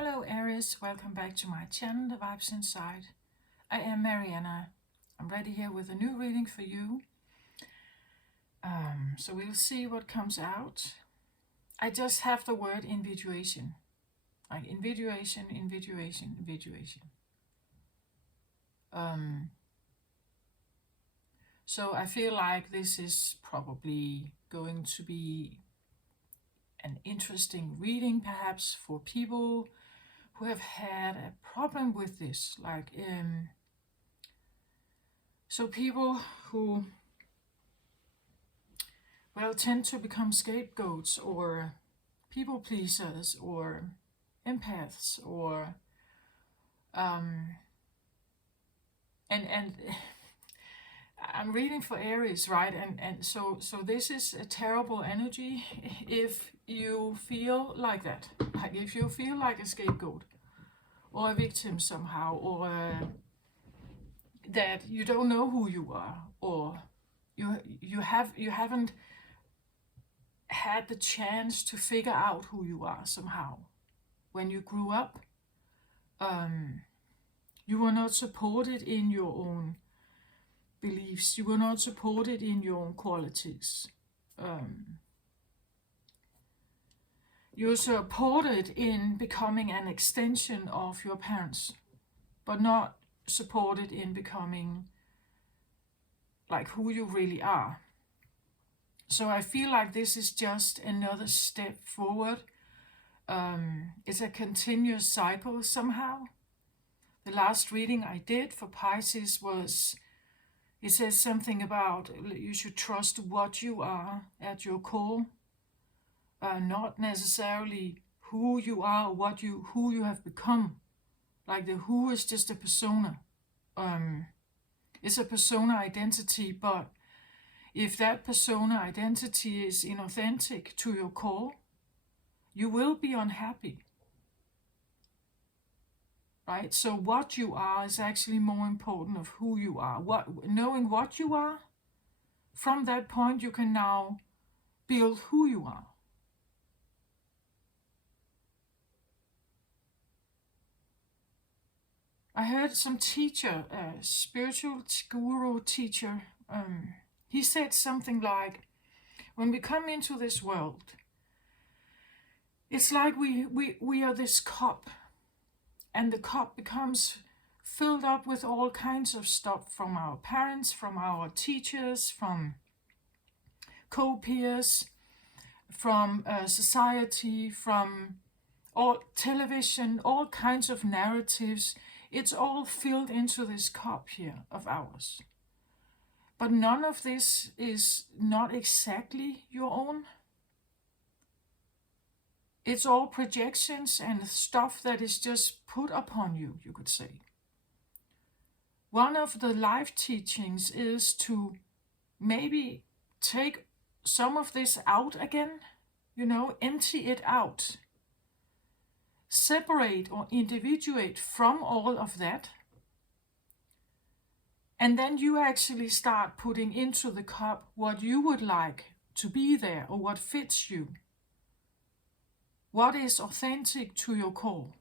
Hello Aries, welcome back to my channel, The Vibes Inside. I am Mariana. I'm ready here with a new reading for you. So we'll see what comes out. I just have the word individuation. Like individuation. So I feel like this is probably going to be an interesting reading perhaps for people who have had a problem with this. So people who tend to become scapegoats or people pleasers or empaths or and I'm reading for Aries, right? And so this is a terrible energy if you feel like that. Like if you feel like a scapegoat or a victim somehow, or that you don't know who you are, or you haven't had the chance to figure out who you are somehow. When you grew up, you were not supported in your own beliefs. You were not supported in your own qualities. You were supported in becoming an extension of your parents, but not supported in becoming like who you really are. So I feel like this is just another step forward. It's a continuous cycle somehow. The last reading I did for Pisces was, it says something about you should trust what you are at your core, not necessarily who you are, who you have become. Like the who is just a persona. It's a persona identity, but if that persona identity is inauthentic to your core, you will be unhappy. Right? So what you are is actually more important of who you are. Knowing what you are, from that point you can now build who you are. I heard some teacher, a spiritual guru teacher, he said something like, when we come into this world, it's like we are this cup, and the cup becomes filled up with all kinds of stuff from our parents, from our teachers, from co-peers, from society, from all television, all kinds of narratives. It's all filled into this cup here of ours. But none of this is not exactly your own. It's all projections and stuff that is just put upon you, you could say. One of the life teachings is to maybe take some of this out again, empty it out. Separate or individuate from all of that. And then you actually start putting into the cup what you would like to be there, or what fits you. What is authentic to your core.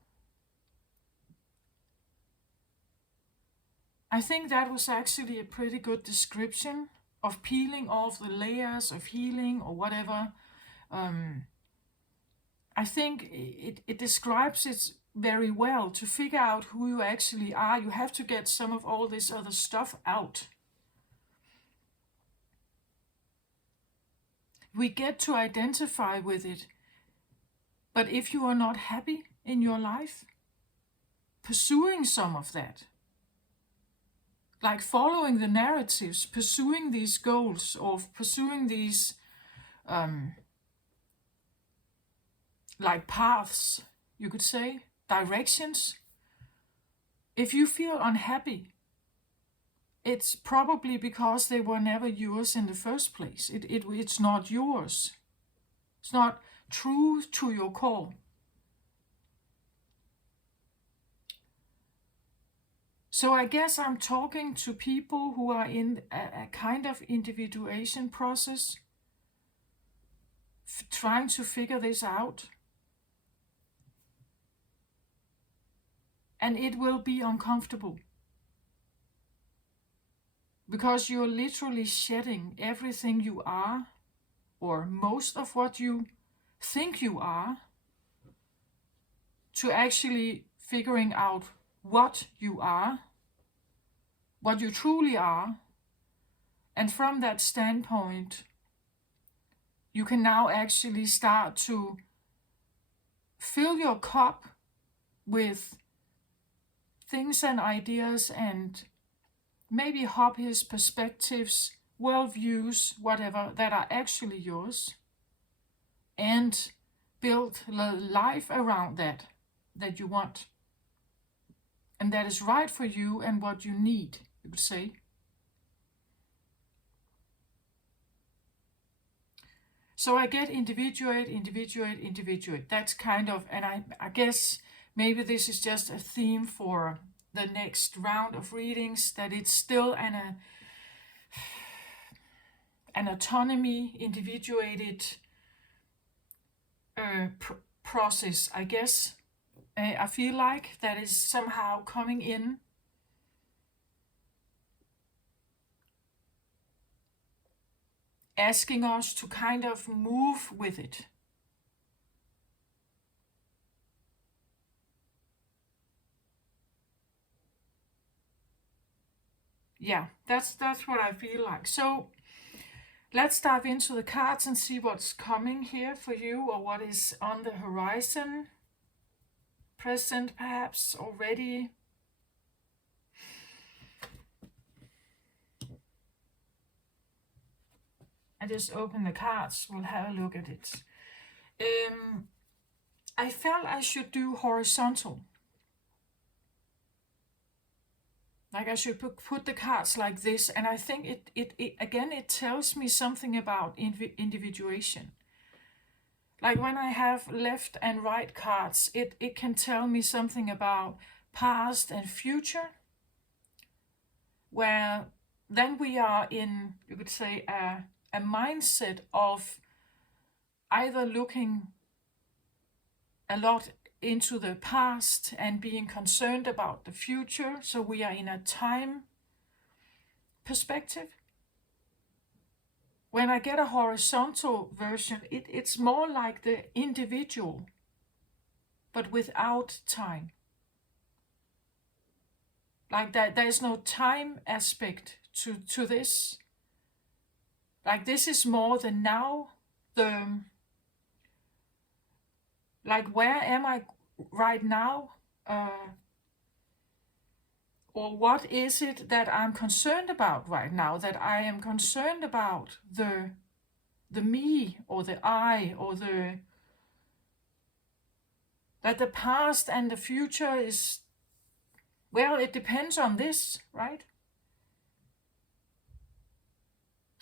I think that was actually a pretty good description of peeling off the layers of healing or whatever. I think it describes it very well. To figure out who you actually are, you have to get some of all this other stuff out. We get to identify with it, but if you are not happy in your life, pursuing some of that, like following the narratives, pursuing these goals, or pursuing these like paths, you could say, directions. If you feel unhappy, it's probably because they were never yours in the first place. It's not yours. It's not true to your core. So I guess I'm talking to people who are in a kind of individuation process, trying to figure this out. And it will be uncomfortable. Because you're literally shedding everything you are, or most of what you think you are, to actually figuring out what you are, what you truly are. And from that standpoint, you can now actually start to fill your cup with things and ideas and maybe hobbies, perspectives, worldviews, whatever, that are actually yours, and build a life around that you want, and that is right for you and what you need, you could say. So I get individuate, individuate, individuate. That's kind of, and I guess maybe this is just a theme for the next round of readings, that it's still an autonomy, individuated process, I guess. I feel like that is somehow coming in, asking us to kind of move with it. Yeah, that's what I feel like. So let's dive into the cards and see what's coming here for you, or what is on the horizon, present perhaps already. I just open the cards, we'll have a look at it. I felt I should do horizontal. Like I should put the cards like this, and I think it again, it tells me something about individuation. Like when I have left and right cards, it can tell me something about past and future, where then we are in, you could say, a mindset of either looking a lot into the past and being concerned about the future. So we are in a time perspective. When I get a horizontal version, it's more like the individual, but without time. Like that, there's no time aspect to this. Like this is more the now, the like where am I right now, or what is it that I'm concerned about right now, that I am concerned about the me, or the I, or that the past and the future is, well, it depends on this, right?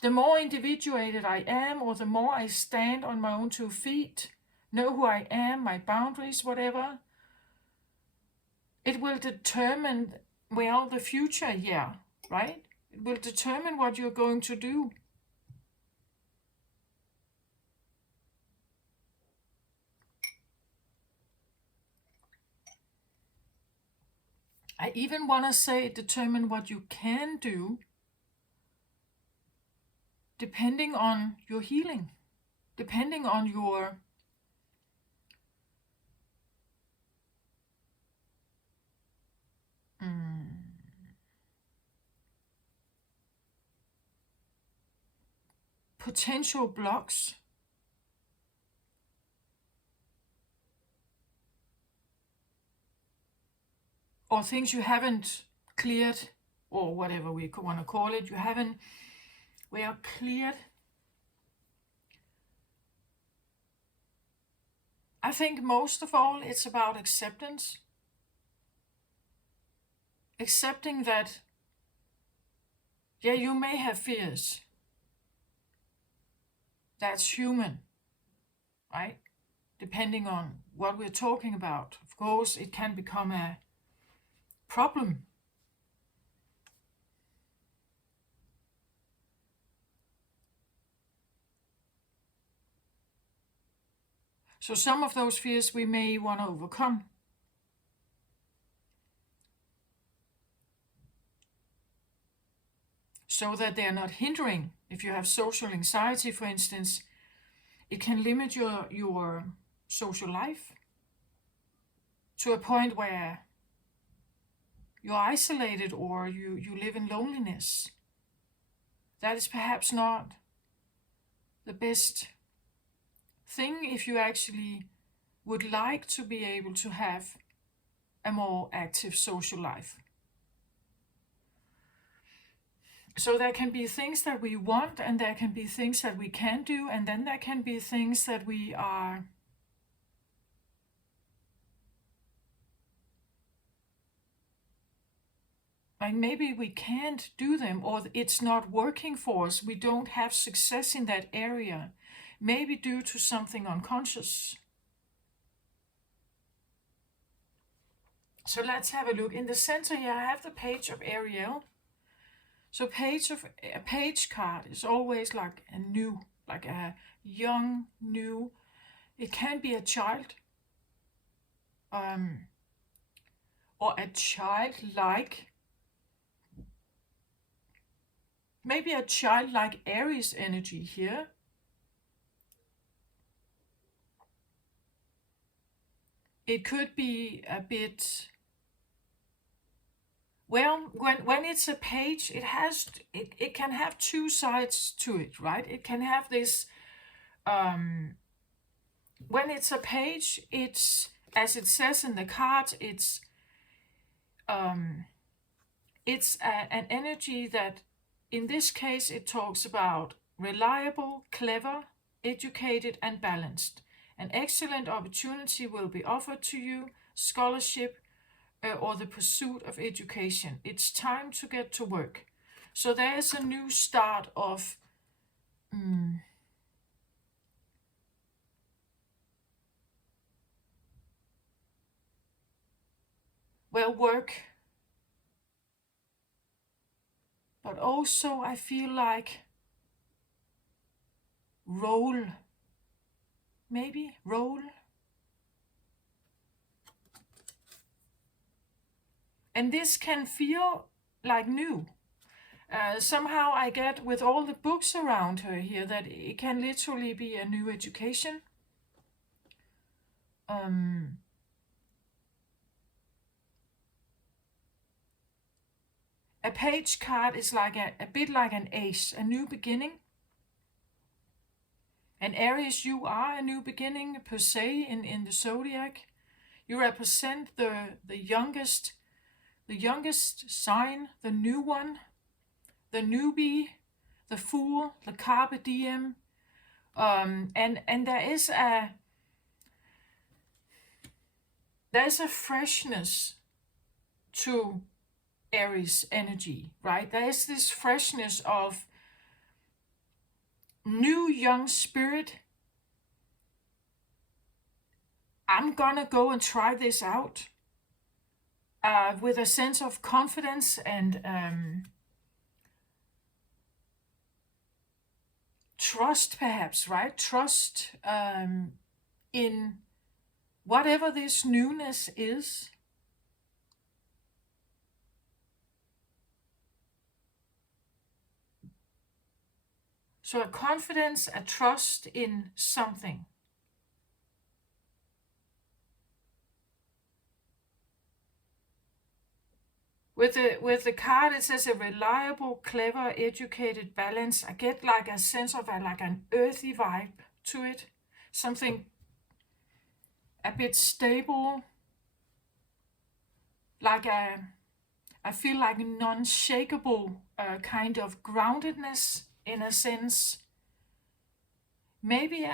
The more individuated I am, or the more I stand on my own 2 feet, know who I am, my boundaries, whatever, it will determine, well, the future, yeah, right? It will determine what you're going to do. I even want to say determine what you can do, depending on your healing, depending on your potential blocks, or things you haven't cleared, or whatever we want to call it. You haven't, well, cleared. I think most of all it's about acceptance. Accepting that, yeah, you may have fears. That's human, right? Depending on what we're talking about. Of course, it can become a problem. So some of those fears we may want to overcome. so that they're not hindering. If you have social anxiety, for instance, it can limit your social life to a point where you're isolated or you live in loneliness. That is perhaps not the best thing if you actually would like to be able to have a more active social life. So there can be things that we want, and there can be things that we can do, and then there can be things that we are like, maybe we can't do them, or it's not working for us. We don't have success in that area, maybe due to something unconscious. So let's have a look. In the center here, I have the page of Ariel. So a page card is always like a new, like a young, new. It can be a child, or a childlike, maybe a childlike Aries energy here. It could be a bit, well, when it's a page, it can have two sides to it, right? It can have this, when it's a page, it's, as it says in the card, it's an energy that, in this case, it talks about reliable, clever, educated, and balanced. An excellent opportunity will be offered to you, scholarship, or the pursuit of education. It's time to get to work. So there is a new start of work, but also I feel like role, maybe role. And this can feel like new. Somehow I get, with all the books around her here, that it can literally be a new education. A page card is like a bit like an ace, a new beginning. And Aries, you are a new beginning per se in the zodiac. You represent the youngest sign, the new one, the newbie, the fool, the carpe diem, and there's a freshness to Aries energy, right? There is this freshness of new young spirit. I'm gonna go and try this out, with a sense of confidence and trust, perhaps, right? Trust in whatever this newness is. So a confidence, a trust in something. With the card, it says a reliable, clever, educated, balance. I get like a sense of like an earthy vibe to it. Something a bit stable. Like I feel like non-shakeable kind of groundedness in a sense. Maybe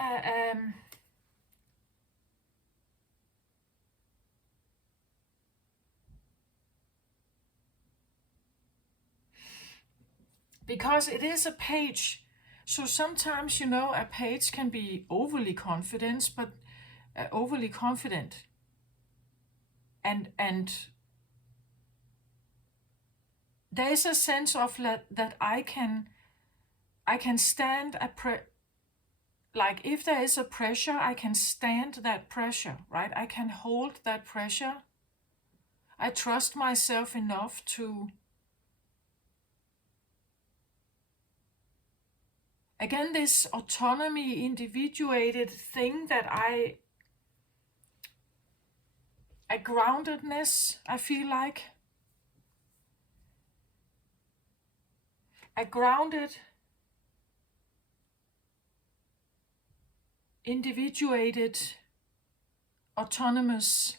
because it is a page. So sometimes, a page can be overly confident, but and there is a sense of that I can stand like if there is a pressure, I can stand that pressure, right? I can hold that pressure. I trust myself enough to again, this autonomy, individuated thing that a groundedness, I feel like. A grounded, individuated, autonomous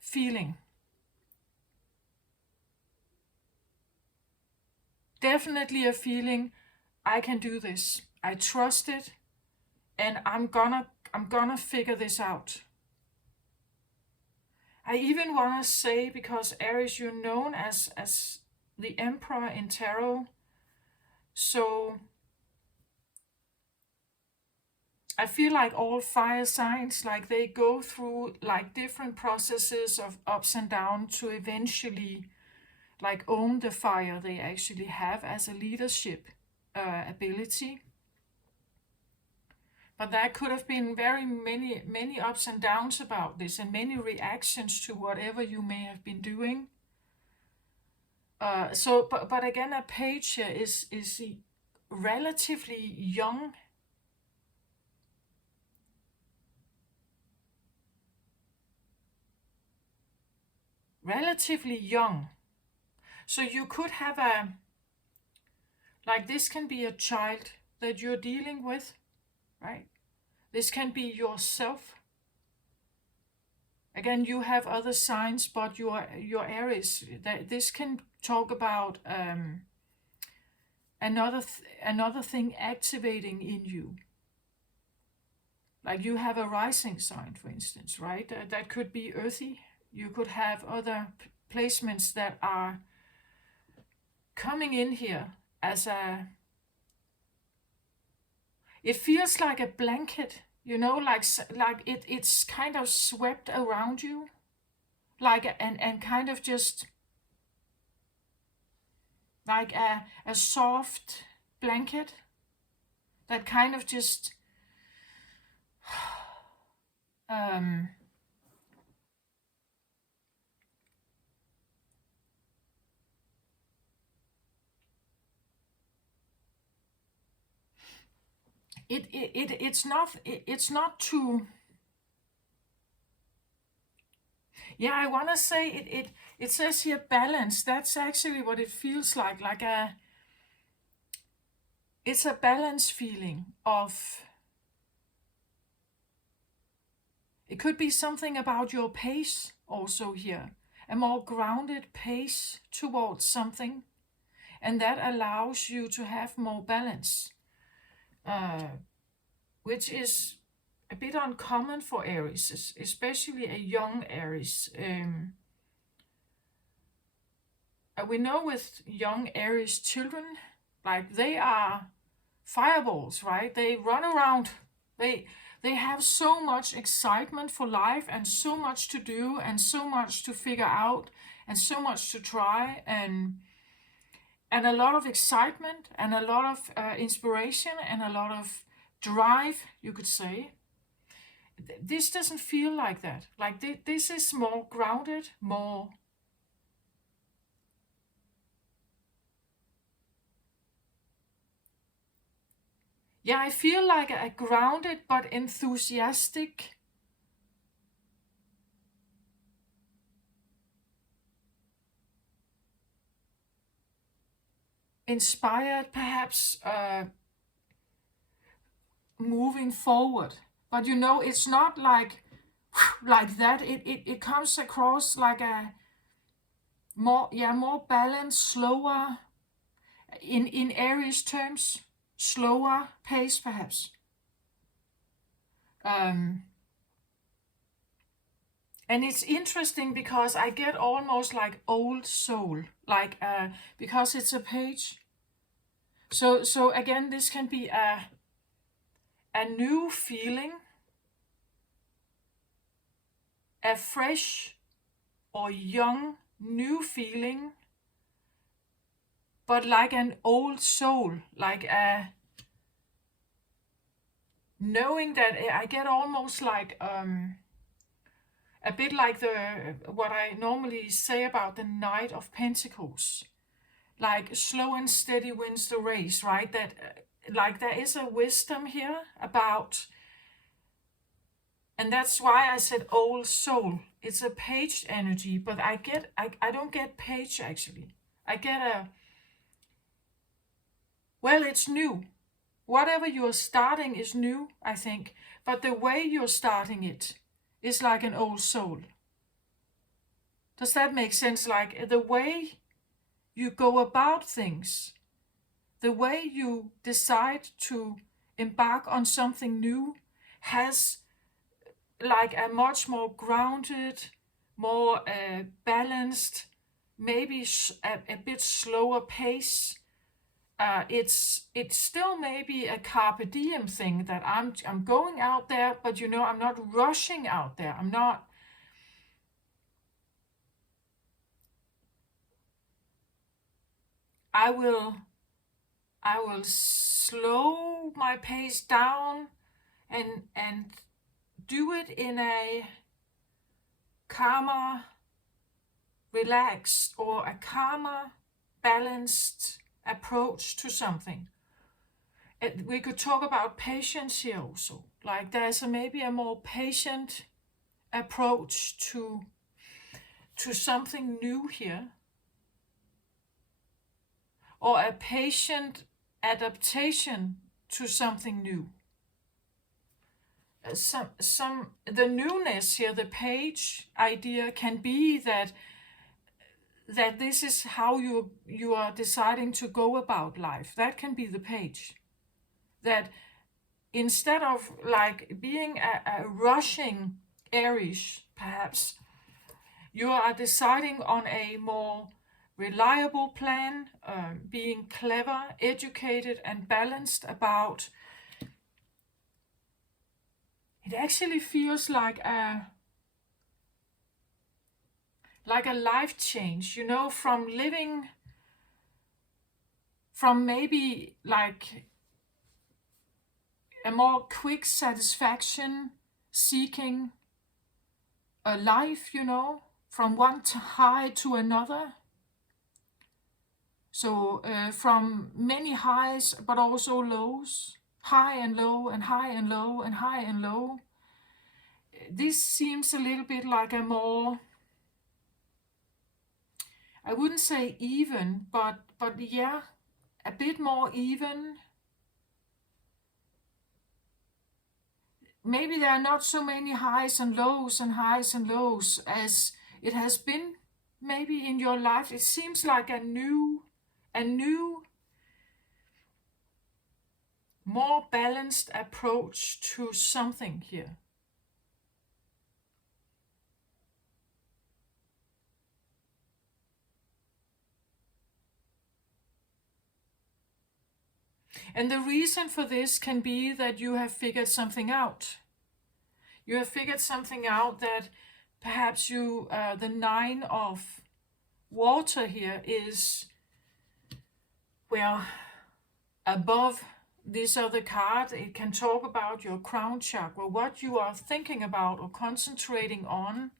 feeling. Definitely a feeling, I can do this. I trust it, and I'm gonna figure this out. I even want to say, because Aries, you're known as the Emperor in tarot, so I feel like all fire signs, like they go through like different processes of ups and downs to eventually like own the fire they actually have as a leadership ability. But there could have been very many ups and downs about this, and many reactions to whatever you may have been doing. But again, a page here is relatively young. Relatively young. So you could have this can be a child that you're dealing with, right? This can be yourself. Again, you have other signs, but your Aries, this can talk about another thing activating in you. Like you have a rising sign, for instance, right? That could be earthy. You could have other placements that are coming in here as it feels like a blanket, like it's kind of swept around you, like and kind of just like a soft blanket that kind of just it's not too. Yeah, I want to say it says here balance. That's actually what it feels like it's a balance feeling of. It could be something about your pace also here, a more grounded pace towards something, and that allows you to have more balance, which is a bit uncommon for Aries, especially a young Aries. We know with young Aries children, like they are fireballs, right? They run around. They have so much excitement for life and so much to do and so much to figure out and so much to try and a lot of excitement and a lot of inspiration and a lot of drive, you could say. This doesn't feel like that. Like this is more grounded, more. Yeah, I feel like a grounded but enthusiastic, inspired, perhaps moving forward. But it's not like that. It comes across like a more balanced, slower, in Aries terms, slower pace perhaps. And it's interesting because I get almost like old soul, like because it's a page. So again, this can be a new feeling, a fresh or young new feeling, but like an old soul, like knowing that I get almost like a bit like what I normally say about the Knight of Pentacles, like slow and steady wins the race, right? That like there is a wisdom here about, and that's why I said old soul. It's a page energy, but I don't get page actually. I get well, it's new. Whatever you're starting is new, I think, but the way you're starting it is like an old soul. Does that make sense? Like the way you go about things, the way you decide to embark on something new has like a much more grounded, more balanced, maybe a bit slower pace. It's still maybe a carpe diem thing that I'm going out there, but I'm not rushing out there. I'm not. I will slow my pace down and do it in a calmer, relaxed, or a calmer, balanced approach to something. We could talk about patience here also. Like there's maybe a more patient approach to something new here, or a patient adaptation to something new. The newness here, the page idea can be that this is how you are deciding to go about life. That can be the page. That instead of like being a rushing Aries, perhaps, you are deciding on a more reliable plan, being clever, educated, and balanced about. It actually feels like a life change, from living, from maybe like a more quick satisfaction seeking a life, from one high to another. So from many highs, but also lows, high and low and high and low and high and low. This seems a little bit like a more, I wouldn't say even, but yeah, a bit more even. Maybe there are not so many highs and lows and highs and lows as it has been maybe in your life. It seems like a new, more balanced approach to something here. And the reason for this can be that you have figured something out. You have figured something out that perhaps the 9 of water here is, well, above this other card. It can talk about your crown chakra, what you are thinking about or concentrating on.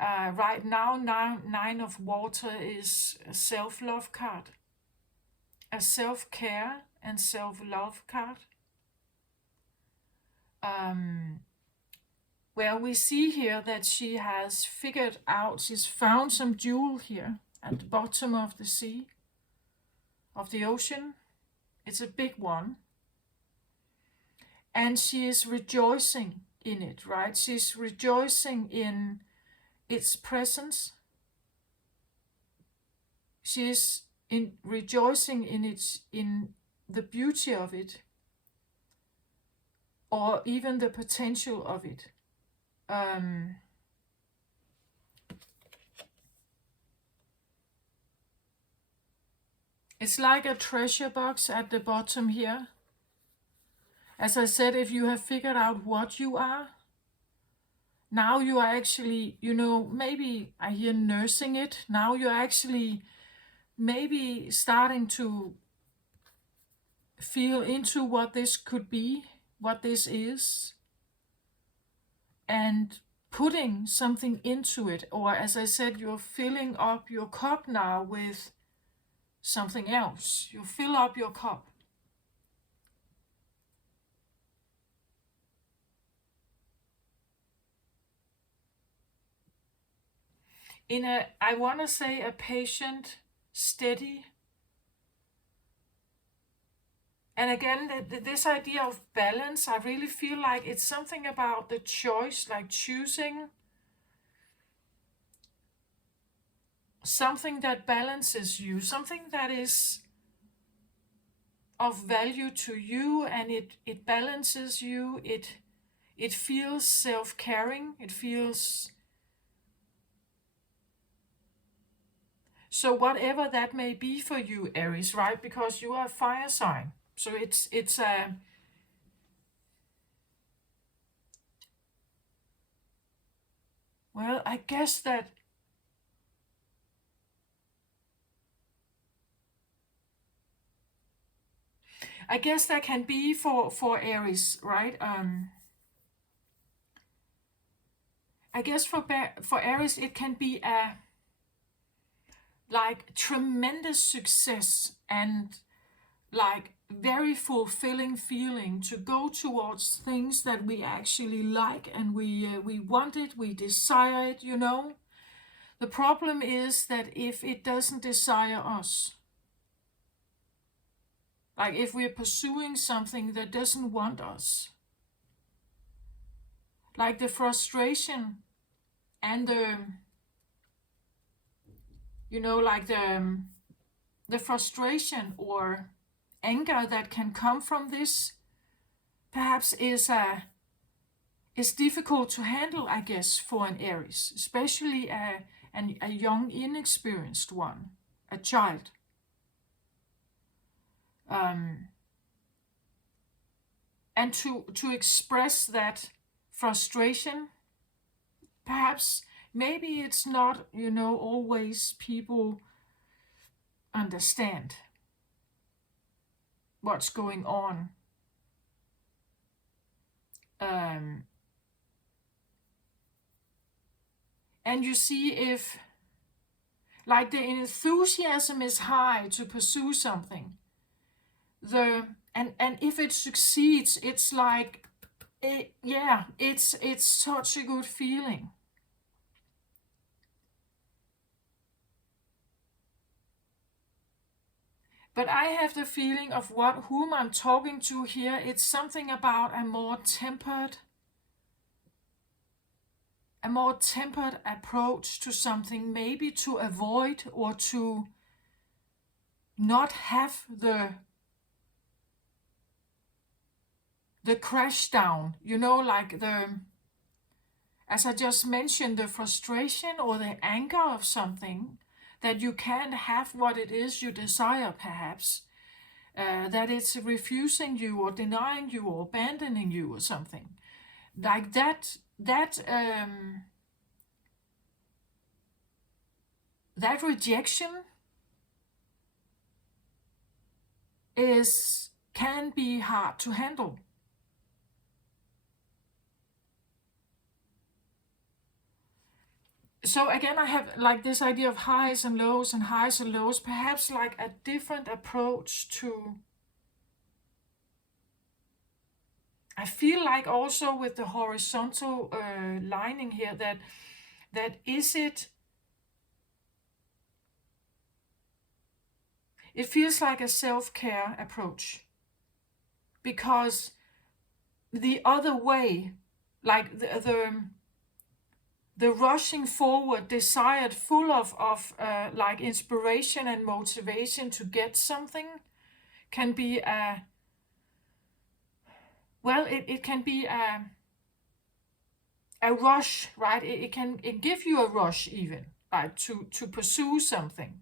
Right now, 9 of water is a self-love card, a self-care and self-love card. Where we see here that she has figured out, she's found some jewel here at the bottom of the sea, of the ocean. It's a big one. And she is rejoicing in it, right? She's rejoicing in its presence. She is rejoicing in the beauty of it, or even the potential of it. It's like a treasure box at the bottom here. As I said, if you have figured out what you are, now you are actually, maybe I hear nursing it. Now you're actually maybe starting to feel into what this could be. what this is and putting something into it. Or as I said, you're filling up your cup now with something else. You fill up your cup. In a, I want to say, a patient, steady. And again, this idea of balance, I really feel like it's something about the choice, like choosing something that balances you, something that is of value to you, and it balances you. It feels self-caring. It feels, so whatever that may be for you, Aries, right? Because you are a fire sign. So it's a, well, I guess that that can be for Aries, right? I guess for Aries it can be a like tremendous success and like very fulfilling feeling to go towards things that we actually like, and we want it, we desire it, you know. The problem is that if it doesn't desire us, like if we're pursuing something that doesn't want us, like the frustration and the, you know, like the frustration or anger that can come from this perhaps is difficult to handle, I guess, for an Aries, especially a young, inexperienced one, a child. And to express that frustration, perhaps, maybe it's not, you know, always people understand what's going on. And you see, if like the enthusiasm is high to pursue something, and if it succeeds, it's like it's such a good feeling. But I have the feeling of whom I'm talking to here. It's something about a more tempered approach to something, maybe to avoid or to not have the crash down, you know, like as I just mentioned, the frustration or the anger of something, that you can't have what it is you desire, perhaps, that it's refusing you or denying you or abandoning you or something like that. That rejection can be hard to handle. So again, I have like this idea of highs and lows and highs and lows, perhaps like a different approach to, I feel like also with the horizontal lining here, that is it feels like a self-care approach, because the other way, like the rushing forward, desired, full of like inspiration and motivation to get something, can be a, well, it can be a rush, right? It can give you a rush even, right, to pursue something.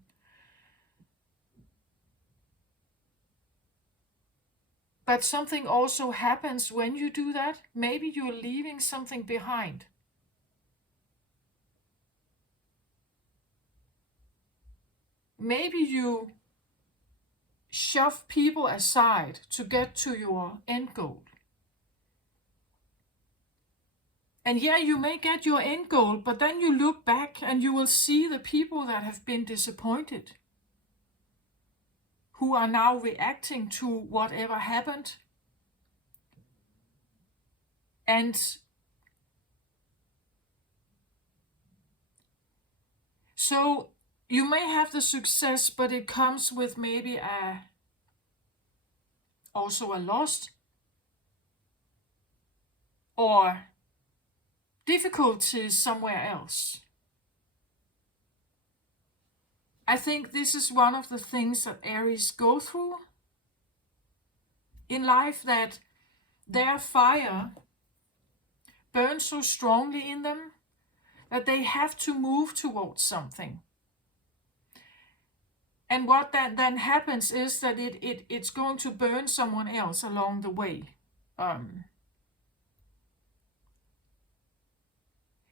But something also happens when you do that. Maybe you're leaving something behind. Maybe you shove people aside to get to your end goal. And yeah, you may get your end goal, but then you look back and you will see the people that have been disappointed, who are now reacting to whatever happened. And so you may have the success, but it comes with maybe also a loss or difficulties somewhere else. I think this is one of the things that Aries go through in life, that their fire burns so strongly in them that they have to move towards something. And what that then happens is that it's going to burn someone else along the way.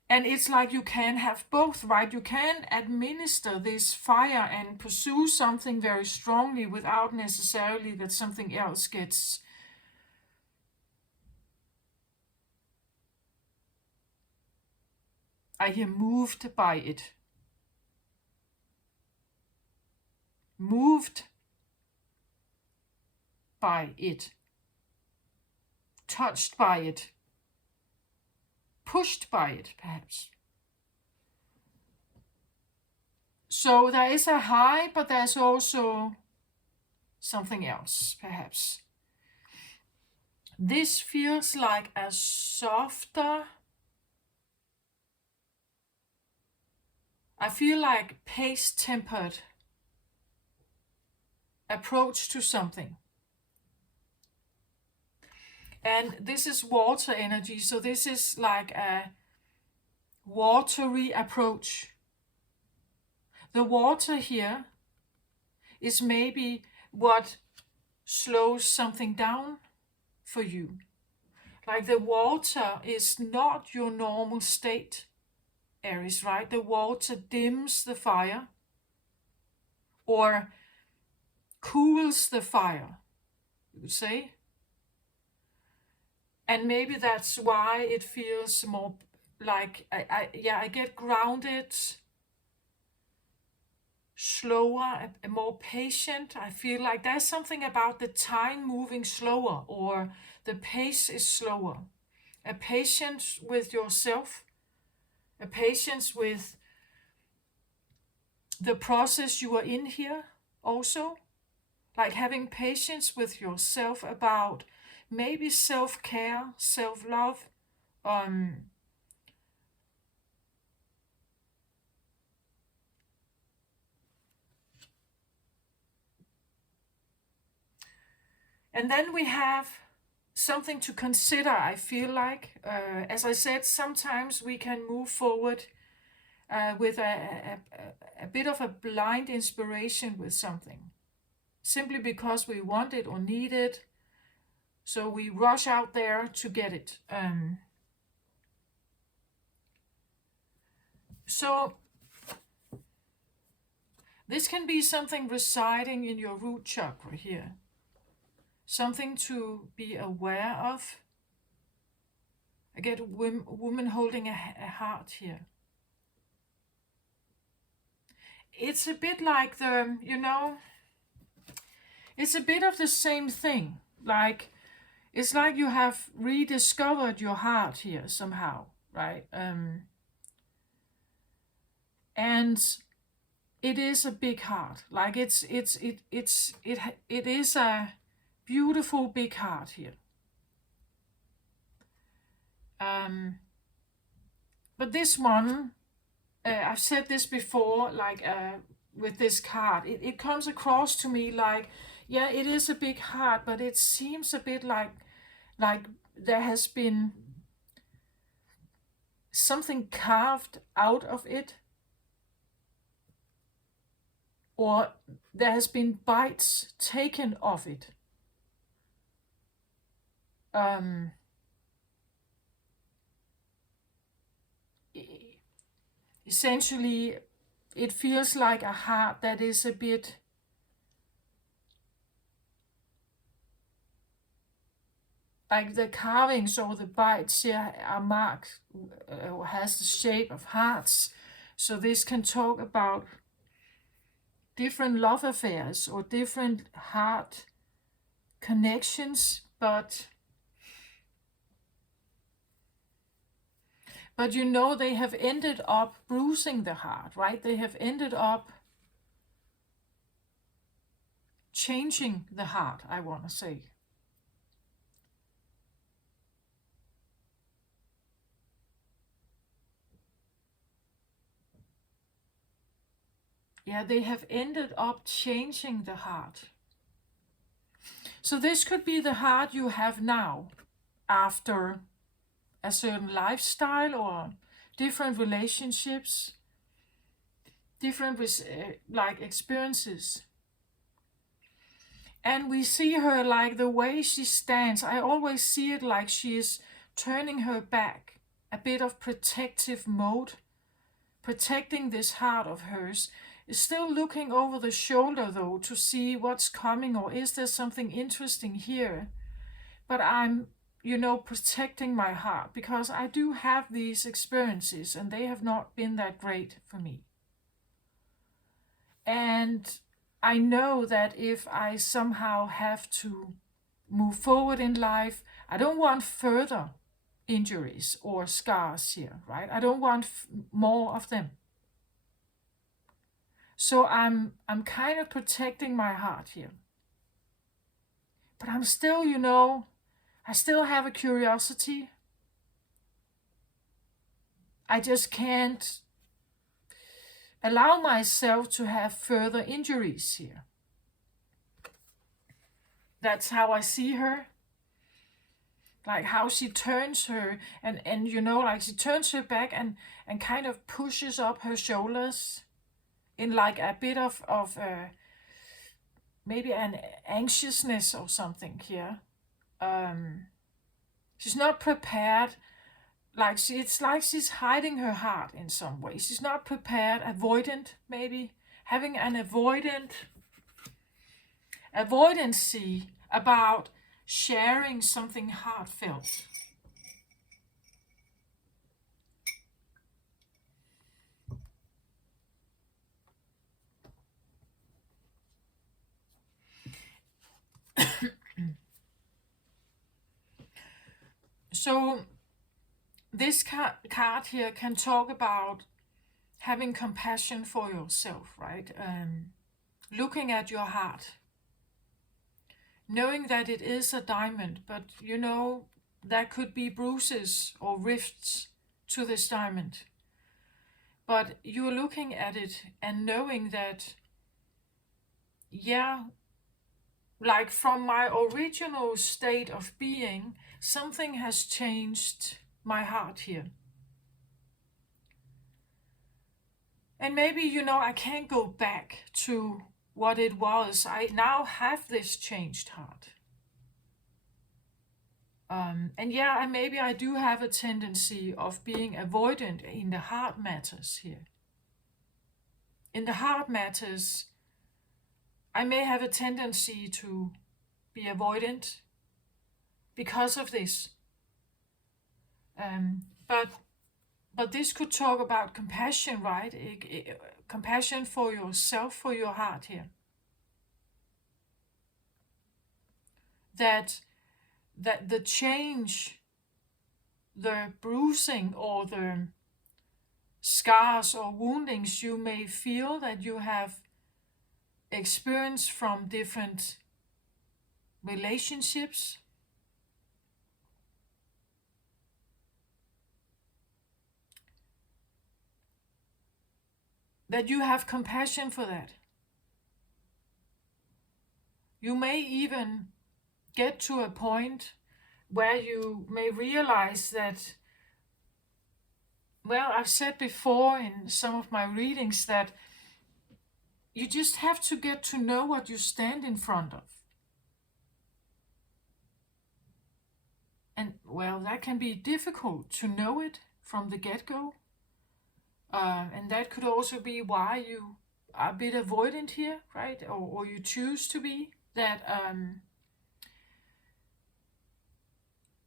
And it's like you can have both, right? You can administer this fire and pursue something very strongly without necessarily that something else gets I hear moved by it. Moved by it. Touched by it. Pushed by it, perhaps. So there is a high, but there's also something else, perhaps. This feels like a softer, I feel like pace-tempered approach to something. And this is water energy, so this is like a watery approach. The water here is maybe what slows something down for you. Like the water is not your normal state, Aries, right? The water dims the fire or cools the fire, you would say. And maybe that's why it feels more like, I get grounded, slower, more patient. I feel like there's something about the time moving slower, or the pace is slower. A patience with yourself, a patience with the process you are in here also. Like having patience with yourself about maybe self-care, self-love, and then we have something to consider, I feel like. As I said, sometimes we can move forward with a bit of a blind inspiration with something, simply because we want it or need it. So we rush out there to get it. So this can be something residing in your root chakra here. Something to be aware of. I get a woman holding a heart here. It's a bit like it's a bit of the same thing. Like, it's like you have rediscovered your heart here somehow, right? And it is a big heart. Like it is a beautiful big heart here. But this one, I've said this before, like with this card, it comes across to me like, yeah, it is a big heart, but it seems a bit like there has been something carved out of it, or there has been bites taken of it. Essentially, it feels like a heart that is a bit like the carvings or the bites here are marked, has the shape of hearts. So this can talk about different love affairs or different heart connections, but you know, they have ended up bruising the heart, right? They have ended up changing the heart, I want to say. Yeah, they have ended up changing the heart. So this could be the heart you have now after a certain lifestyle or different relationships, different like experiences. And we see her like the way she stands. I always see it like she is turning her back, a bit of protective mode, protecting this heart of hers. Is still looking over the shoulder though to see what's coming, or is there something interesting here? But I'm, protecting my heart because I do have these experiences and they have not been that great for me. And I know that if I somehow have to move forward in life, I don't want further injuries or scars here, right? I don't want more of them. So I'm kind of protecting my heart here. But I'm still, I still have a curiosity. I just can't allow myself to have further injuries here. That's how I see her. Like how she turns her and like she turns her back and kind of pushes up her shoulders in like a bit of maybe an anxiousness or something here. She's not prepared. It's like she's hiding her heart in some way. She's not prepared, avoidant maybe, having an avoidancy about sharing something heartfelt. So this card here can talk about having compassion for yourself, right? Looking at your heart, knowing that it is a diamond, but there could be bruises or rifts to this diamond. But you're looking at it and knowing that, yeah, like from my original state of being, something has changed my heart here. And maybe, I can't go back to what it was. I now have this changed heart. And yeah, maybe I do have a tendency of being avoidant in the heart matters here. In the heart matters, I may have a tendency to be avoidant because of this. But this could talk about compassion, right? Compassion for yourself, for your heart here. That the change, the bruising or the scars or woundings you may feel that you have experienced from different relationships, that you have compassion for that. You may even get to a point where you may realize that, well, I've said before in some of my readings that you just have to get to know what you stand in front of. And well, that can be difficult to know it from the get-go. And that could also be why you are a bit avoidant here, right? Or you choose to be. That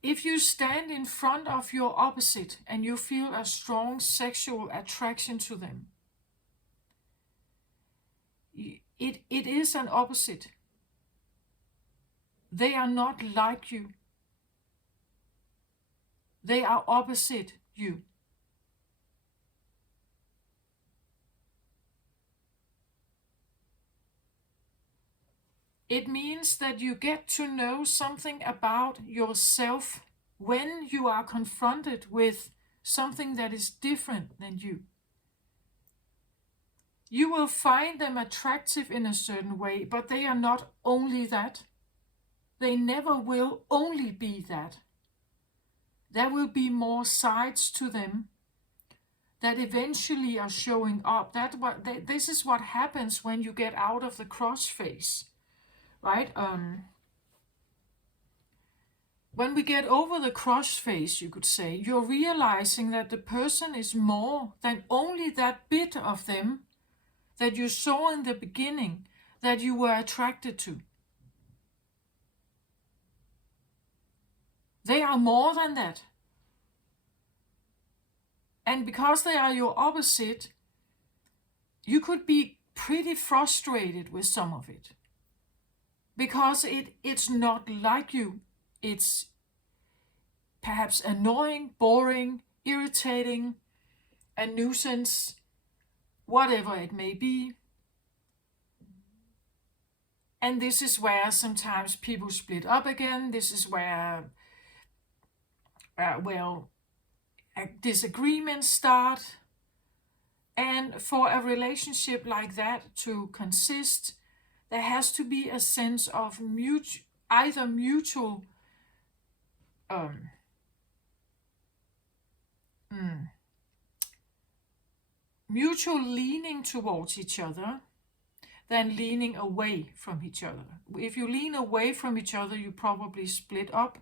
If you stand in front of your opposite and you feel a strong sexual attraction to them, it is an opposite. They are not like you. They are opposite you. It means that you get to know something about yourself when you are confronted with something that is different than you. You will find them attractive in a certain way, but they are not only that. They never will only be that. There will be more sides to them that eventually are showing up. This is what happens when you get out of the cross phase, right? When we get over the cross phase, you could say, you're realizing that the person is more than only that bit of them that you saw in the beginning that you were attracted to. They are more than that. And because they are your opposite, you could be pretty frustrated with some of it. Because it's not like you. It's perhaps annoying, boring, irritating, a nuisance, whatever it may be. And this is where sometimes people split up again. This is where, disagreements start. And for a relationship like that to consist, there has to be a sense of either mutual mutual leaning towards each other than leaning away from each other. If you lean away from each other, you probably split up.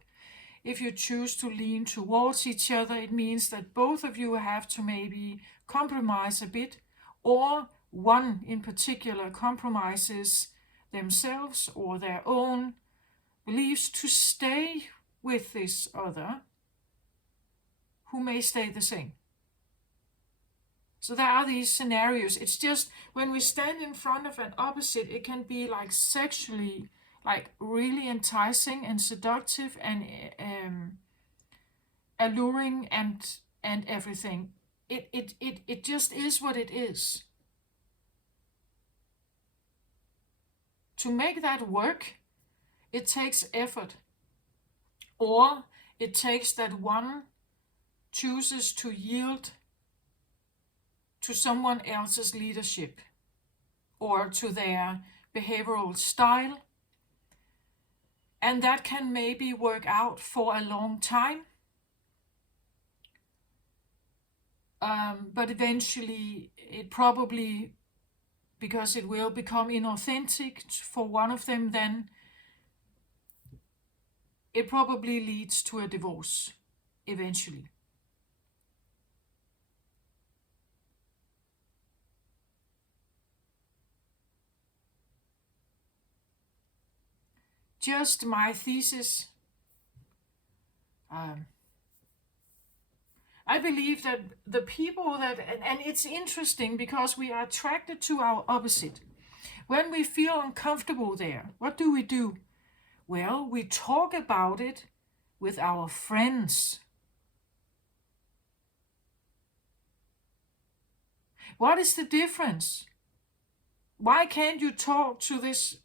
If you choose to lean towards each other, it means that both of you have to maybe compromise a bit, or one in particular compromises themselves or their own beliefs to stay with this other who may stay the same. So there are these scenarios. It's just when we stand in front of an opposite, it can be like sexually, like really enticing and seductive and alluring and everything. It just is what it is. To make that work, it takes effort. Or it takes that one chooses to yield to someone else's leadership or to their behavioral style. And that can maybe work out for a long time. But eventually it probably, because it will become inauthentic for one of them, then it probably leads to a divorce eventually. Just my thesis. I believe that the people that, and it's interesting because we are attracted to our opposite. When we feel uncomfortable there, what do? Well, we talk about it with our friends. What is the difference? Why can't you talk to this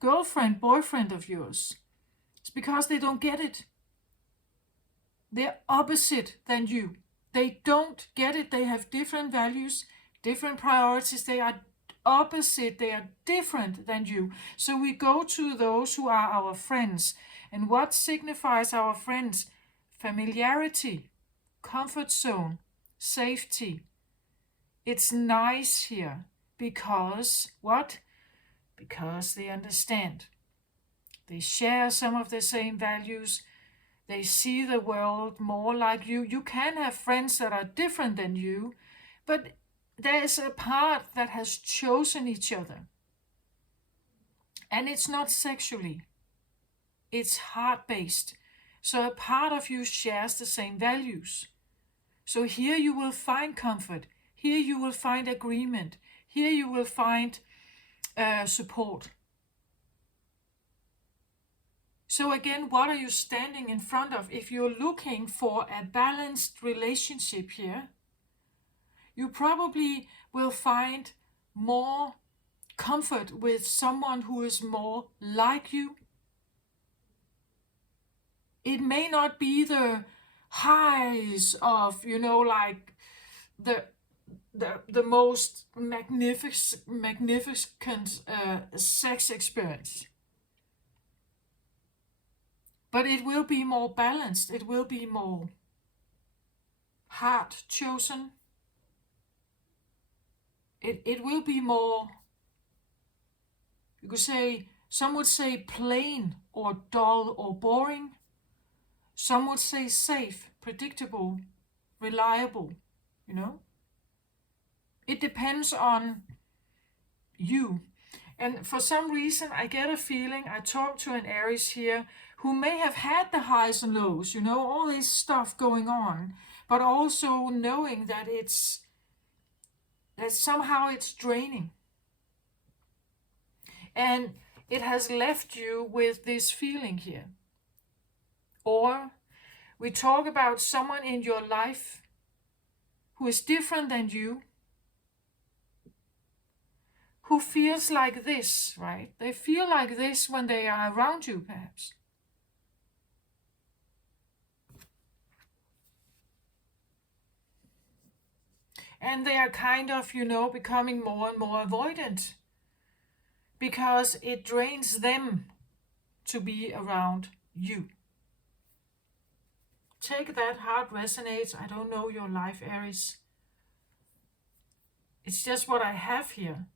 girlfriend, boyfriend of yours? It's because they don't get it. They're opposite than you. They don't get it. They have different values, different priorities. They are opposite. They are different than you. So we go to those who are our friends. And what signifies our friends? Familiarity, comfort zone, safety. It's nice here because what? Because they understand. They share some of the same values. They see the world more like you. You can have friends that are different than you, but there is a part that has chosen each other. And it's not sexually. It's heart-based. So a part of you shares the same values. So here you will find comfort. Here you will find agreement. Here you will find support. So again, what are you standing in front of? If you're looking for a balanced relationship here, you probably will find more comfort with someone who is more like you. It may not be the highs of, like the most magnificent sex experience. But it will be more balanced. It will be more heart chosen. It will be more, you could say, some would say plain or dull or boring. Some would say safe, predictable, reliable, It depends on you. And for some reason, I get a feeling, I talked to an Aries here who may have had the highs and lows, all this stuff going on, but also knowing that somehow it's draining. And it has left you with this feeling here. Or we talk about someone in your life who is different than you, who feels like this, right? They feel like this when they are around you, perhaps. And they are kind of, becoming more and more avoidant because it drains them to be around you. Take that, heart resonates. I don't know your life, Aries. It's just what I have here.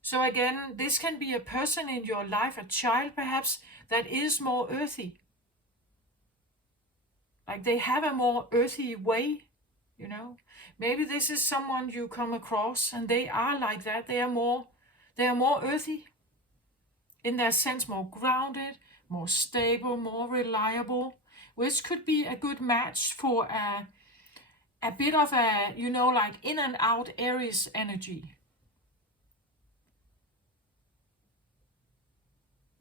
So again, this can be a person in your life, a child perhaps, that is more earthy. Like they have a more earthy way, Maybe this is someone you come across and they are like that. They are more earthy. In their sense, more grounded, more stable, more reliable, which could be a good match for a bit of a, like in and out Aries energy.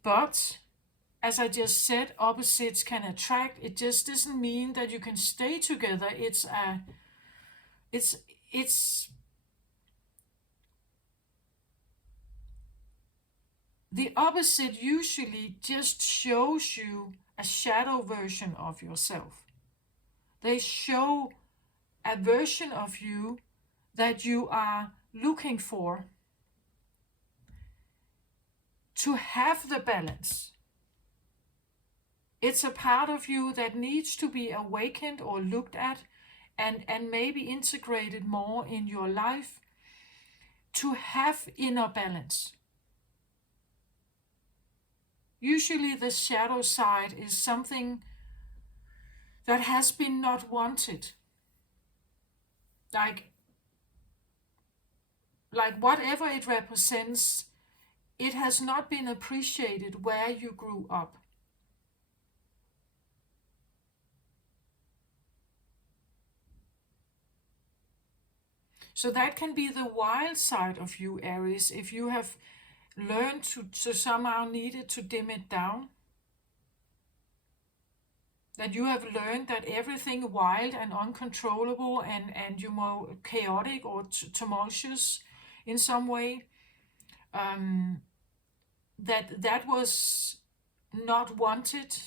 But as I just said, opposites can attract. It just doesn't mean that you can stay together. It's the opposite usually just shows you a shadow version of yourself. They show a version of you that you are looking for to have the balance. It's a part of you that needs to be awakened or looked at and maybe integrated more in your life to have inner balance. Usually the shadow side is something that has been not wanted. Like whatever it represents, it has not been appreciated where you grew up. So that can be the wild side of you, Aries, if you have learned to somehow needed to dim it down. That you have learned that everything wild and uncontrollable and chaotic or tumultuous in some way, that was not wanted.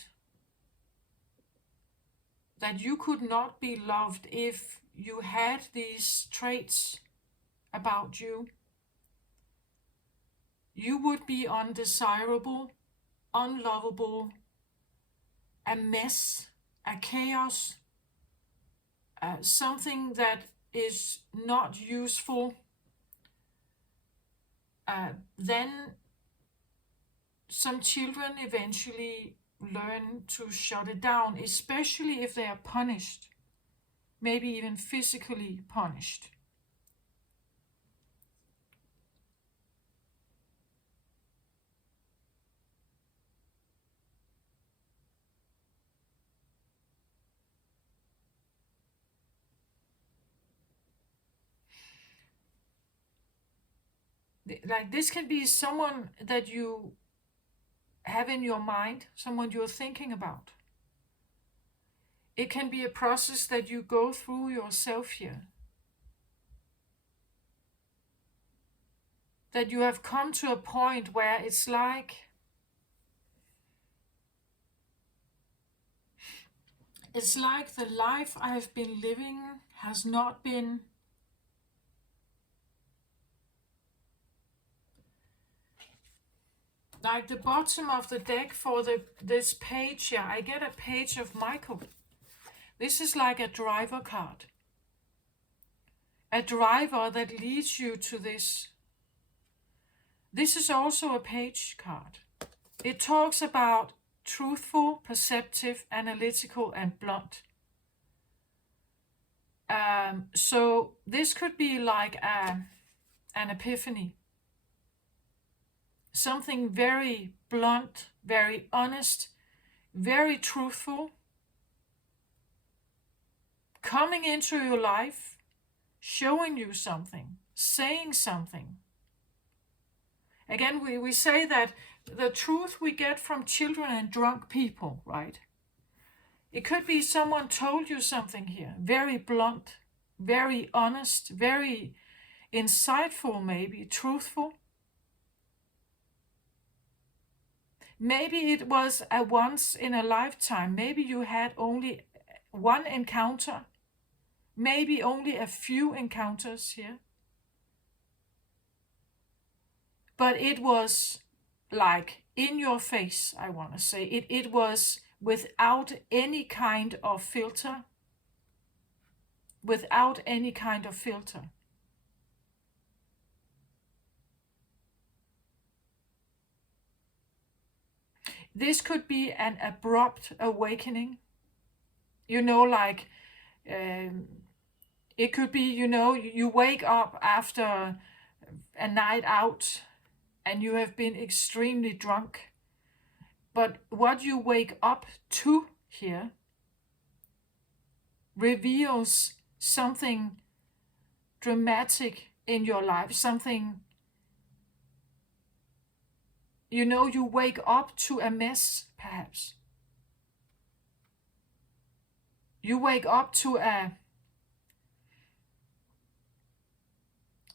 That you could not be loved if you had these traits about you. You would be undesirable, unlovable, a mess, a chaos, something that is not useful. Then some children eventually learn to shut it down, especially if they are punished, maybe even physically punished. Like this can be someone that you have in your mind, someone you're thinking about. It can be a process that you go through yourself here. That you have come to a point where it's like the life I've been living has not been like the bottom of the deck for this page here. I get a page of Michael. This is like a driver card. A driver that leads you to this. This is also a page card. It talks about truthful, perceptive, analytical, and blunt. So this could be like an epiphany. Something very blunt, very honest, very truthful, coming into your life, showing you something, saying something. Again, we say that the truth we get from children and drunk people, right? It could be someone told you something here, very blunt, very honest, very insightful, maybe truthful. Maybe it was a once in a lifetime. Maybe you had only one encounter, maybe only a few encounters here. But it was like in your face, I want to say. It was without any kind of filter. Without any kind of filter. This could be an abrupt awakening. You know, like it could be, you know, you wake up after a night out and you have been extremely drunk. But what you wake up to here reveals something dramatic in your life, something, you know, you wake up to a mess, perhaps. You wake up to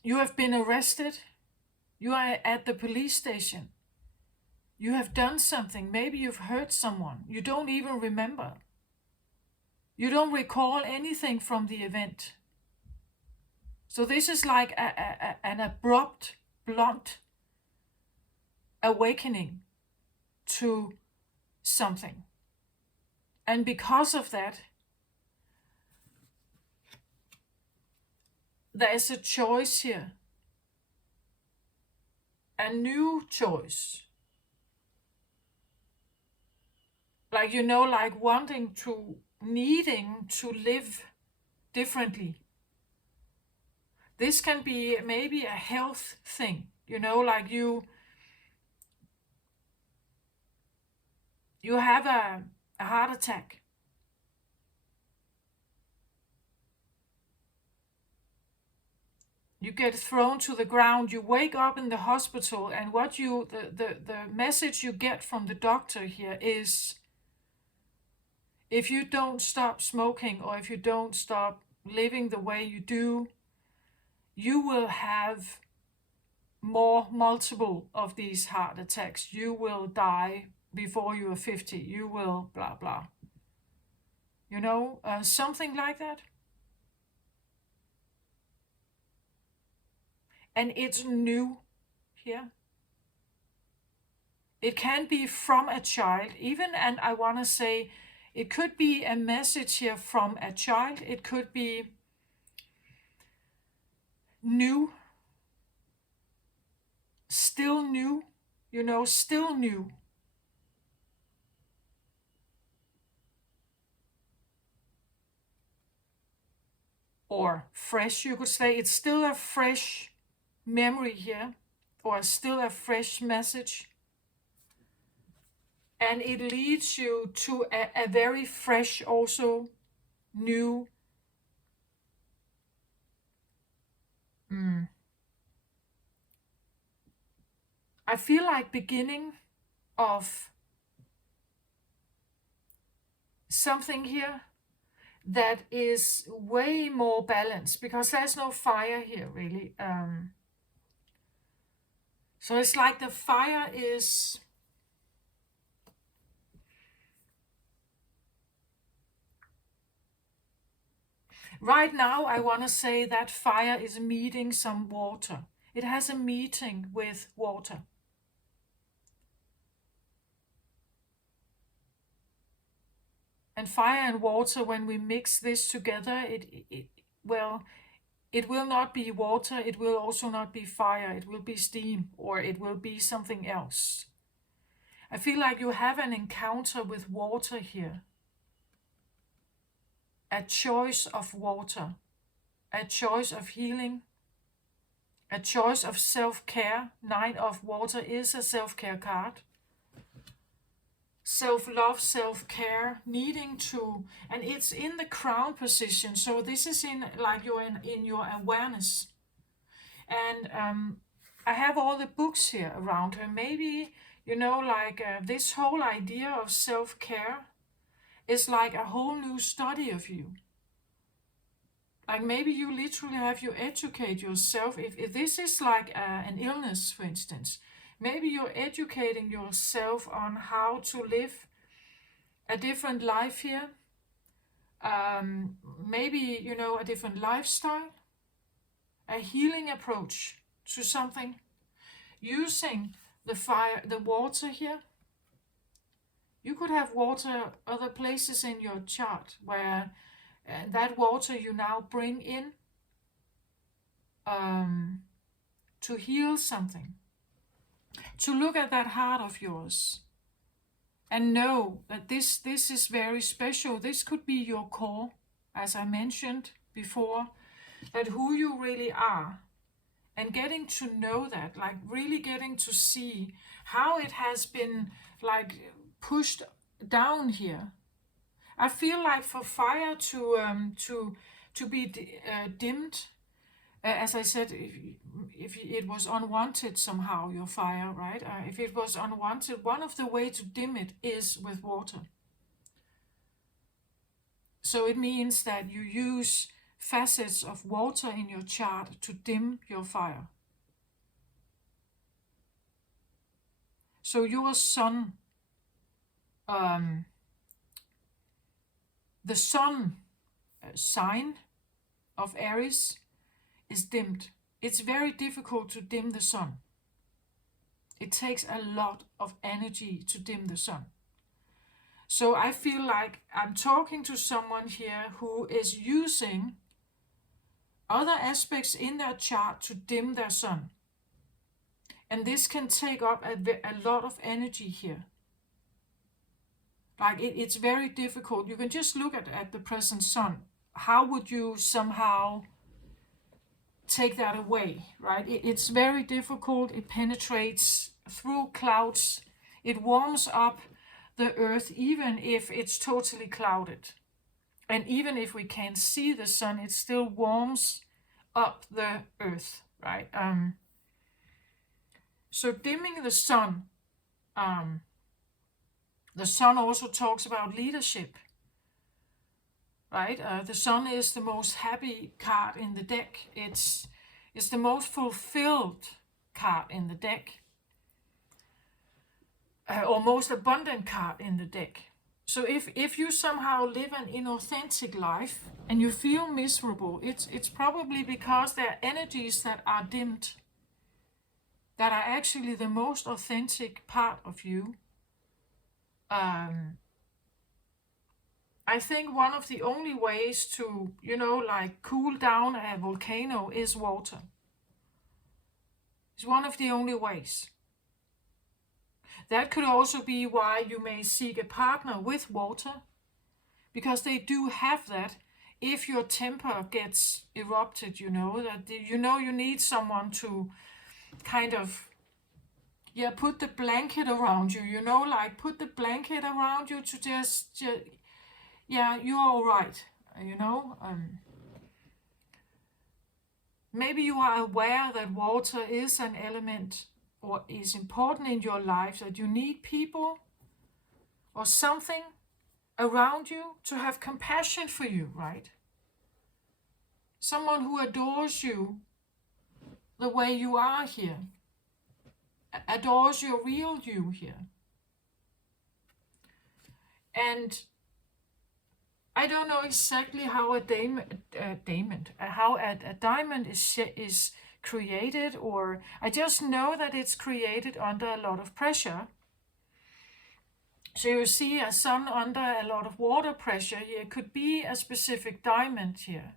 you have been arrested, you are at the police station, you have done something, maybe you've hurt someone, you don't even remember. You don't recall anything from the event. So this is like an abrupt, blunt awakening to something. And because of that, there is a choice here. A new choice. Like, you know, like wanting to, needing to live differently. This can be maybe a health thing, you know, like you have a heart attack. You get thrown to the ground, you wake up in the hospital, and what you the message you get from the doctor here is, if you don't stop smoking or if you don't stop living the way you do, you will have multiple of these heart attacks. You will die before you are 50. You will blah blah. You know, something like that. And it's new here. It can be from a child, even, and I want to say, it could be a message here from a child. It could be new, still new, you know, still new. Or fresh, you could say. It's still a fresh memory here, or still a fresh message. And it leads you to a very fresh, also new I feel like beginning of something here that is way more balanced, because there's no fire here really. So it's like the fire is, right now I want to say that fire is meeting some water. It has a meeting with water. And fire and water, when we mix this together, well, it will not be water, it will also not be fire, it will be steam, or it will be something else. I feel like you have an encounter with water here. A choice of water, a choice of healing, a choice of self-care. Knight of Water is a self-care card. Self-love, self-care, needing to, and it's in the crown position. So this is in, like, you're in your awareness. And I have all the books here around her. Maybe, like this whole idea of self-care is like a whole new study of you. Like maybe you literally have to educate yourself. If this is like an illness, for instance, maybe you're educating yourself on how to live a different life here. Maybe, a different lifestyle, a healing approach to something, using the fire, the water here. You could have water other places in your chart where that water you now bring in to heal something, to look at that heart of yours and know that this is very special. This could be your core, as I mentioned before, that who you really are, and getting to know that, like really getting to see how it has been like pushed down here. I feel like for fire to be dimmed, as I said, if it was unwanted somehow, your fire, right? If it was unwanted, one of the ways to dim it is with water. So it means that you use facets of water in your chart to dim your fire. So your sun, the sun sign of Aries is dimmed. It's very difficult to dim the sun. It takes a lot of energy to dim the sun. So I feel like I'm talking to someone here who is using other aspects in their chart to dim their sun. And this can take up a lot of energy here. Like it's very difficult. You can just look at the present sun. How would you somehow take that away, right? It's very difficult. It penetrates through clouds. It warms up the earth, even if it's totally clouded. And even if we can't see the sun, it still warms up the earth, right? So dimming the sun also talks about leadership, right? The sun is the most happy card in the deck. It's the most fulfilled card in the deck, or most abundant card in the deck. So if you somehow live an inauthentic life and you feel miserable, it's probably because there are energies that are dimmed, that are actually the most authentic part of you. I think one of the only ways to, like cool down a volcano is water. It's one of the only ways. That could also be why you may seek a partner with water, because they do have that. If your temper gets erupted, that you need someone to kind of, put the blanket around you, like put the blanket around you to just you're all right, Maybe you are aware that water is an element or is important in your life, that you need people or something around you to have compassion for you, right? Someone who adores you the way you are here, adores your real you here. And I don't know exactly how a diamond is created, or I just know that it's created under a lot of pressure. So you see a sun under a lot of water pressure here. It could be a specific diamond here.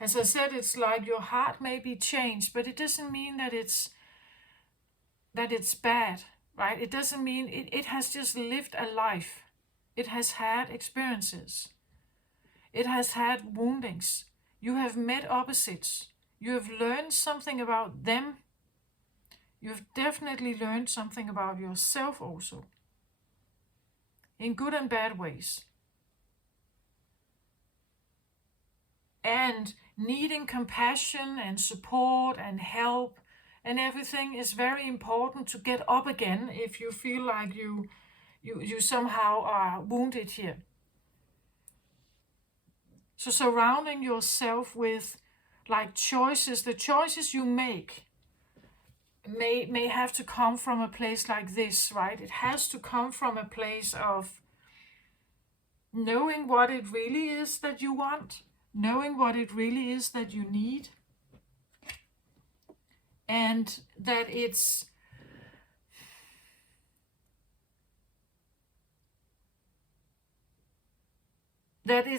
As I said, it's like your heart may be changed, but it doesn't mean that it's bad, right? It doesn't mean it has just lived a life. It has had experiences. It has had woundings. You have met opposites. You have learned something about them. You've definitely learned something about yourself also, in good and bad ways. And needing compassion and support and help and everything is very important to get up again if you feel like you somehow are wounded here. So surrounding yourself with like choices, the choices you make may have to come from a place like this, right? It has to come from a place of knowing what it really is that you want, knowing what it really is that you need, and that it's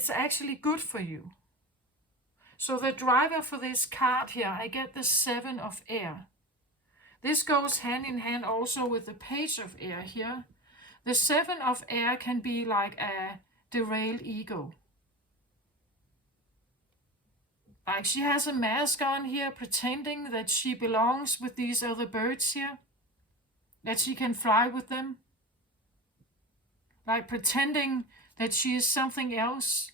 actually good for you. So the driver for this card here, I get the 7 of air. This goes hand in hand also with the page of air here. The 7 of air can be like a derailed ego. Like she has a mask on here, pretending that she belongs with these other birds here, that she can fly with them. Like pretending that she is something else,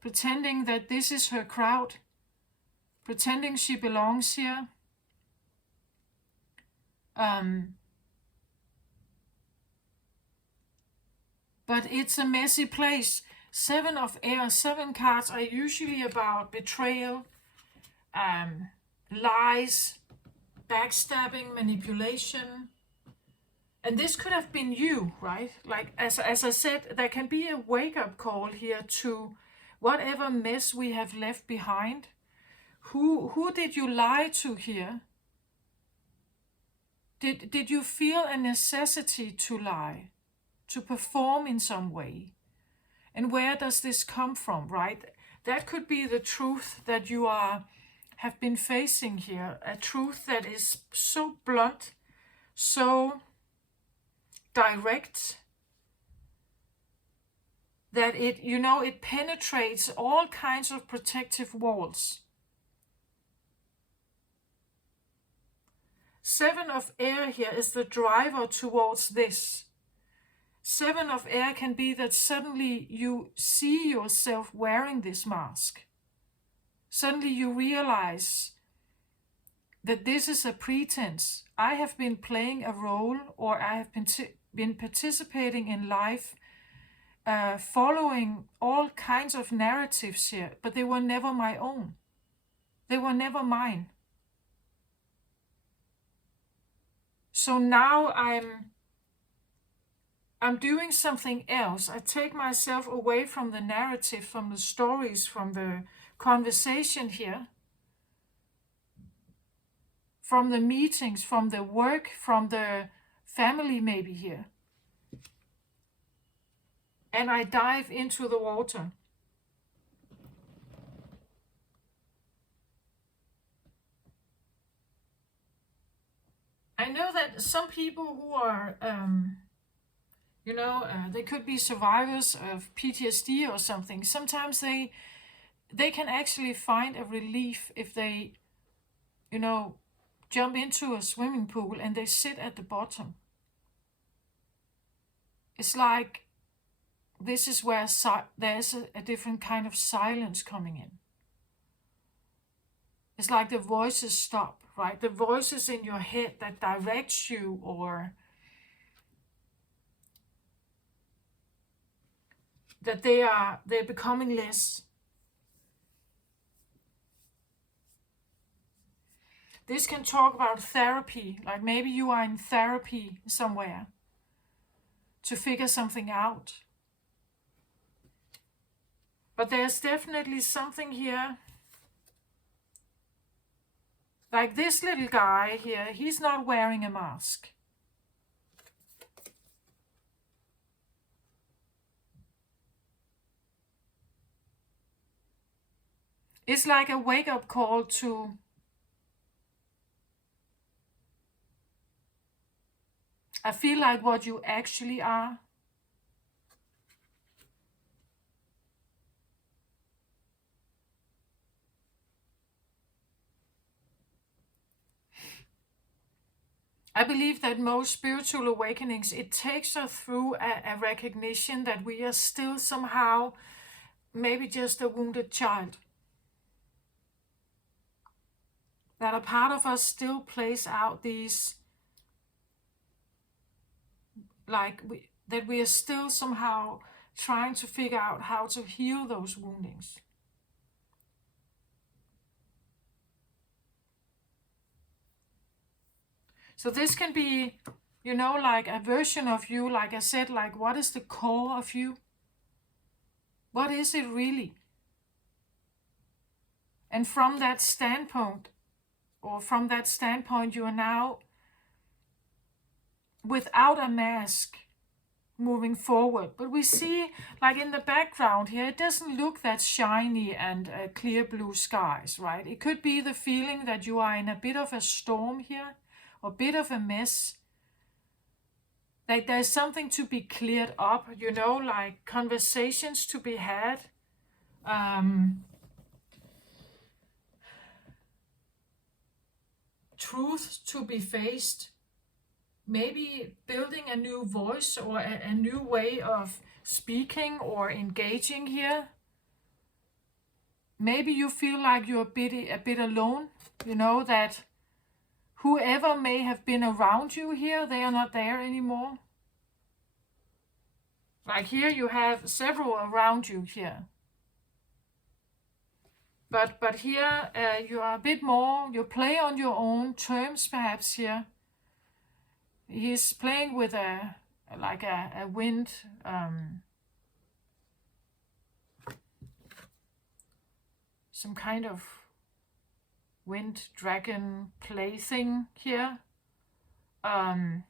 pretending that this is her crowd, pretending she belongs here. But it's a messy place. 7 of air, 7 cards are usually about betrayal, lies, backstabbing, manipulation. And this could have been you, right? Like, as I said, there can be a wake-up call here to whatever mess we have left behind. Who did you lie to here? Did you feel a necessity to lie, to perform in some way? And where does this come from, right? That could be the truth that you have been facing here, a truth that is so blunt, so direct, that it penetrates all kinds of protective walls. 7 of air here is the driver towards this. 7 of air can be that suddenly you see yourself wearing this mask. Suddenly you realize that this is a pretense. I have been playing a role, or I have been participating in life, following all kinds of narratives here, but they were never my own. They were never mine. So now I'm doing something else. I take myself away from the narrative, from the stories, from the conversation here, from the meetings, from the work, from the family maybe here. And I dive into the water. I know that some people who are, they could be survivors of PTSD or something. Sometimes they can actually find a relief if they, jump into a swimming pool and they sit at the bottom. It's like this is where there's a different kind of silence coming in. It's like the voices stop. right? The voices in your head that directs you, or that they're becoming less. This can talk about therapy, like maybe you are in therapy somewhere to figure something out. But there's definitely something here. Like this little guy here, he's not wearing a mask. It's like a wake-up call to I feel like what you actually are. I believe that most spiritual awakenings, it takes us through a recognition that we are still somehow maybe just a wounded child. That a part of us still plays out these, like that we are still somehow trying to figure out how to heal those woundings. So this can be, like a version of you, like I said, like what is the core of you? What is it really? And from that standpoint, you are now without a mask moving forward. But we see, like in the background here, it doesn't look that shiny and clear blue skies, right? It could be the feeling that you are in a bit of a storm here, or a bit of a mess. Like there's something to be cleared up, like conversations to be had. Truth to be faced. Maybe building a new voice or a new way of speaking or engaging here. Maybe you feel like you're a bit alone, that whoever may have been around you here, they are not there anymore. Like here you have several around you here. But here you are a bit more, you play on your own terms perhaps here. He's playing with a wind, some kind of wind dragon plaything here. And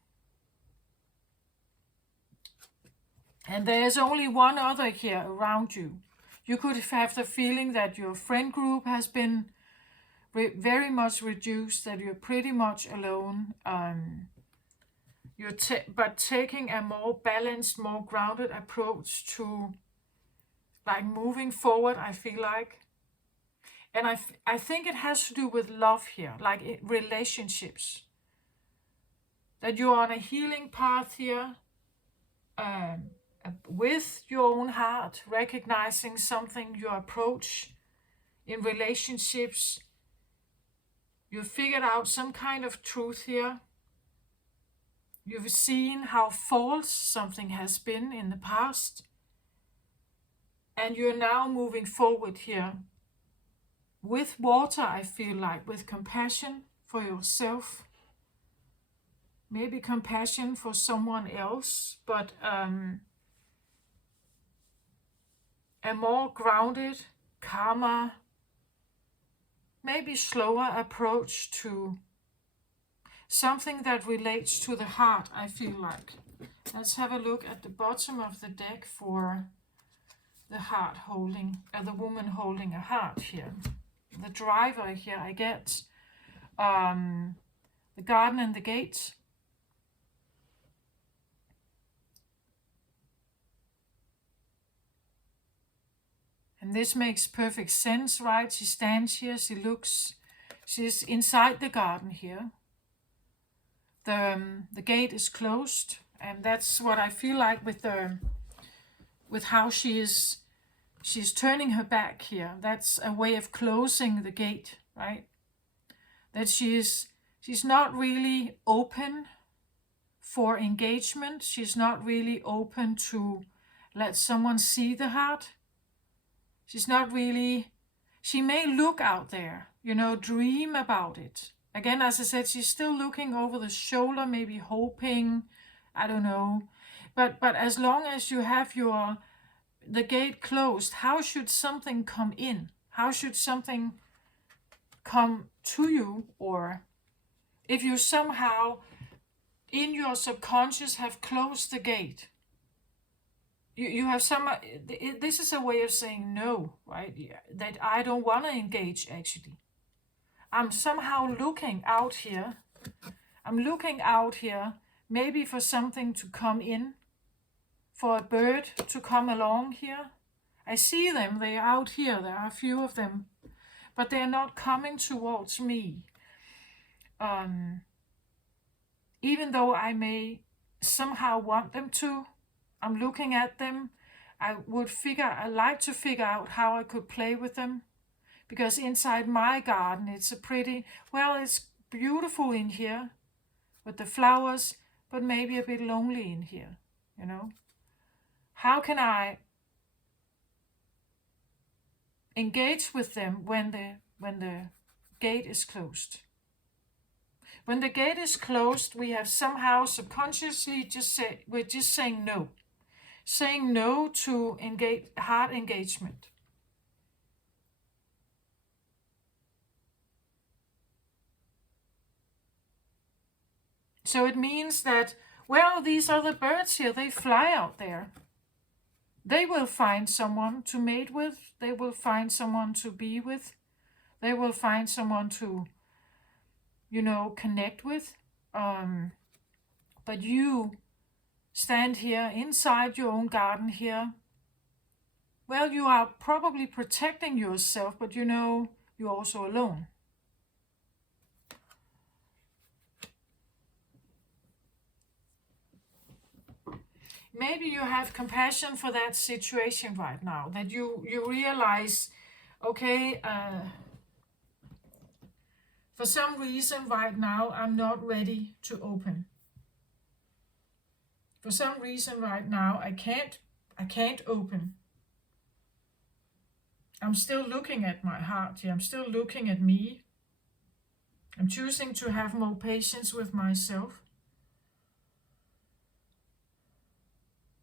there's only one other here around you. You could have the feeling that your friend group has been very much reduced, that you're pretty much alone. But taking a more balanced, more grounded approach to like moving forward, I feel like. And I think it has to do with love here, like relationships. That you're on a healing path here, with your own heart, recognizing something, your approach in relationships. You figured out some kind of truth here. You've seen how false something has been in the past. And you're now moving forward here with water, I feel like, with compassion for yourself. Maybe compassion for someone else, but a more grounded, calmer, maybe slower approach to something that relates to the heart, I feel like. Let's have a look at the bottom of the deck for the heart holding, the woman holding a heart here. The driver here, I get the garden and the gate. And this makes perfect sense, right? She stands here, she's inside the garden here. The gate is closed, and that's what I feel like with how she's turning her back here. That's a way of closing the gate, right? that she's not really open for engagement. She's not really open to let someone see the heart. She's not really, she may look out there, dream about it. Again, as I said, she's still looking over the shoulder, maybe hoping, I don't know. But as long as you have the gate closed, how should something come in? How should something come to you? Or if you somehow in your subconscious have closed the gate, you have this is a way of saying no, right? That I don't want to engage. Actually, I'm somehow looking out here. Maybe for something to come in, for a bird to come along here. I see them, they're out here, there are a few of them, but they're not coming towards me. Even though I may somehow want them to, I'm looking at them. I like to figure out how I could play with them, because inside my garden it's it's beautiful in here with the flowers, but maybe a bit lonely in here, How can I engage with them when the gate is closed? When the gate is closed, we have somehow subconsciously we're just saying no. Saying no to heart engagement. So it means that, these other birds here, they fly out there. They will find someone to mate with. They will find someone to be with. They will find someone to, connect with. But you stand here inside your own garden here. You are probably protecting yourself, but you're also alone. Maybe you have compassion for that situation right now, that you realize, okay, for some reason right now I'm not ready to open. For some reason right now I can't open. I'm still looking at my heart here. I'm still looking at me. I'm choosing to have more patience with myself.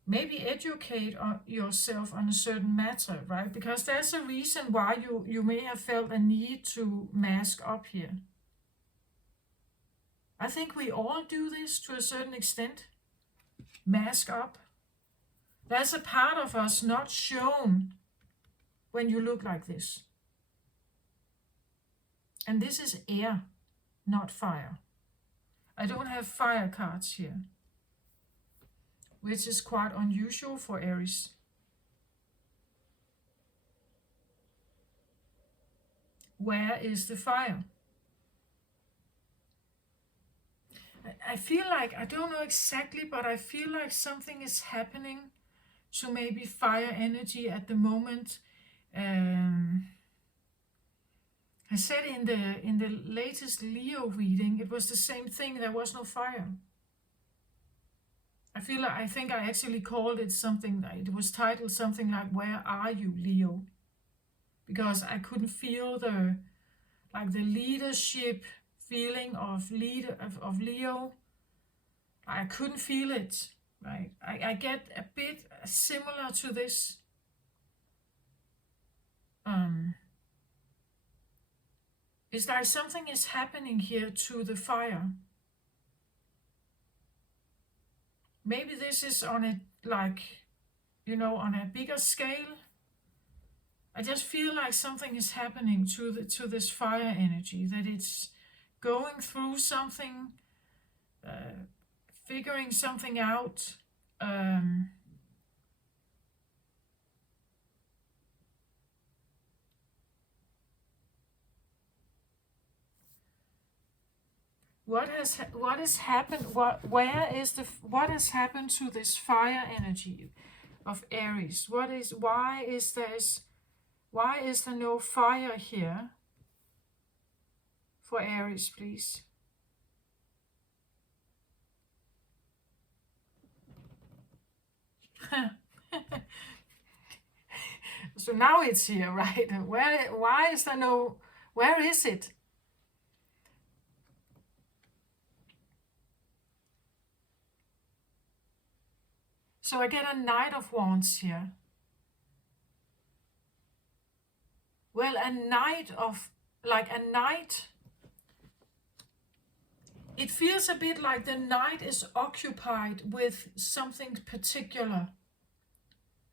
Maybe educate yourself on a certain matter, right? Because there's a reason why you may have felt a need to mask up here. I think we all do this to a certain extent. Mask up. There's a part of us not shown when you look like this. And this is air, not fire. I don't have fire cards here, which is quite unusual for Aries. Where is the fire? I feel like, I don't know exactly, but I feel like something is happening to maybe fire energy at the moment. I said in the latest Leo reading, it was the same thing. There was no fire. I think I actually called it something. It was titled something like "Where are you, Leo?" Because I couldn't feel the leadership feeling of Leo. I couldn't feel it. Right? I get a bit similar to this. It's like something is happening here to the fire. Maybe this is on a on a bigger scale. I just feel like something is happening to this fire energy, that it's going through something, figuring something out. What has happened? What has happened to this fire energy of Aries? Why is there no fire here for Aries, please. So now it's here, right? Why is there no, where is it? So I get a Knight of Wands here. Well, a knight, it feels a bit like the knight is occupied with something particular.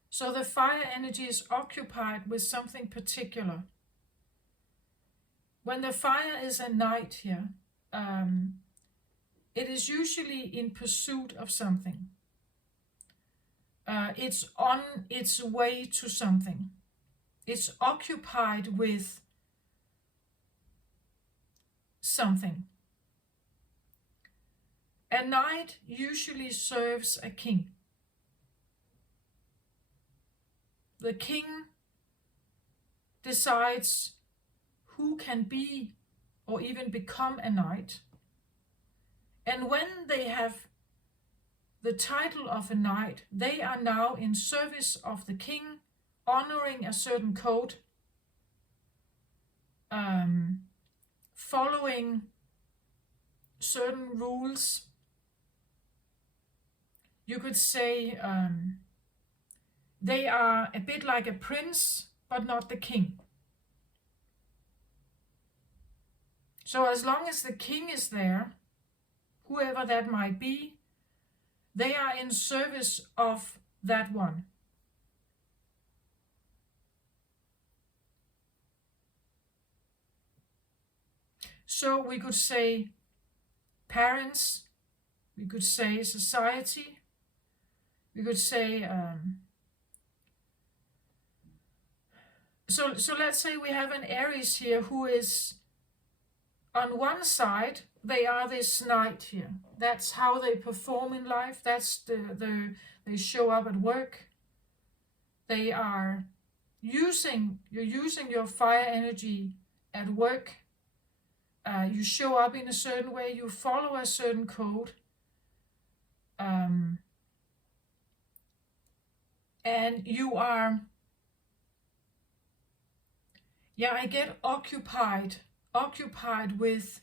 So the fire energy is occupied with something particular. When the fire is a knight here, it is usually in pursuit of something. It's on its way to something. It's occupied with something. A knight usually serves a king. The king decides who can be or even become a knight. And when they have the title of a knight, they are now in service of the king, honoring a certain code, following certain rules. You could say they are a bit like a prince, but not the king. So as long as the king is there, whoever that might be, they are in service of that one. So we could say parents, we could say society, we could say so let's say we have an Aries here who is on one side, they are this knight here. That's how they perform in life. That's they show up at work. They are you're using your fire energy at work. You show up in a certain way. You follow a certain code. And you are, I get occupied with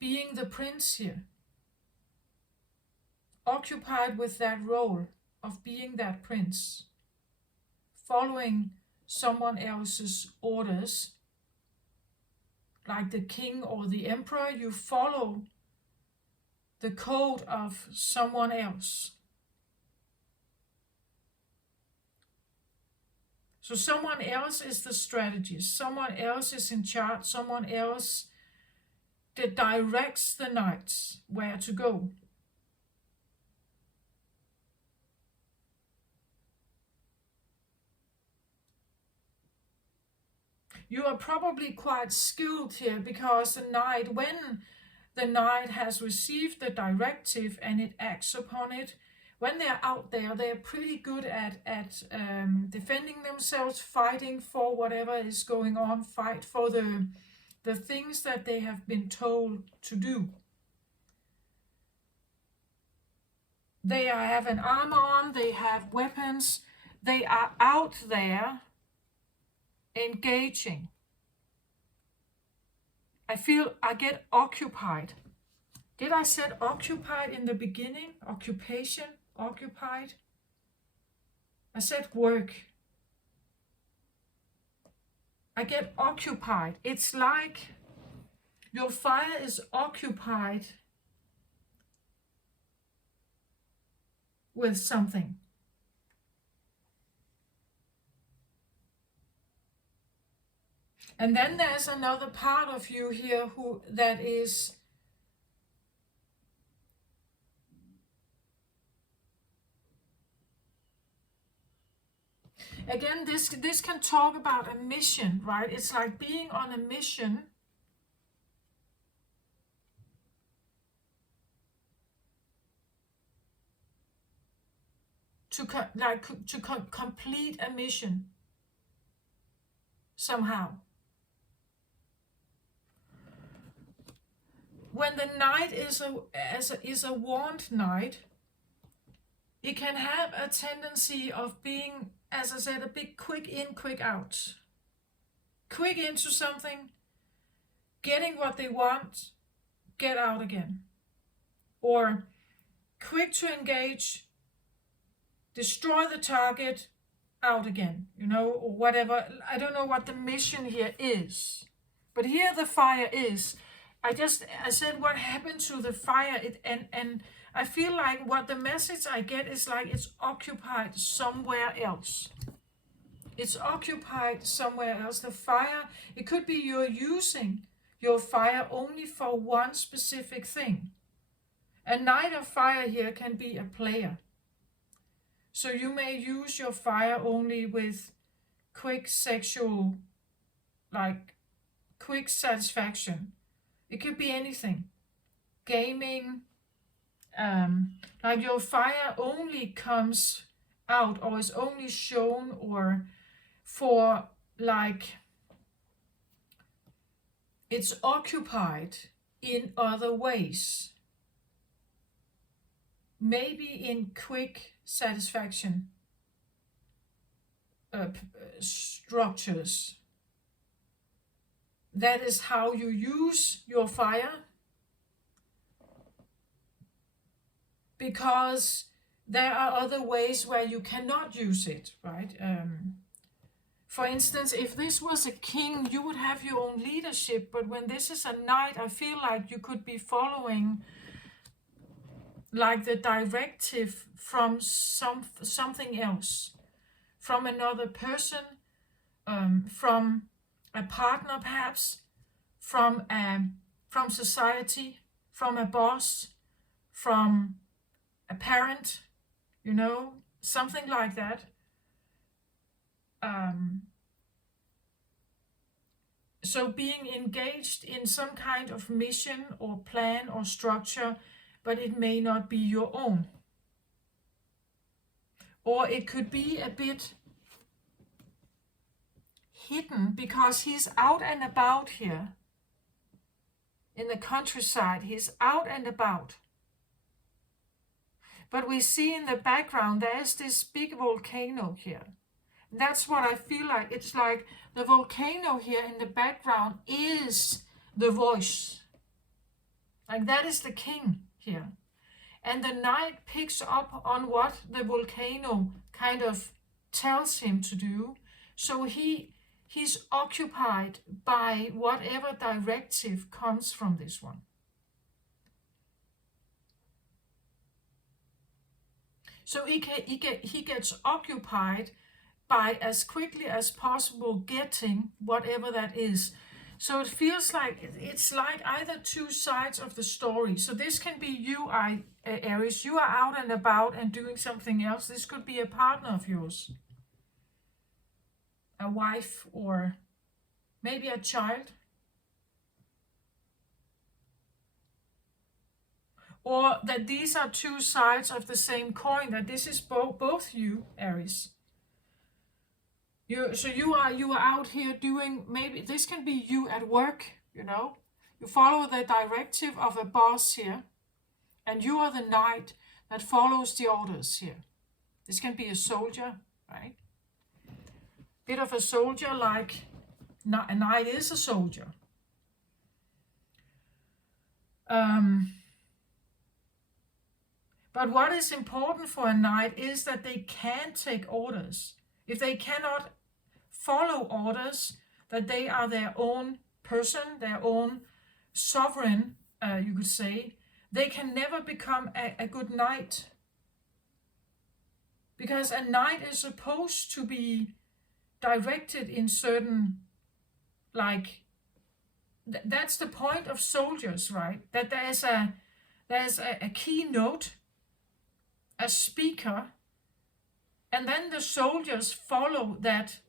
being the prince here. Occupied with that role of being that prince. Following someone else's orders. Like the king or the emperor, you follow the code of someone else. So someone else is the strategist, someone else is in charge, someone else that directs the knights where to go. You are probably quite skilled here because when the knight has received the directive and it acts upon it, when they're out there, they're pretty good at defending themselves, fighting for whatever is going on, fight for the things that they have been told to do. They have an armor on, they have weapons, they are out there engaging. I get occupied. Did I say occupied in the beginning? Occupation, occupied. I said work. I get occupied. It's like your fire is occupied with something. And then there's another part of you here that is again, this can talk about a mission, right? It's like being on a mission to complete a mission somehow. when the knight is a wand knight, it can have a tendency of being, as I said, a bit quick in, quick out. Quick into something, getting what they want, get out again. Or quick to engage, destroy the target, out again, or whatever. I don't know what the mission here is. But here the fire is. I said what happened to the fire, and I feel like what the message I get is like it's occupied somewhere else. It's occupied somewhere else. The fire, it could be you're using your fire only for one specific thing. A knight of fire here can be a player. So you may use your fire only with quick sexual, like quick satisfaction. It could be anything. Gaming, like your fire only comes out or is only shown or for like it's occupied in other ways. Maybe in quick satisfaction structures. That is how you use your fire, because there are other ways where you cannot use it, right? For instance, if this was a king, you would have your own leadership, but when this is a knight, I feel like you could be following like the directive from something else, from another person, from a partner perhaps, from society, from a boss, from a parent, something like that. So being engaged in some kind of mission or plan or structure, but it may not be your own. Or it could be a bit hidden because he's out and about here. In the countryside, he's out and about. But we see in the background, there's this big volcano here. That's what I feel like. It's like the volcano here in the background is the voice. Like that is the king here. And the knight picks up on what the volcano kind of tells him to do. So he's occupied by whatever directive comes from this one. So he gets occupied by as quickly as possible getting whatever that is. So it feels like it's like either two sides of the story. So this can be you, Aries. You are out and about and doing something else. This could be a partner of yours, a wife, or maybe a child. Or that these are two sides of the same coin, that this is both you, Aries. You are out here doing, maybe this can be you at work, You follow the directive of a boss here, and you are the knight that follows the orders here. This can be a soldier, right? Bit of a soldier, like a knight is a soldier. But what is important for a knight is that they can take orders. If they cannot follow orders, that they are their own person, their own sovereign, you could say, they can never become a good knight. Because a knight is supposed to be directed in certain, that's the point of soldiers, right? That there's a keynote, a speaker, and then the soldiers follow that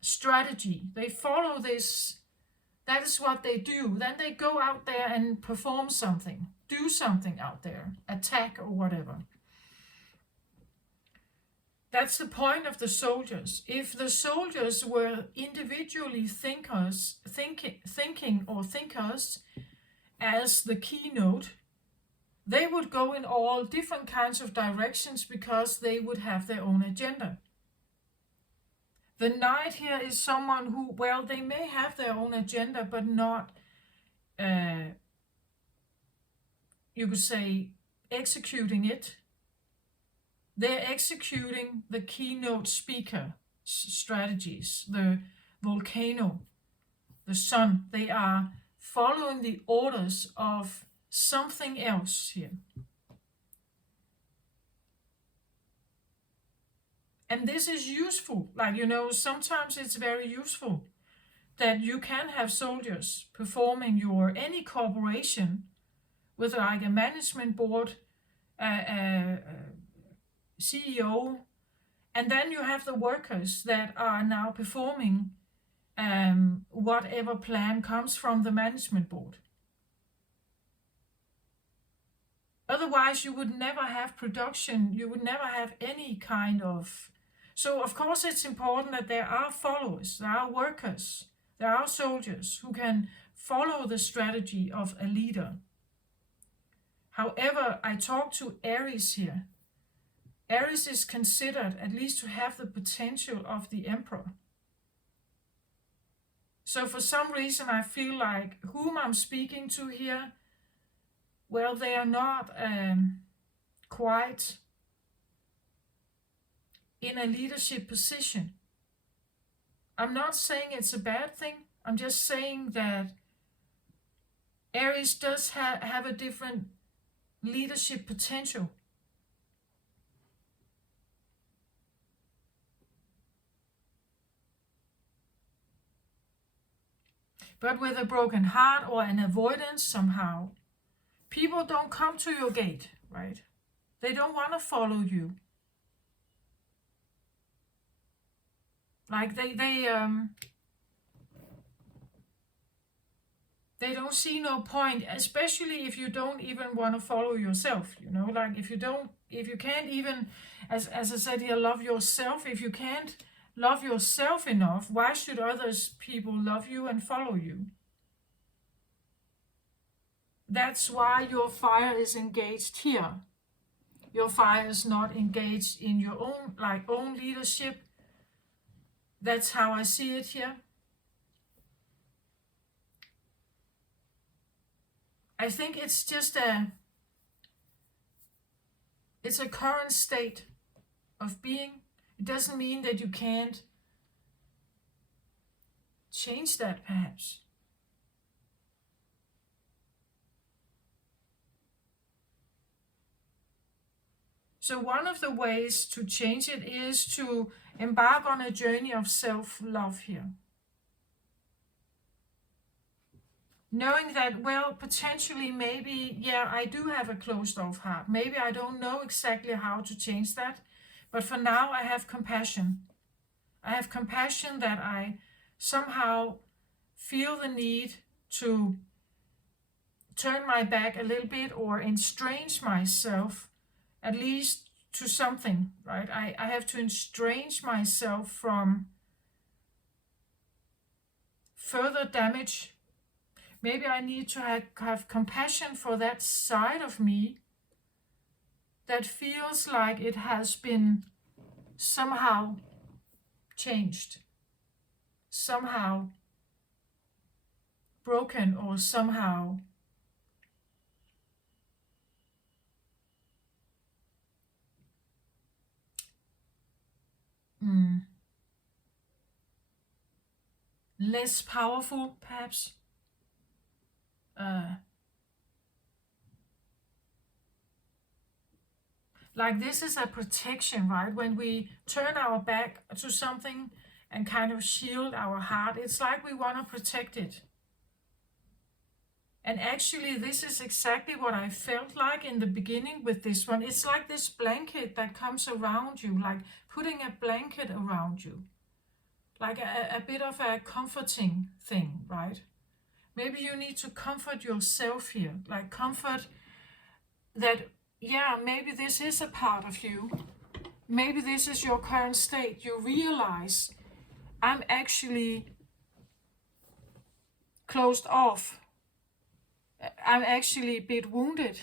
strategy. They follow this. That is what they do. Then they go out there and perform something, do something out there, attack or whatever. That's the point of the soldiers. If the soldiers were individually thinkers, as the keynote, they would go in all different kinds of directions because they would have their own agenda. The Knight here is someone who, well, they may have their own agenda, but not, you could say, executing it. They're executing the keynote speaker strategies, the volcano, the sun. They are following the orders of something else here. And this is useful. Like, sometimes it's very useful that you can have soldiers performing any corporation with like a management board, CEO, and then you have the workers that are now performing whatever plan comes from the management board. Otherwise, you would never have production. You would never have any kind of... So, of course, it's important that there are followers, there are workers, there are soldiers who can follow the strategy of a leader. However, I talk to Aries here. Aries is considered at least to have the potential of the emperor. So for some reason, I feel like whom I'm speaking to here, well, they are not quite in a leadership position. I'm not saying it's a bad thing. I'm just saying that Aries does have a different leadership potential. But with a broken heart or an avoidance somehow, people don't come to your gate, right? They don't want to follow you. Like they don't see no point, especially if you don't even want to follow yourself, like if you can't even, as I said here, love yourself. If you can't love yourself enough, why should others people love you and follow you? That's why your fire is engaged here. Your fire is not engaged in your own leadership. That's how I see it here. I think it's just it's a current state of being. It doesn't mean that you can't change that, perhaps. So one of the ways to change it is to embark on a journey of self-love here. Knowing that, well, potentially maybe, yeah, I do have a closed-off heart. Maybe I don't know exactly how to change that. But for now, I have compassion. I have compassion that I somehow feel the need to turn my back a little bit or estrange myself, at least to something, right? I have to estrange myself from further damage. Maybe I need to have compassion for that side of me that feels like it has been somehow changed, somehow broken, or somehow less powerful, perhaps. Like this is a protection, right? When we turn our back to something and kind of shield our heart, it's like we want to protect it. And actually, this is exactly what I felt like in the beginning with this one. It's like this blanket that comes around you, like putting a blanket around you. Like a bit of a comforting thing, right? Maybe you need to comfort yourself here. Like comfort that, yeah, maybe this is a part of you. Maybe this is your current state. You realize, I'm actually closed off. I'm actually a bit wounded.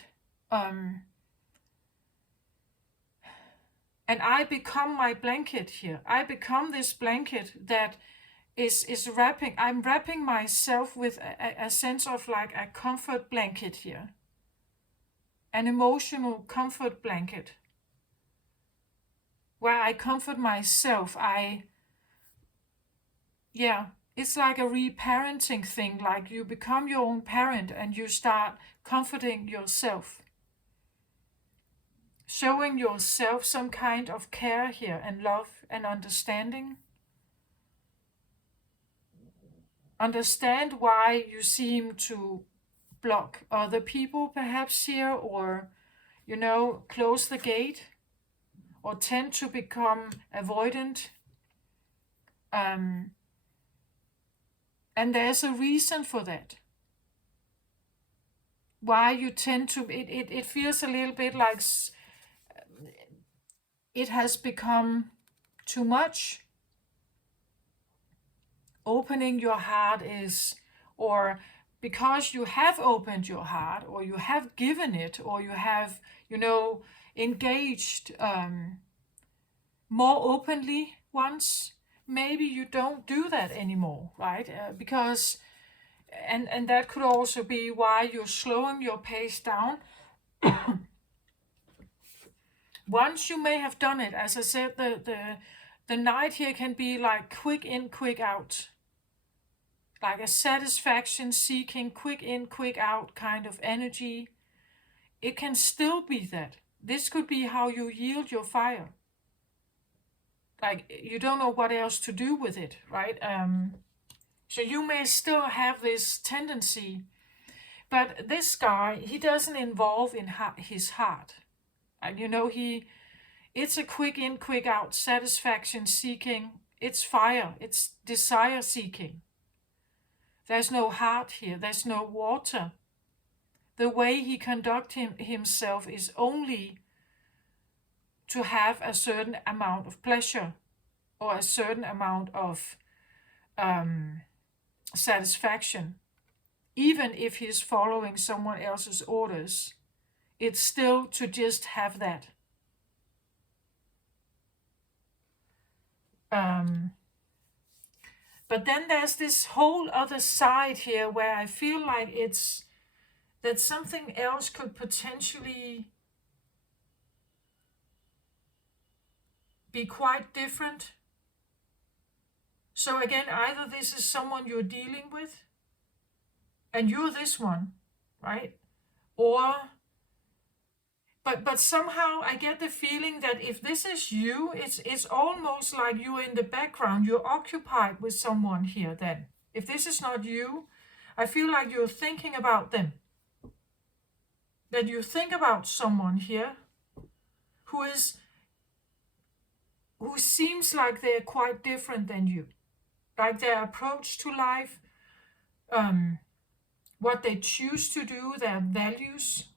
And I become my blanket here. I become this blanket that is wrapping. I'm wrapping myself with a sense of like a comfort blanket here. An emotional comfort blanket. Where I comfort myself. It's like a reparenting thing. Like you become your own parent and you start comforting yourself. Showing yourself some kind of care here and love and understanding. Understand why you seem to block other people perhaps here, or close the gate, or tend to become avoidant. And there's a reason for that. Why you tend to, it feels a little bit like it has become too much. Opening your heart is, or because you have opened your heart, or you have given it, or you have, engaged more openly once, maybe you don't do that anymore, right? Because, and that could also be why you're slowing your pace down. Once you may have done it, as I said, the night here can be like quick in, quick out. Like a satisfaction seeking, quick in, quick out kind of energy. It can still be that. This could be how you yield your fire. Like you don't know what else to do with it, right? So you may still have this tendency, but this guy, he doesn't involve in his heart. And it's a quick in, quick out, satisfaction seeking. It's fire, it's desire seeking. There's no heart here, there's no water. The way he conducts himself is only to have a certain amount of pleasure or a certain amount of satisfaction. Even if he's following someone else's orders, it's still to just have that. But then there's this whole other side here where I feel like it's that something else could potentially be quite different. So again, either this is someone you're dealing with and you're this one, right? Or but somehow I get the feeling that if this is you, it's almost like you're in the background, you're occupied with someone here then. If this is not you, I feel like you're thinking about them. That you think about someone here who seems like they're quite different than you. Like their approach to life, what they choose to do, their values,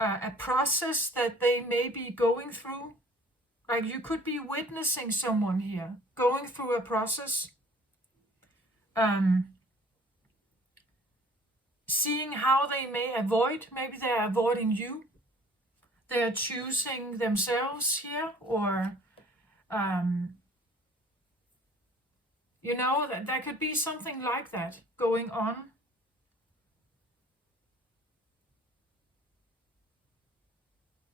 a process that they may be going through. Like you could be witnessing someone here going through a process, seeing how they may avoid, maybe they're avoiding you, they're choosing themselves here, or that there could be something like that going on.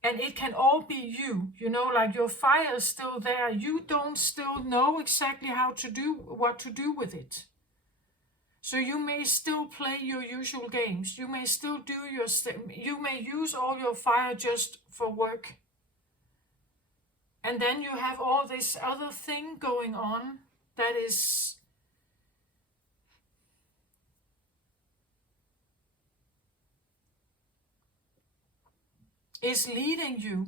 And it can all be you, like your fire is still there. You don't still know exactly what to do with it. So you may still play your usual games. You may still do you may use all your fire just for work. And then you have all this other thing going on that is leading you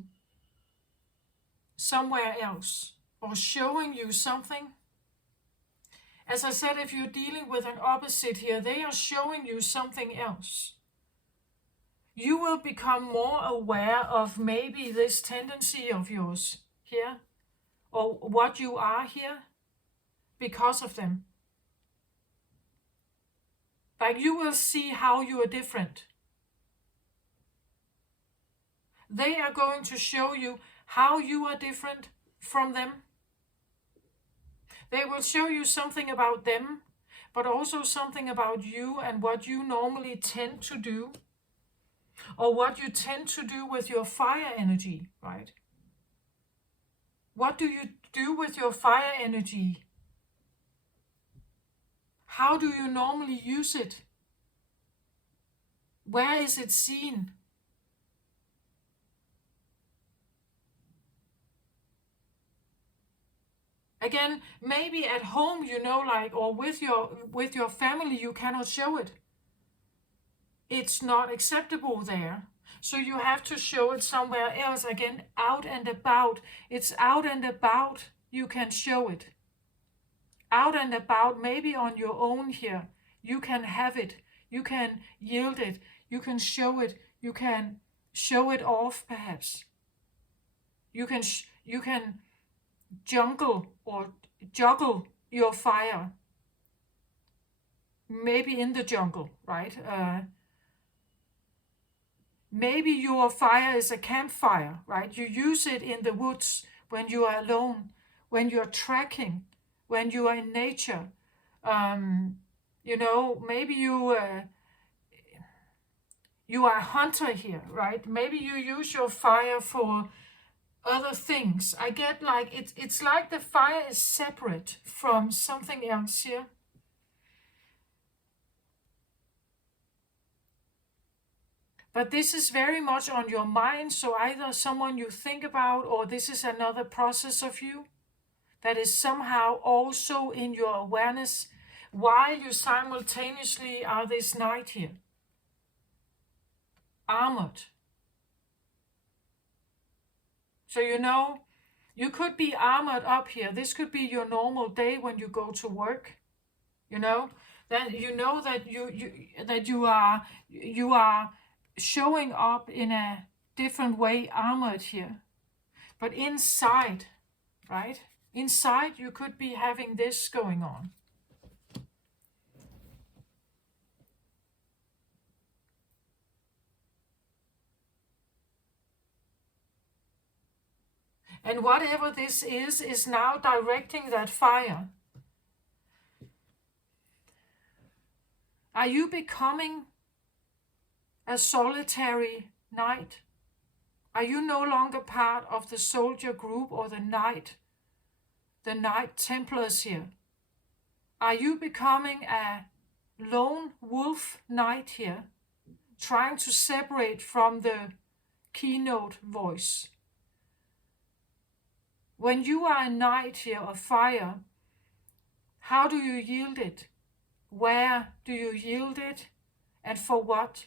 somewhere else or showing you something. As I said, if you're dealing with an opposite here, they are showing you something else. You will become more aware of maybe this tendency of yours here, or what you are here because of them. Like you will see how you are different. They are going to show you how you are different from them. They will show you something about them, but also something about you and what you normally tend to do, or what you tend to do with your fire energy, right? What do you do with your fire energy? How do you normally use it? Where is it seen? Again, maybe at home, like, or with your family, you cannot show it. It's not acceptable there. So you have to show it somewhere else. Again, out and about. It's out and about you can show it. Out and about, maybe on your own here. You can have it. You can yield it. You can show it. You can show it off, perhaps. You can juggle your fire. Maybe in the jungle, right? Maybe your fire is a campfire, right? You use it in the woods when you are alone, when you're trekking, when you are in nature. Maybe you are a hunter here, right? Maybe you use your fire for other things. I get like it's like the fire is separate from something else here. But this is very much on your mind, so either someone you think about, or this is another process of you that is somehow also in your awareness while you simultaneously are this night here. Armored. So you could be armored up here. This could be your normal day when you go to work. Then that you are showing up in a different way, armored here. But inside, right? Inside you could be having this going on. And whatever this is now directing that fire. Are you becoming a solitary knight? Are you no longer part of the soldier group or the knight Templars here? Are you becoming a lone wolf knight here, trying to separate from the keynote voice? When you are a knight here of fire, how do you yield it? Where do you yield it? And for what?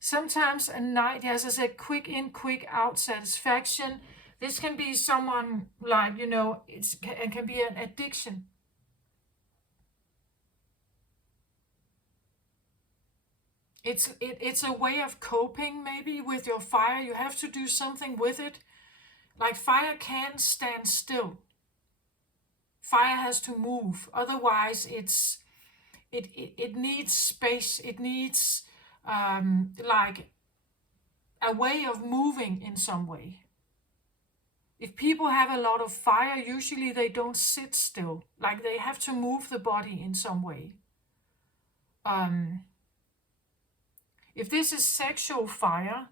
Sometimes a knight has, as I said, quick in, quick out satisfaction. This can be someone like, it can be an addiction. It's a way of coping maybe with your fire. You have to do something with it. Like fire can't stand still. Fire has to move. Otherwise it needs space. It needs like a way of moving in some way. If people have a lot of fire, usually they don't sit still. Like they have to move the body in some way. If this is sexual fire,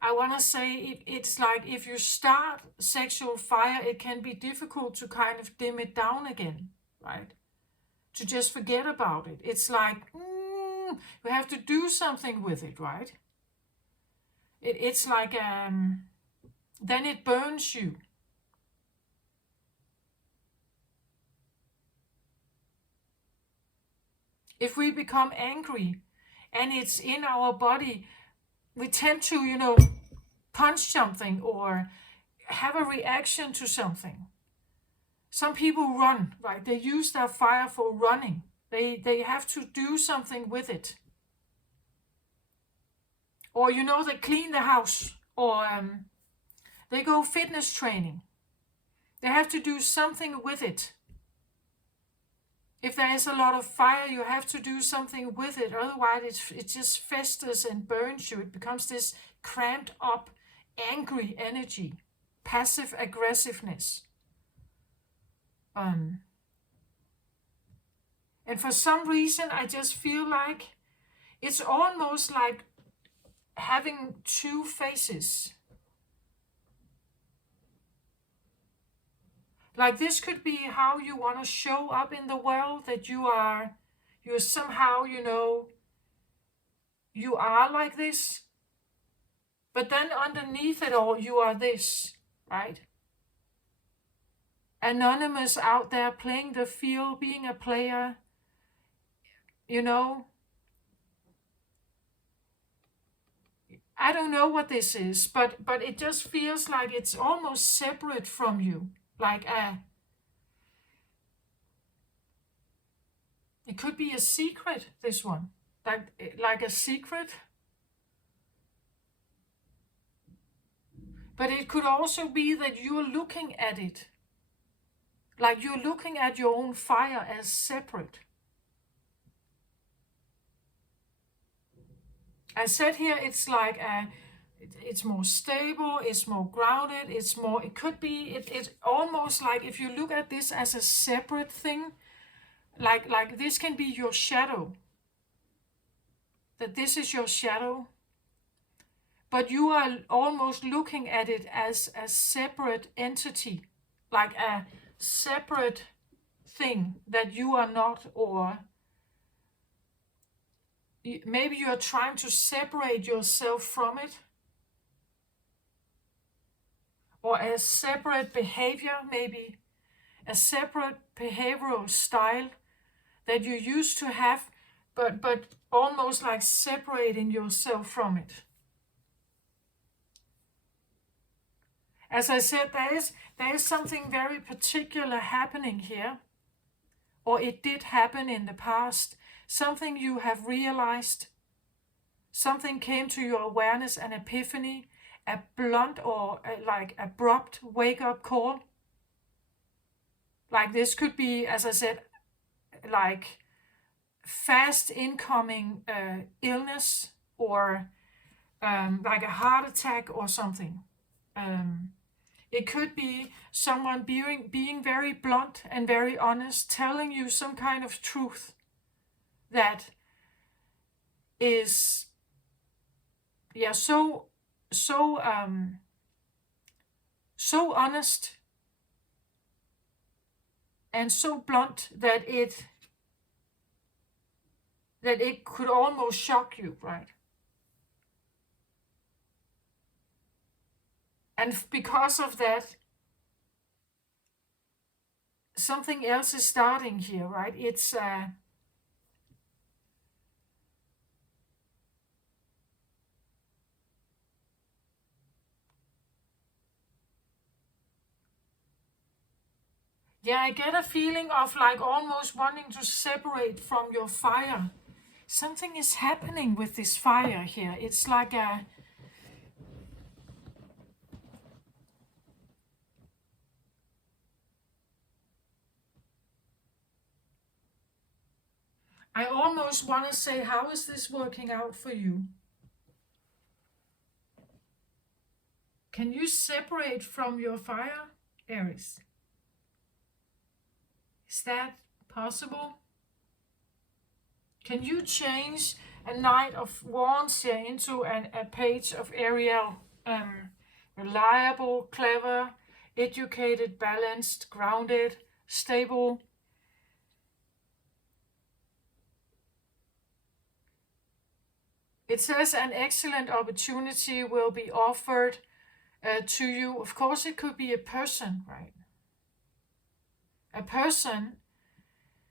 I want to say it's like if you start sexual fire, it can be difficult to kind of dim it down again, right? To just forget about it. It's like, you have to do something with it, right? It's like, then it burns you. If we become angry and it's in our body, we tend to, punch something or have a reaction to something. Some people run, right? They use their fire for running. They have to do something with it. Or, they clean the house, or they go fitness training. They have to do something with it. if there is a lot of fire, you have to do something with it. Otherwise, it just festers and burns you. It becomes this cramped up, angry energy, passive aggressiveness. And for some reason, I just feel like it's almost like having two faces. Like this could be how you want to show up in the world, that you're somehow, you are like this. But then underneath it all, you are this, right? Anonymous out there playing the field, being a player, I don't know what this is, but it just feels like it's almost separate from you. Like it could be a secret, this one. Like a secret. But it could also be that you're looking at it. Like you're looking at your own fire as separate. I said here, it's like it's more stable, it's more grounded, it could be, it's almost like if you look at this as a separate thing, like this can be your shadow. That this is your shadow. But you are almost looking at it as a separate entity, like a separate thing that you are not, or maybe you are trying to separate yourself from it, or a separate behavior, maybe a separate behavioral style that you used to have, but almost like separating yourself from it. As I said, there is something very particular happening here, or it did happen in the past. Something you have realized, something came to your awareness, an epiphany, a blunt or like abrupt wake-up call. Like this could be, as I said, like fast incoming illness, or like a heart attack or something. It could be someone being very blunt and very honest, telling you some kind of truth that is, so honest and so blunt that it could almost shock you, right? And because of that, something else is starting here, right? It's I get a feeling of like almost wanting to separate from your fire. Something is happening with this fire here. It's like I almost want to say, how is this working out for you? Can you separate from your fire, Aries? Is that possible? Can you change a Knight of Wands here into a page of Ariel? Reliable, clever, educated, balanced, grounded, stable. It says an excellent opportunity will be offered to you. Of course, it could be a person, right? A person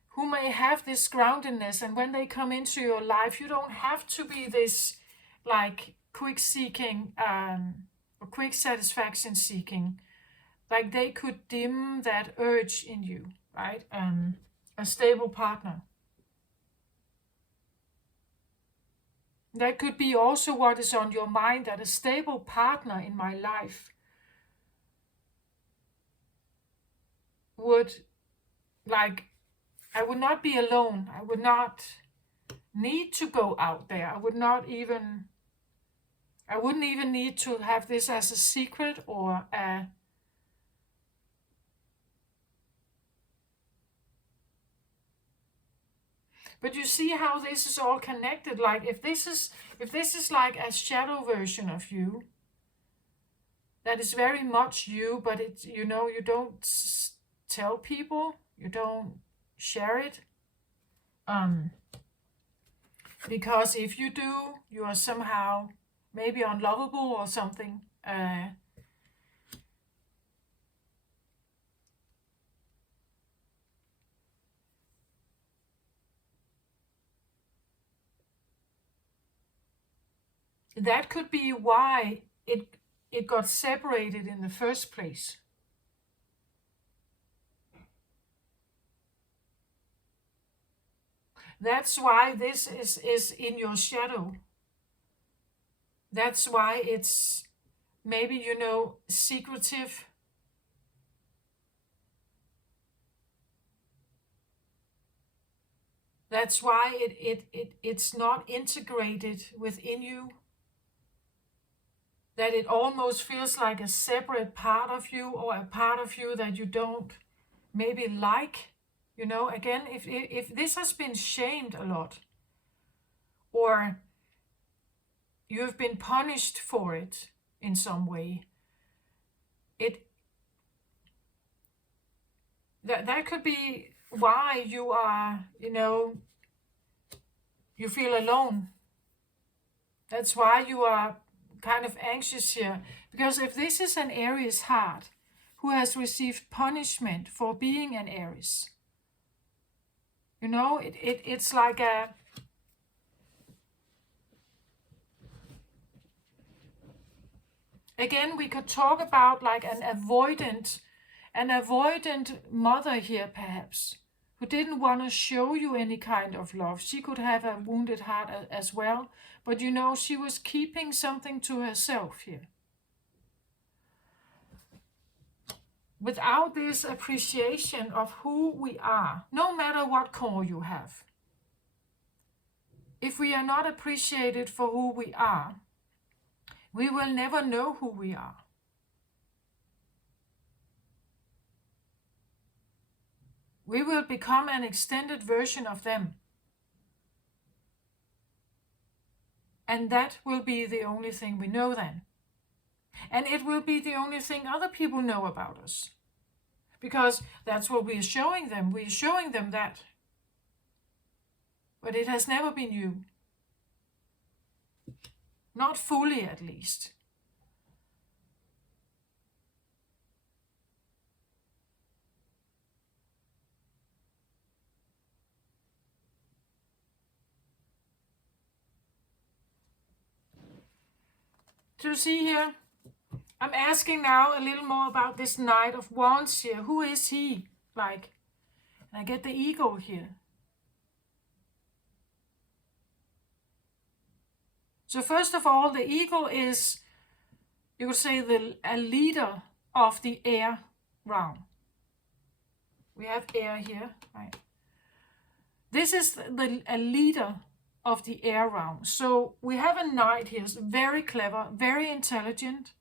who may have this groundedness, and when they come into your life, you don't have to be this like quick seeking or quick satisfaction seeking. Like they could dim that urge in you, right? A stable partner. That could be also what is on your mind, that a stable partner in my life would like I would not be alone. I would not need to go out there. I wouldn't even need to have this as a secret or a. But you see how this is all connected. Like if this is like a shadow version of you, that is very much you, but it's, you know, you don't tell people, you don't share it. Because if you do, you are somehow maybe unlovable or something. That could be why it got separated in the first place. That's why this is in your shadow. That's why it's maybe, you know, secretive. That's why it's not integrated within you. That it almost feels like a separate part of you, or a part of you that you don't maybe like. You know, again, if this has been shamed a lot, or you've been punished for it in some way, that could be why you are, you know, you feel alone. That's why you are kind of anxious here. Because if this is an Aries heart who has received punishment for being an Aries, you know, it's like a. Again, we could talk about like an avoidant mother here, perhaps, who didn't want to show you any kind of love. She could have a wounded heart as well, but you know, she was keeping something to herself here. Without this appreciation of who we are, no matter what core you have, if we are not appreciated for who we are, we will never know who we are. We will become an extended version of them. And that will be the only thing we know then. And it will be the only thing other people know about us. Because that's what we are showing them. We are showing them that. But it has never been you. Not fully, at least. To see here, I'm asking now a little more about this Knight of Wands here. Who is he? Like, and I get the ego here. So first of all, the eagle is, you could say, a leader of the air realm. We have air here, right? This is a leader of the air realm. So we have a knight here, very clever, very intelligent,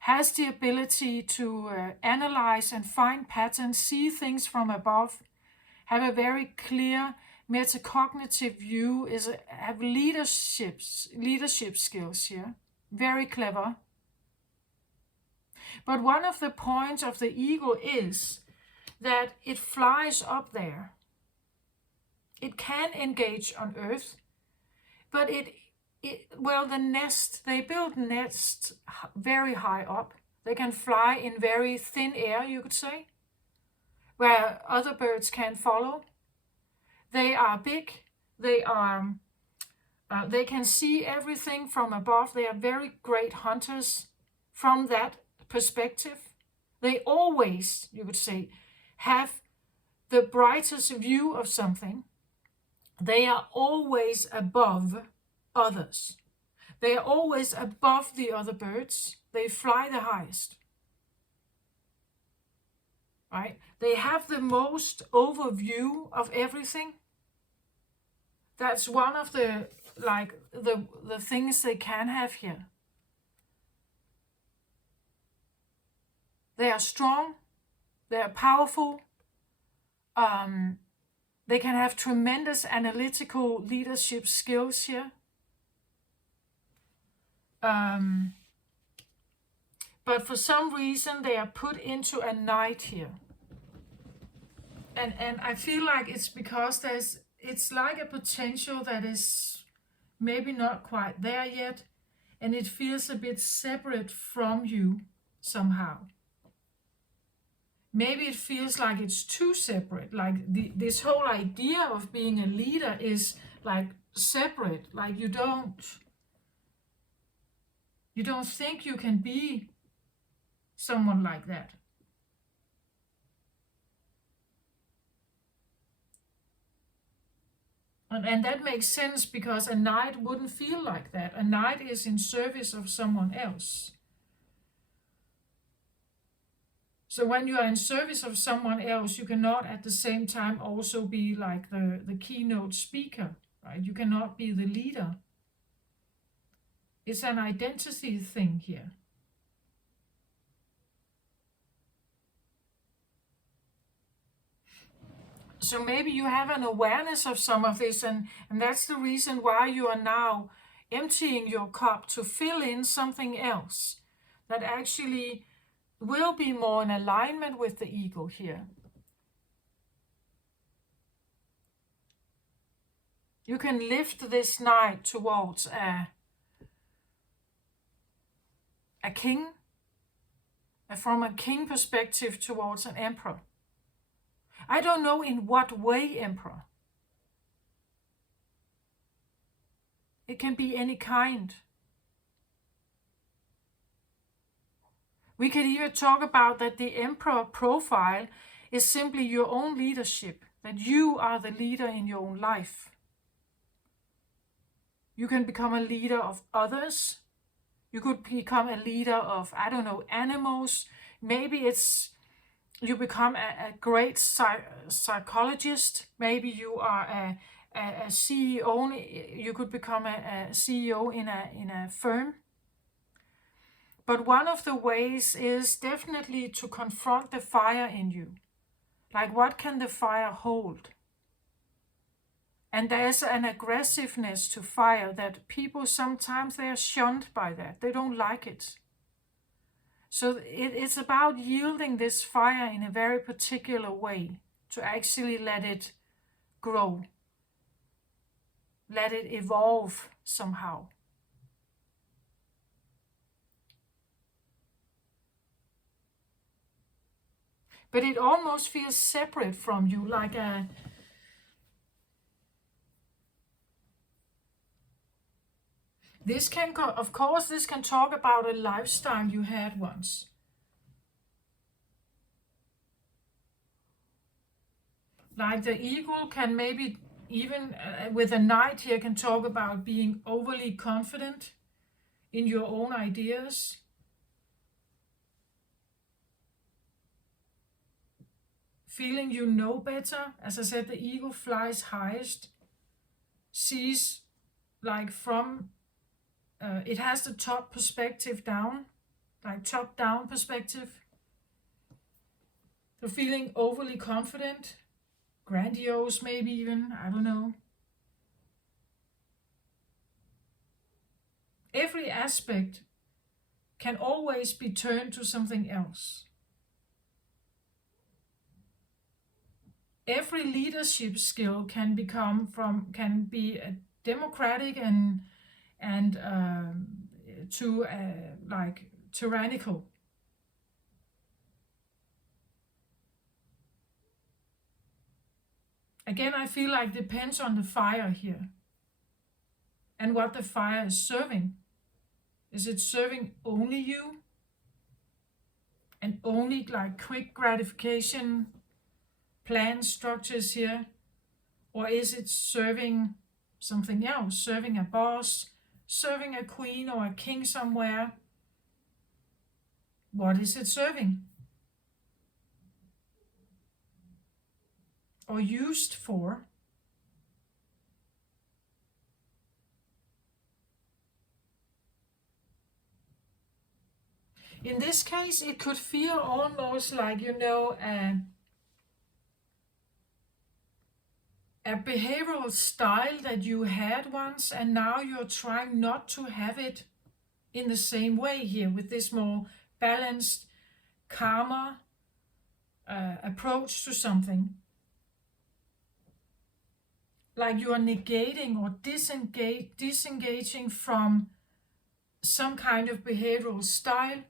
has the ability to analyze and find patterns, see things from above, have a very clear metacognitive view, have leadership skills here, very clever. But one of the points of the eagle is that it flies up there. It can engage on Earth, but the nest, they build nests very high up. They can fly in very thin air, you could say, where other birds can follow. They are big. They can see everything from above. They are very great hunters from that perspective. They always, you could say, have the brightest view of something. They are always above others. They are always above the other birds. They fly the highest. right? They have the most overview of everything. That's one of the the things they can have here. They are strong, they are powerful, they can have tremendous analytical leadership skills here. But for some reason they are put into a Knight here. And I feel like it's because it's like a potential that is maybe not quite there yet, and it feels a bit separate from you somehow. Maybe it feels like it's too separate, like this whole idea of being a leader is like separate, like you don't think you can be someone like that. And that makes sense because a Knight wouldn't feel like that. A Knight is in service of someone else. So when you are in service of someone else, you cannot at the same time also be like the keynote speaker, right? You cannot be the leader. It's an identity thing here. So maybe you have an awareness of some of this, and that's the reason why you are now emptying your cup to fill in something else that actually will be more in alignment with the ego here. You can lift this Knight towards a king, from a king perspective towards an emperor. I don't know in what way emperor. It can be any kind. We could even talk about that the emperor profile is simply your own leadership, that you are the leader in your own life. You can become a leader of others. You could become a leader of, I don't know, animals. Maybe it's you become a great psychologist. Maybe you are a CEO. You could become a CEO in a firm. But one of the ways is definitely to confront the fire in you. Like, what can the fire hold? And there's an aggressiveness to fire that people sometimes they are shunned by that. They don't like it. So it's about yielding this fire in a very particular way to actually let it grow. Let it evolve somehow. But it almost feels separate from you, like a this can of course this can talk about a lifestyle you had once. Like the ego can maybe even with a Knight here can talk about being overly confident in your own ideas. Feeling you know better. As I said, the ego flies highest, sees like from, it has the top perspective down, like top down perspective. So feeling overly confident, grandiose maybe even, I don't know. Every aspect can always be turned to something else. Every leadership skill can be a democratic and to like tyrannical. Again, I feel like it depends on the fire here and what the fire is serving. Is it serving only you and only like quick gratification plan structures here? Or is it serving something else, serving a boss, serving a queen or a king somewhere? What is it serving? or used for. In this case, it could feel almost like, a behavioral style that you had once, and now you're trying not to have it in the same way here, with this more balanced, calmer approach to something. Like you are negating or disengaging from some kind of behavioral style.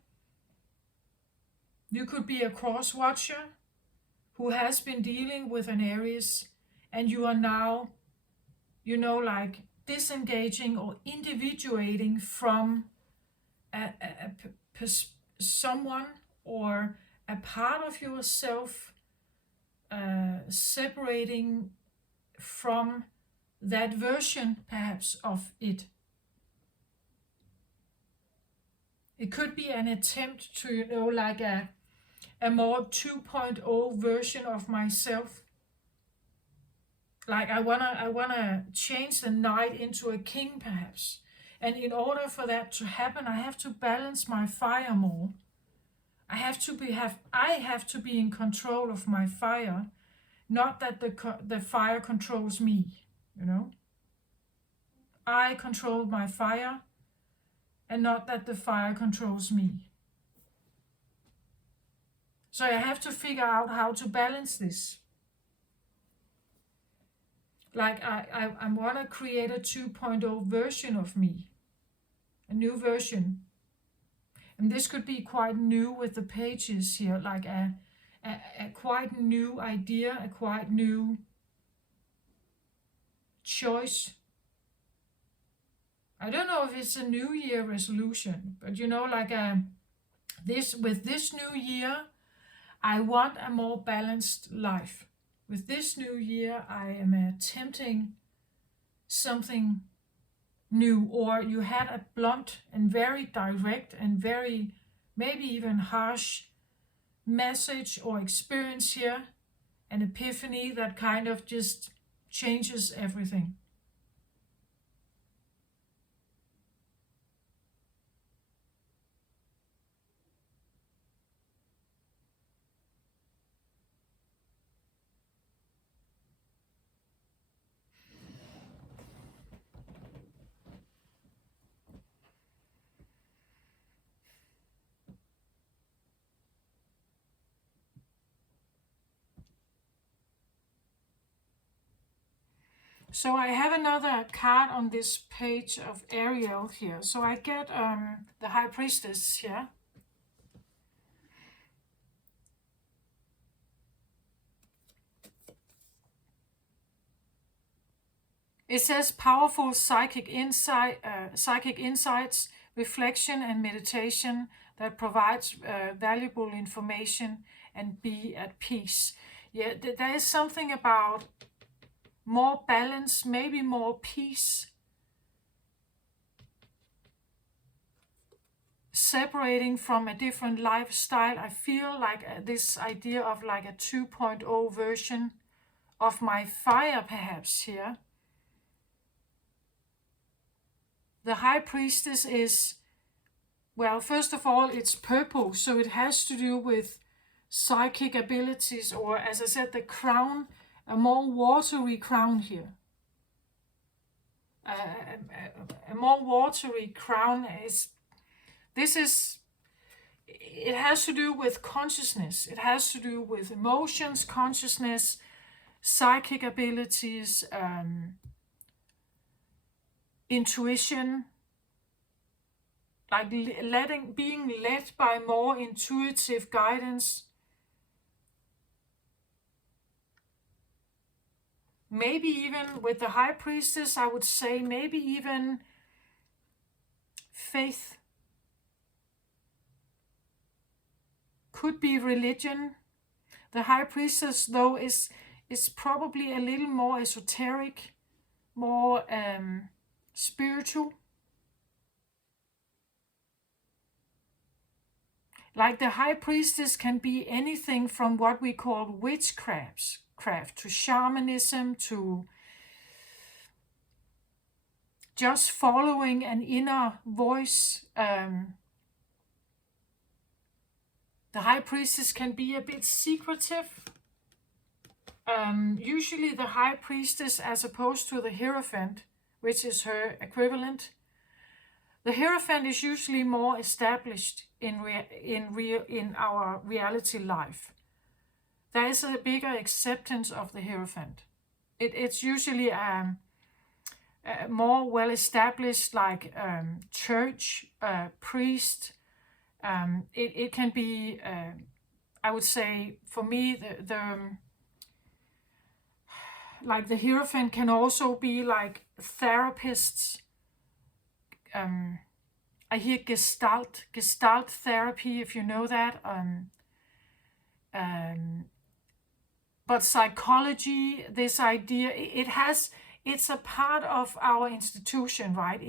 You could be a cross-watcher who has been dealing with an Aries, and you are now, like disengaging or individuating from someone or a part of yourself, separating from that version perhaps of it. It could be an attempt to, like a more 2.0 version of myself. Like I wanna change the knight into a king perhaps. And in order for that to happen, I have to balance my fire more. I have to be in control of my fire, not that the fire controls me, I control my fire, and not that the fire controls me. So I have to figure out how to balance this. Like I want to create a 2.0 version of me, a new version. And this could be quite new with the pages here, like a quite new idea, a quite new choice. I don't know if it's a New Year resolution, but like with this new year, I want a more balanced life. With this new year, I am attempting something new. Or you had a blunt and very direct and very, maybe even harsh message or experience here, an epiphany that kind of just changes everything. So I have another card on this page of Ariel here. So I get the High Priestess here. It says powerful psychic insights, reflection and meditation that provides valuable information, and be at peace. Yeah, there is something about more balance, maybe more peace, separating from a different lifestyle. I feel like this idea of like a 2.0 version of my fire perhaps here. The High Priestess is, well, first of all, it's purple, so it has to do with psychic abilities, or as I said, the crown, a more watery crown here. A more watery crown it has to do with consciousness. It has to do with emotions, consciousness, psychic abilities, intuition, like being led by more intuitive guidance. Maybe even with the High Priestess, I would say maybe even faith. Could be religion. The High Priestess, though, is probably a little more esoteric, more spiritual. Like the high priestess can be anything from what we call witchcraft to shamanism to just following an inner voice. The high priestess can be a bit secretive. Usually the high priestess, as opposed to the Hierophant, which is her equivalent, the Hierophant is usually more established in our reality life. There is a bigger acceptance of the Hierophant. It's usually more well established, like church, priest. It can be, I would say, for me, like the Hierophant can also be like therapists. I hear Gestalt therapy, if you know that. But psychology, this idea, it's a part of our institution, right?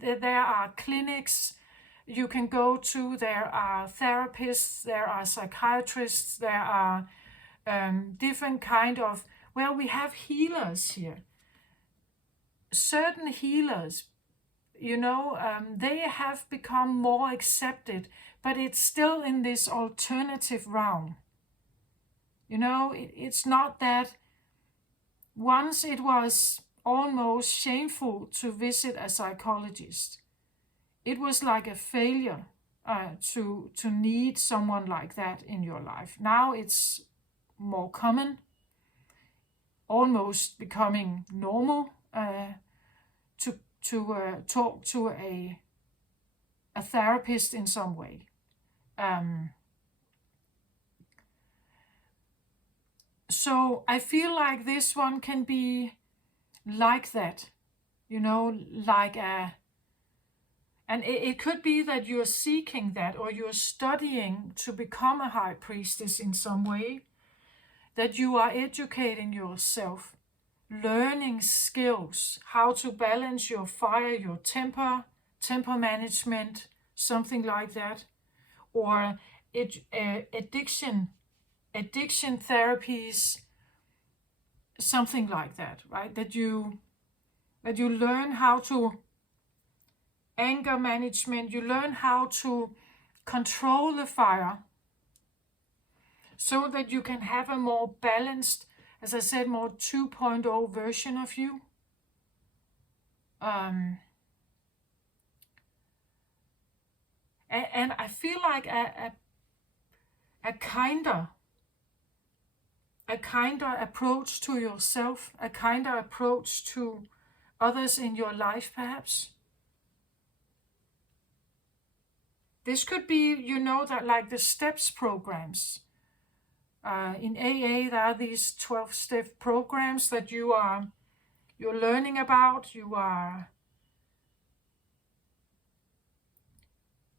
There are clinics you can go to, there are therapists, there are psychiatrists, there are different kind of, well, we have healers here. Certain healers, they have become more accepted, but it's still in this alternative realm. It's not that. Once it was almost shameful to visit a psychologist. It was like a failure to need someone like that in your life. Now it's more common, almost becoming normal to talk to a therapist in some way. So I feel like this one can be like that, like and it could be that you're seeking that, or you're studying to become a high priestess in some way, that you are educating yourself, learning skills, how to balance your fire, your temper management, something like that, or addiction therapies, something like that, right? That you learn how to anger management, you learn how to control the fire so that you can have a more balanced, as I said, more 2.0 version of you. And I feel like a kinder approach to yourself, a kinder approach to others in your life, perhaps. This could be, that like the STEPS programs. In AA, there are these 12-step programs that you're learning about.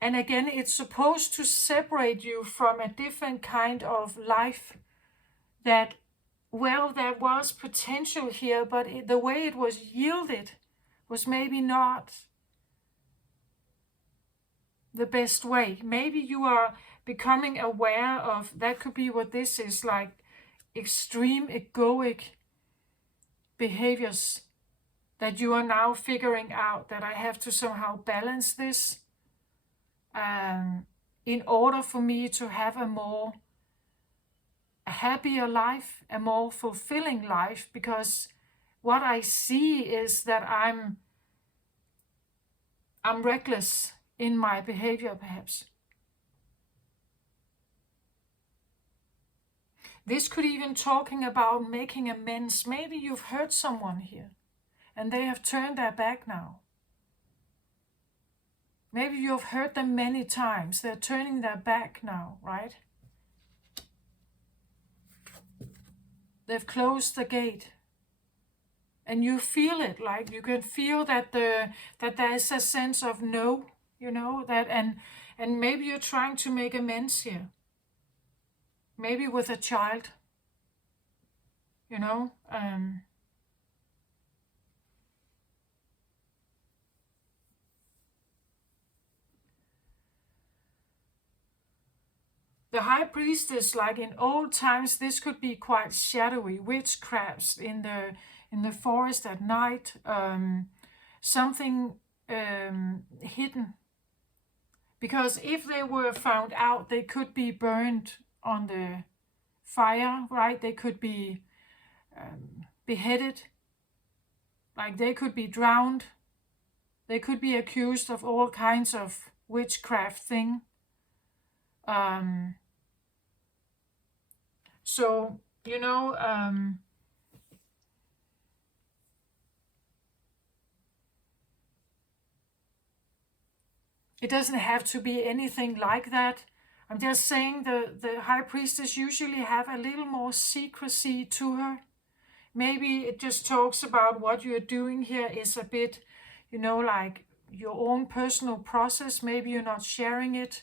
And again, it's supposed to separate you from a different kind of life that, well, there was potential here, but the way it was yielded was maybe not the best way. Maybe you are becoming aware of, that could be what this is, like extreme egoic behaviors that you are now figuring out, that I have to somehow balance this in order for me to have a happier life, a more fulfilling life, because what I see is that I'm reckless in my behavior, perhaps. This could even talking about making amends. Maybe you've hurt someone here and they have turned their back now. Maybe you've hurt them many times. They're turning their back now, right? They've closed the gate. And you feel it, like you can feel that there is a sense of no, that and maybe you're trying to make amends here. Maybe with a child, The high priestess, like in old times, this could be quite shadowy, witchcrafts in the forest at night, something hidden. Because if they were found out, they could be burned on the fire, right? They could be beheaded, like they could be drowned. They could be accused of all kinds of witchcraft thing. So, you know, it doesn't have to be anything like that. I'm just saying the high priestess usually have a little more secrecy to her. Maybe it just talks about what you're doing here is a bit, you know, like your own personal process. Maybe you're not sharing it.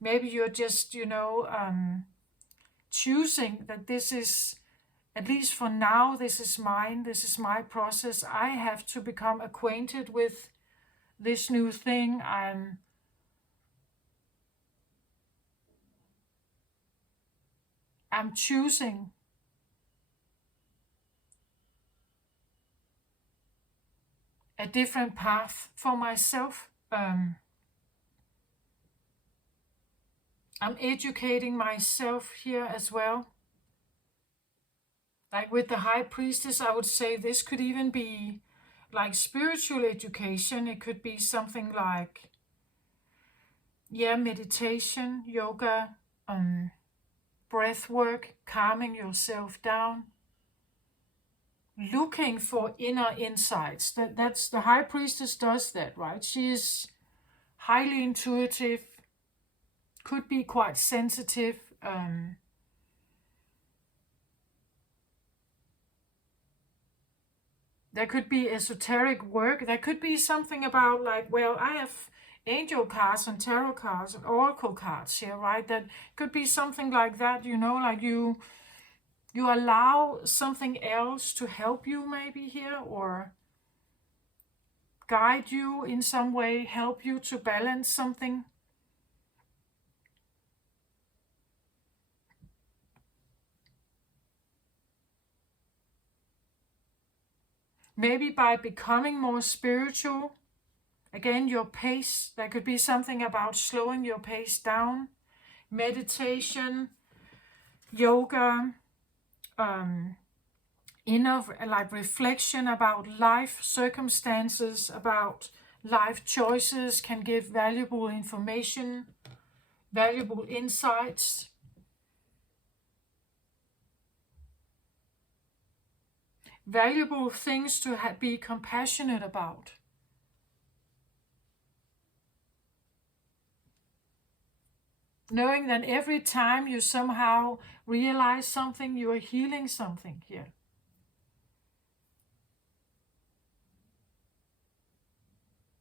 Maybe you're just, you know, choosing that this is, at least for now, this is mine, this is my process. I have to become acquainted with this new thing. I'm choosing a different path for myself. I'm educating myself here as well. Like with the high priestess, I would say this could even be like spiritual education. It could be something like, yeah, meditation, yoga, breath work, calming yourself down, looking for inner insights. That's the high priestess does that, right? She is highly intuitive, could be quite sensitive. There could be esoteric work. There could be something about like, well, I have angel cards and tarot cards and oracle cards here, right? That could be something like that, you know, like you allow something else to help you maybe here, or guide you in some way, help you to balance something. Maybe by becoming more spiritual, again, your pace, there could be something about slowing your pace down, meditation, yoga, inner like reflection about life circumstances, about life choices can give valuable information, valuable insights. Valuable things to be compassionate about. Knowing that every time you somehow realize something, you are healing something here.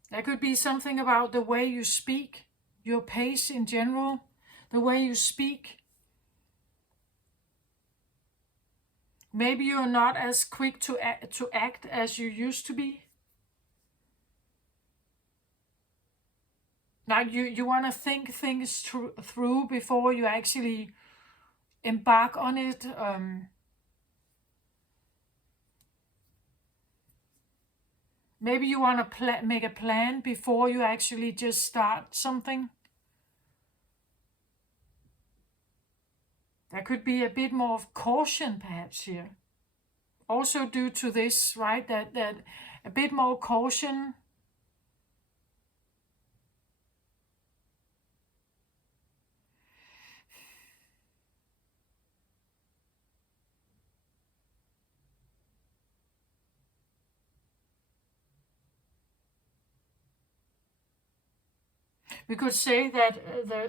There could be something about the way you speak, your pace in general, the way you speak. Maybe you're not as quick to act as you used to be. Like you want to think things through before you actually embark on it. Maybe you want to make a plan before you actually just start something. There could be a bit more of caution perhaps here. Also due to this, right, that a bit more caution. We could say that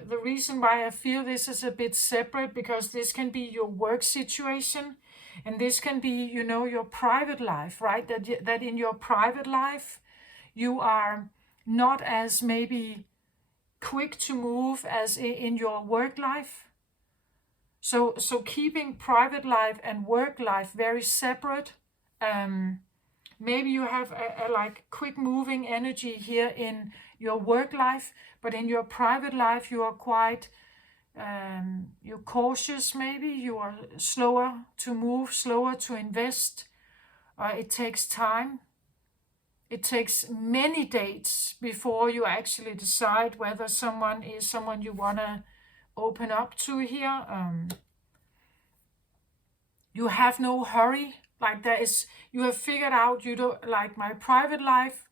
the reason why I feel this is a bit separate, because this can be your work situation, and this can be, you know, your private life, right? That in your private life, you are not as maybe quick to move as in your work life. So keeping private life and work life very separate. Maybe you have a like quick moving energy here in your work life, but in your private life you are quite You're cautious maybe, you are slower to move, slower to invest. It takes time. It takes many dates before you actually decide whether someone is someone you want to open up to here. You have no hurry. Like you have figured out you don't like my private life.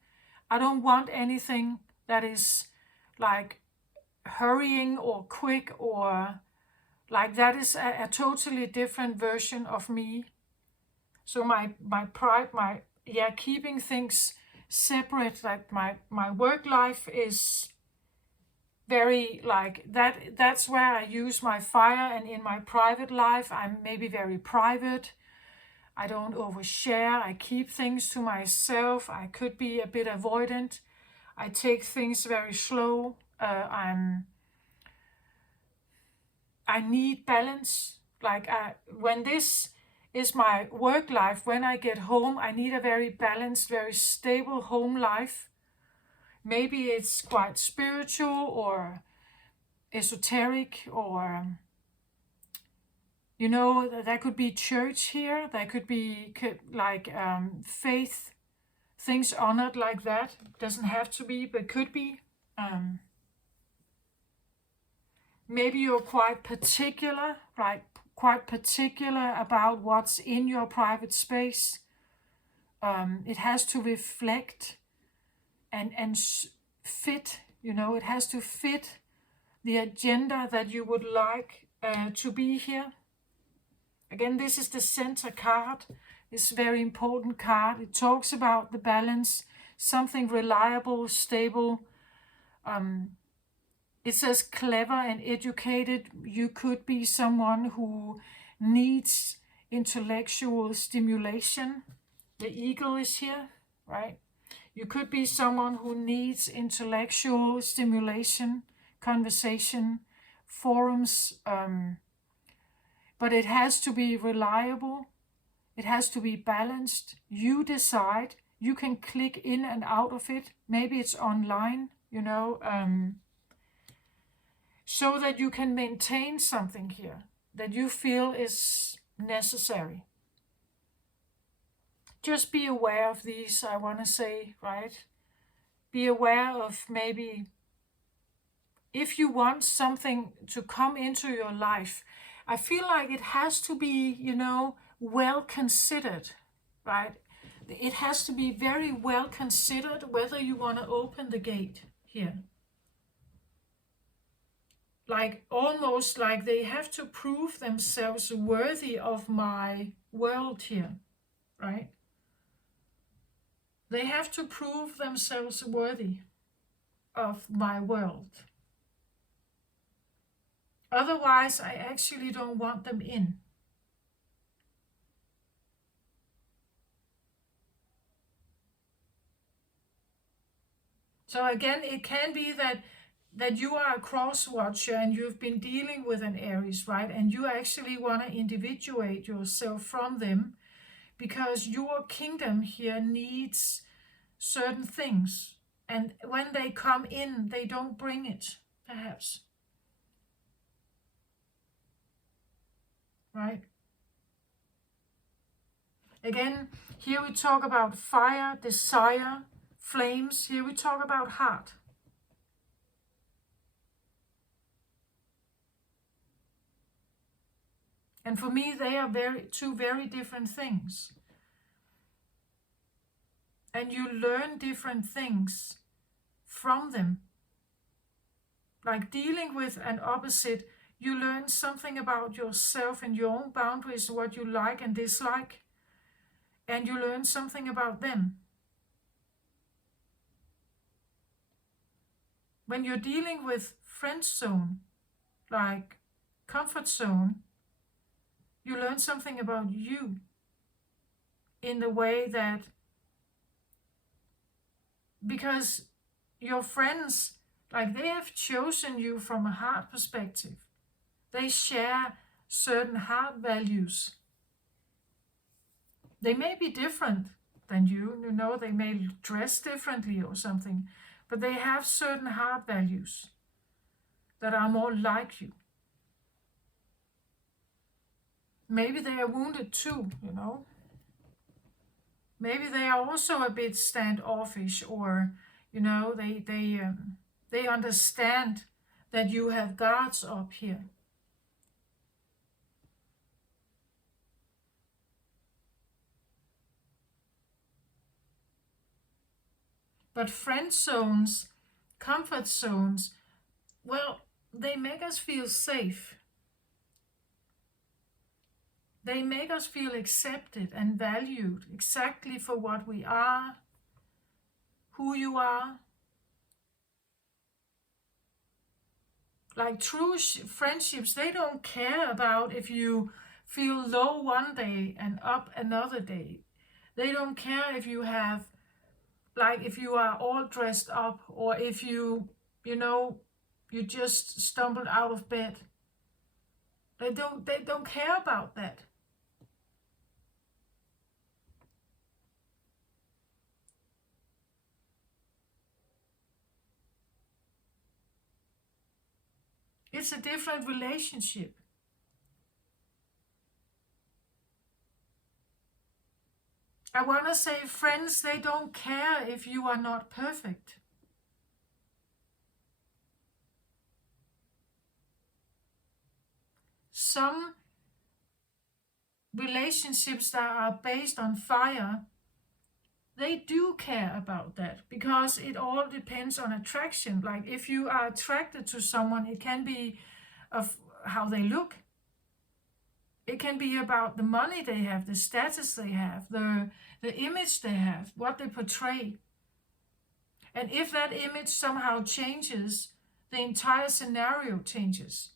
I don't want anything that is like hurrying or quick or like that is a totally different version of me. So my pride, keeping things separate, like my work life is very like that's where I use my fire, and in my private life I'm maybe very private. I don't overshare. I keep things to myself. I could be a bit avoidant. I take things very slow. I need balance. Like when this is my work life, when I get home, I need a very balanced, very stable home life. Maybe it's quite spiritual or esoteric, or there could be church here. There could be like faith, things honored like that. Doesn't have to be, but could be. Maybe you're quite particular, about what's in your private space. It has to reflect and fit, it has to fit the agenda that you would like to be here. Again, this is the center card. This very important card. It talks about the balance, something reliable, stable. It says clever and educated. You could be someone who needs intellectual stimulation. The eagle is here, right? You could be someone who needs intellectual stimulation, conversation, forums, but it has to be reliable. It has to be balanced. You decide. You can click in and out of it. Maybe it's online, so that you can maintain something here that you feel is necessary. Just be aware of these, I want to say, right? Be aware of maybe if you want something to come into your life, I feel like it has to be, well considered, right? It has to be very well considered whether you want to open the gate here. Like almost like they have to prove themselves worthy of my world here, right? They have to prove themselves worthy of my world. Otherwise, I actually don't want them in. So again, it can be that you are a cross watcher and you've been dealing with an Aries, right? And you actually want to individuate yourself from them because your kingdom here needs certain things. And when they come in, they don't bring it, perhaps. Right? Again, here we talk about fire, desire, flames. Here we talk about heart. And for me, they are two very different things. And you learn different things from them. Like dealing with an opposite, you learn something about yourself and your own boundaries, what you like and dislike. And you learn something about them. When you're dealing with friend zone, like comfort zone, you learn something about you in the way that, because your friends, like they have chosen you from a heart perspective. They share certain heart values. They may be different than you, they may dress differently or something, but they have certain heart values that are more like you. maybe they are wounded too, you know. Maybe they are also a bit standoffish, or, you know, they understand that you have guards up here. But friend zones, comfort zones, well, they make us feel safe. They make us feel accepted and valued exactly for what we are, who you are. Like true friendships, they don't care about if you feel low one day and up another day. They don't care if you have, like, if you are all dressed up, or if you know, you just stumbled out of bed. They don't care about that. It's a different relationship. I want to say, friends, they don't care if you are not perfect. Some relationships that are based on fire, they do care about that, because it all depends on attraction. Like, if you are attracted to someone, it can be of how they look. It can be about the money they have, the status they have, the image they have, what they portray. And if that image somehow changes, the entire scenario changes.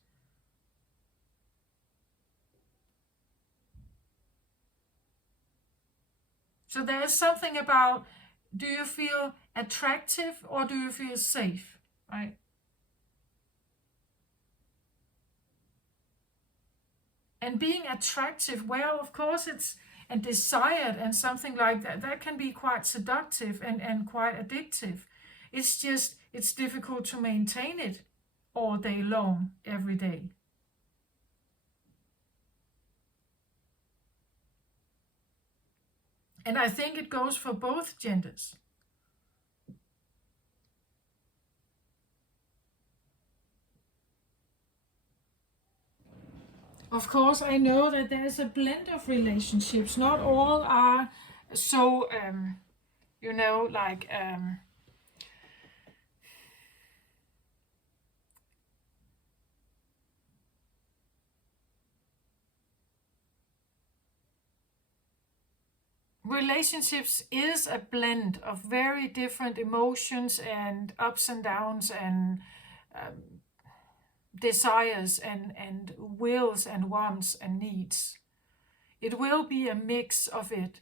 So there's something about, do you feel attractive or do you feel safe, right? And being attractive, well, of course it's, and desired and something like that, that can be quite seductive and quite addictive. It's just, it's difficult to maintain it all day long, every day. And I think it goes for both genders. Of course, I know that there's a blend of relationships. Not all are so, you know, like, relationships is a blend of very different emotions and ups and downs, and um, desires and wills and wants and needs. It will be a mix of it.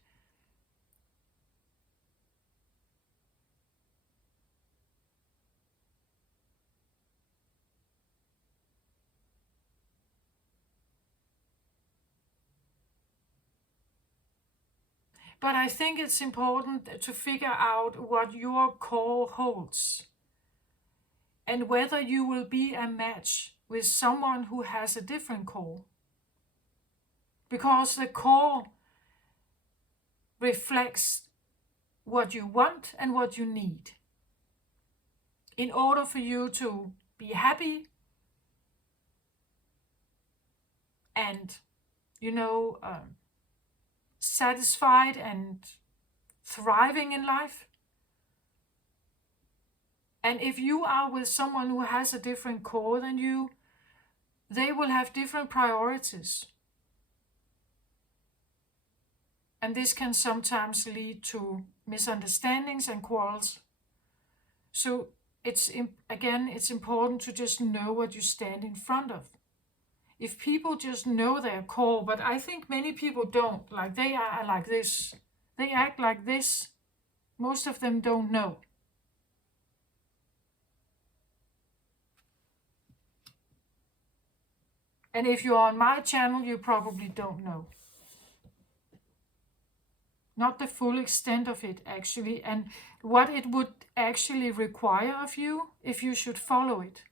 But I think it's important to figure out what your core holds, and whether you will be a match with someone who has a different core. Because the core reflects what you want and what you need in order for you to be happy and, you know, satisfied and thriving in life. And if you are with someone who has a different core than you, they will have different priorities. And this can sometimes lead to misunderstandings and quarrels. So it's important to just know what you stand in front of. If people just know their core, but I think many people don't, like they are like this, they act like this, most of them don't know. And if you're on my channel, you probably don't know. Not the full extent of it, actually, and what it would actually require of you if you should follow it.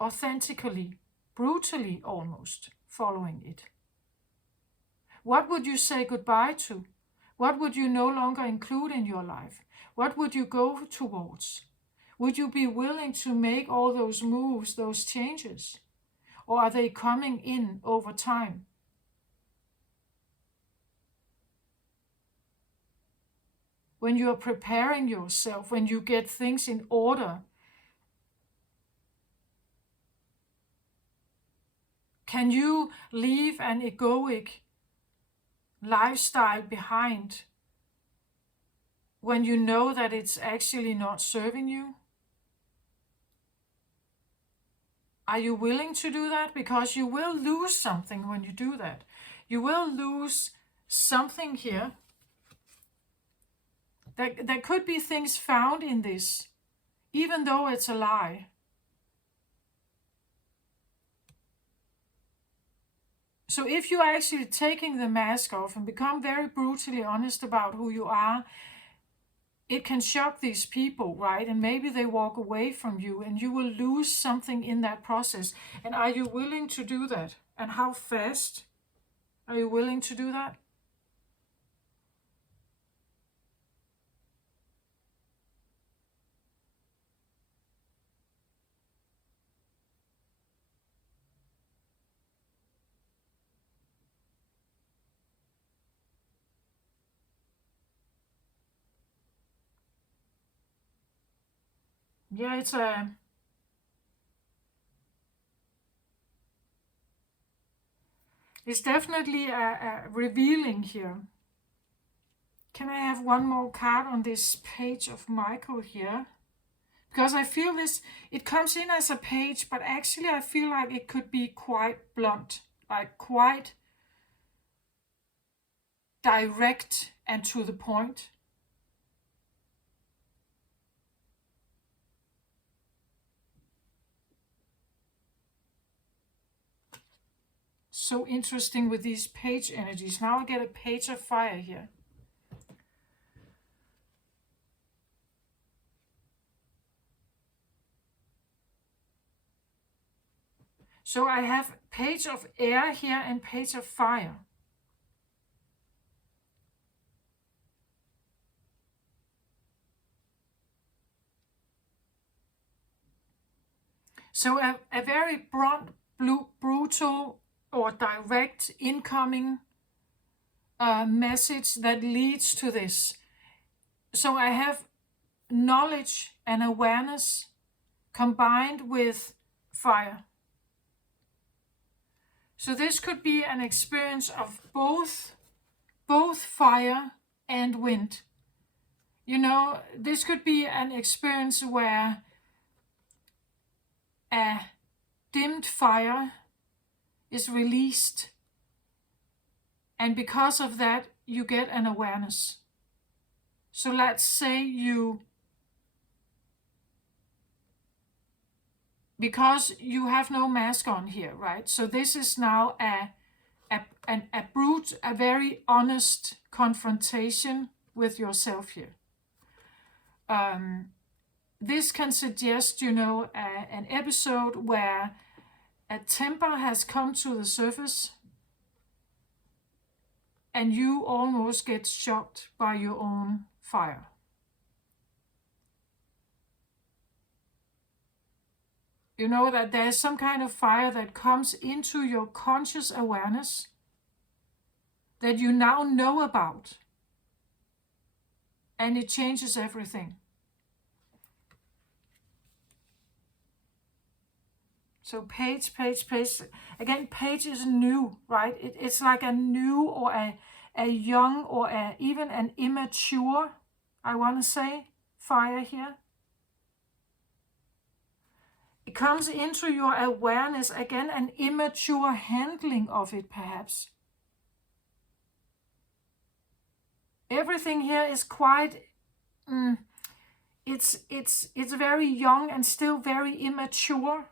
Authentically, brutally almost, following it. What would you say goodbye to? What would you no longer include in your life? What would you go towards? Would you be willing to make all those moves, those changes? Or are they coming in over time? When you are preparing yourself, when you get things in order, can you leave an egoic lifestyle behind when you know that it's actually not serving you? Are you willing to do that? Because you will lose something when you do that. You will lose something here. There could be things found in this, even though it's a lie. So if you're actually taking the mask off and become very brutally honest about who you are, it can shock these people, right? And maybe they walk away from you and you will lose something in that process. And are you willing to do that? And how fast are you willing to do that? Yeah, it's definitely a revealing here. Can I have one more card on this page of Michael here? Because I feel this, it comes in as a page, but actually I feel like it could be quite blunt, like quite direct and to the point. So interesting with these page energies. Now I get a page of fire here. So I have page of air here and page of fire. So a very blunt, brutal or direct incoming message that leads to this. So I have knowledge and awareness combined with fire. So this could be an experience of both fire and wind. You know, this could be an experience where a dimmed fire is released, and because of that you get an awareness. So let's say because you have no mask on here, right? So this is now a very honest confrontation with yourself here. This can suggest, an episode where a temper has come to the surface and you almost get shocked by your own fire. You know that there's some kind of fire that comes into your conscious awareness that you now know about, and it changes everything. So page. Again, page is new, right? It's like a new or a young or even an immature, I want to say, fire here. It comes into your awareness, again, an immature handling of it, perhaps. Everything here is quite, it's very young and still very immature,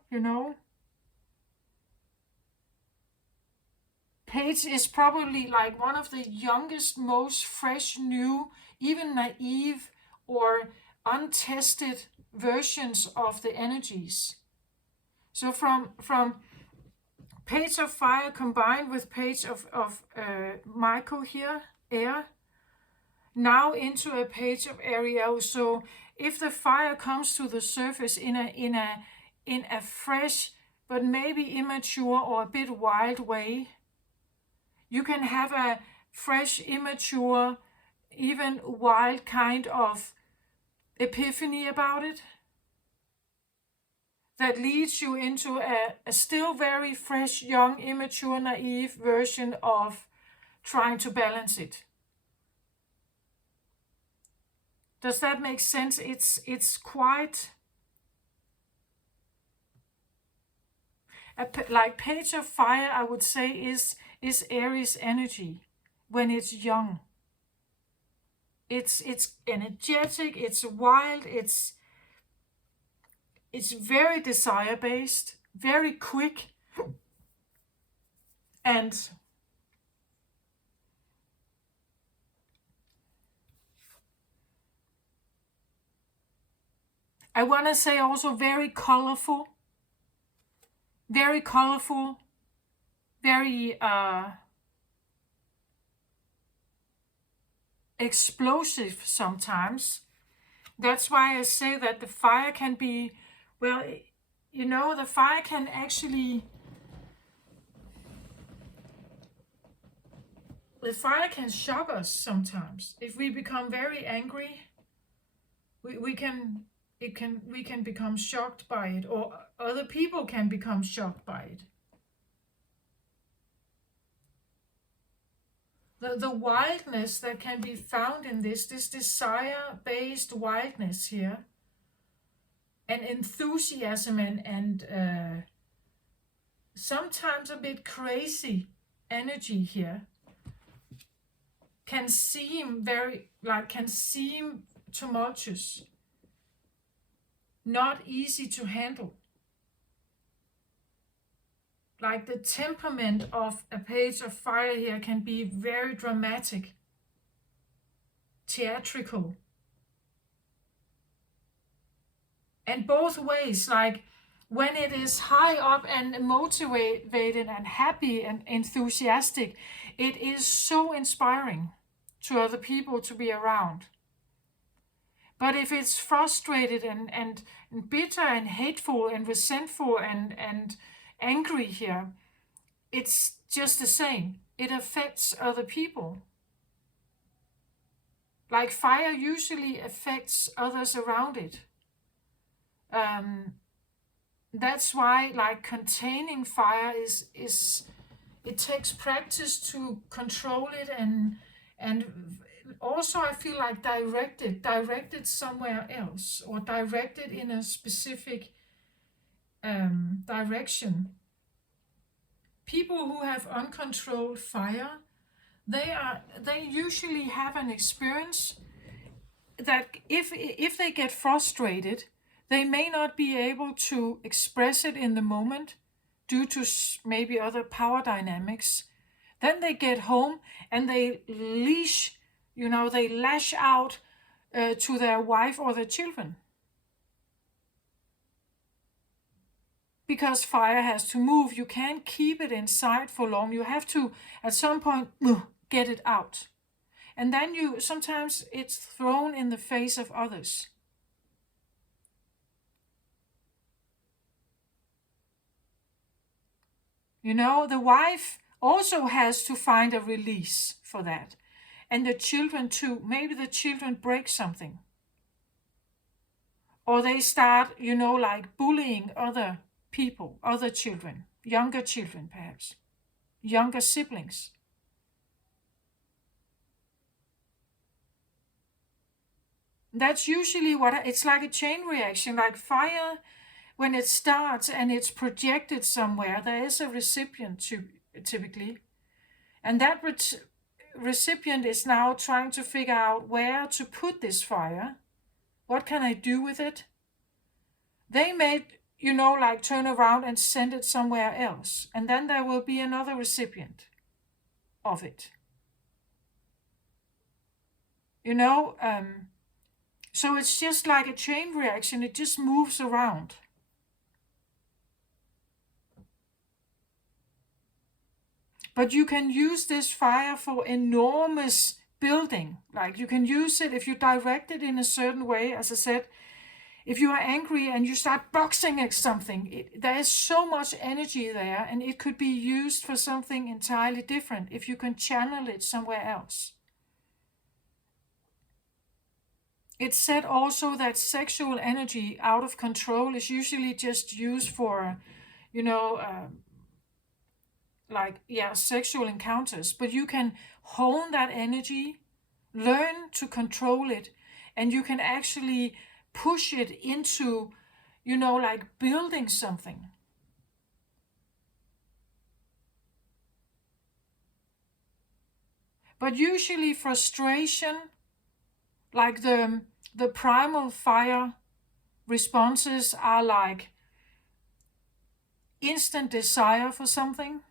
Page is probably like one of the youngest, most fresh, new, even naive or untested versions of the energies. So from Page of fire combined with page of Michael here, air, now into a page of Ariel. So if the fire comes to the surface in a fresh but maybe immature or a bit wild way, you can have a fresh, immature, even wild kind of epiphany about it that leads you into a still very fresh, young, immature, naive version of trying to balance it. Does that make sense? It's quite like page of fire, I would say, is Aries energy when it's young. It's energetic, it's wild, it's very desire based, very quick, and I want to say also very colorful, very explosive sometimes. That's why I say that the fire can be, well, the fire can actually, the fire can shock us sometimes. If we become very angry, we can become shocked by it, or other people can become shocked by it. The wildness that can be found in this desire-based wildness here, and enthusiasm and sometimes a bit crazy energy here, can seem tumultuous, not easy to handle. Like the temperament of a page of fire here can be very dramatic, theatrical. And both ways, like when it is high up and motivated and happy and enthusiastic, it is so inspiring to other people to be around. But if it's frustrated and bitter and hateful and resentful and angry here, it's just the same. It affects other people. Like fire usually affects others around it. That's why, like, containing fire is it takes practice to control it, and also I feel like directed somewhere else, or directed in a specific direction. People who have uncontrolled fire, they usually have an experience that if they get frustrated, they may not be able to express it in the moment due to maybe other power dynamics. Then they get home and they lash out to their wife or their children. Because fire has to move. You can't keep it inside for long. You have to, at some point, get it out. And then sometimes it's thrown in the face of others. The wife also has to find a release for that. And the children too. Maybe the children break something. Or they start, like bullying other people, other children, younger children perhaps, younger siblings. That's usually it's like a chain reaction, like fire. When it starts and it's projected somewhere, there is a recipient typically. And that recipient is now trying to figure out where to put this fire. What can I do with it? They may, like turn around and send it somewhere else. And then there will be another recipient of it. So it's just like a chain reaction. It just moves around. But you can use this fire for enormous building. Like you can use it if you direct it in a certain way. As I said, if you are angry and you start boxing at something, there is so much energy there, and it could be used for something entirely different if you can channel it somewhere else. It's said also that sexual energy out of control is usually just used for, you know, sexual encounters. But you can hone that energy, learn to control it, and you can actually push it into, like building something. But usually frustration, like the primal fire responses are like instant desire for something,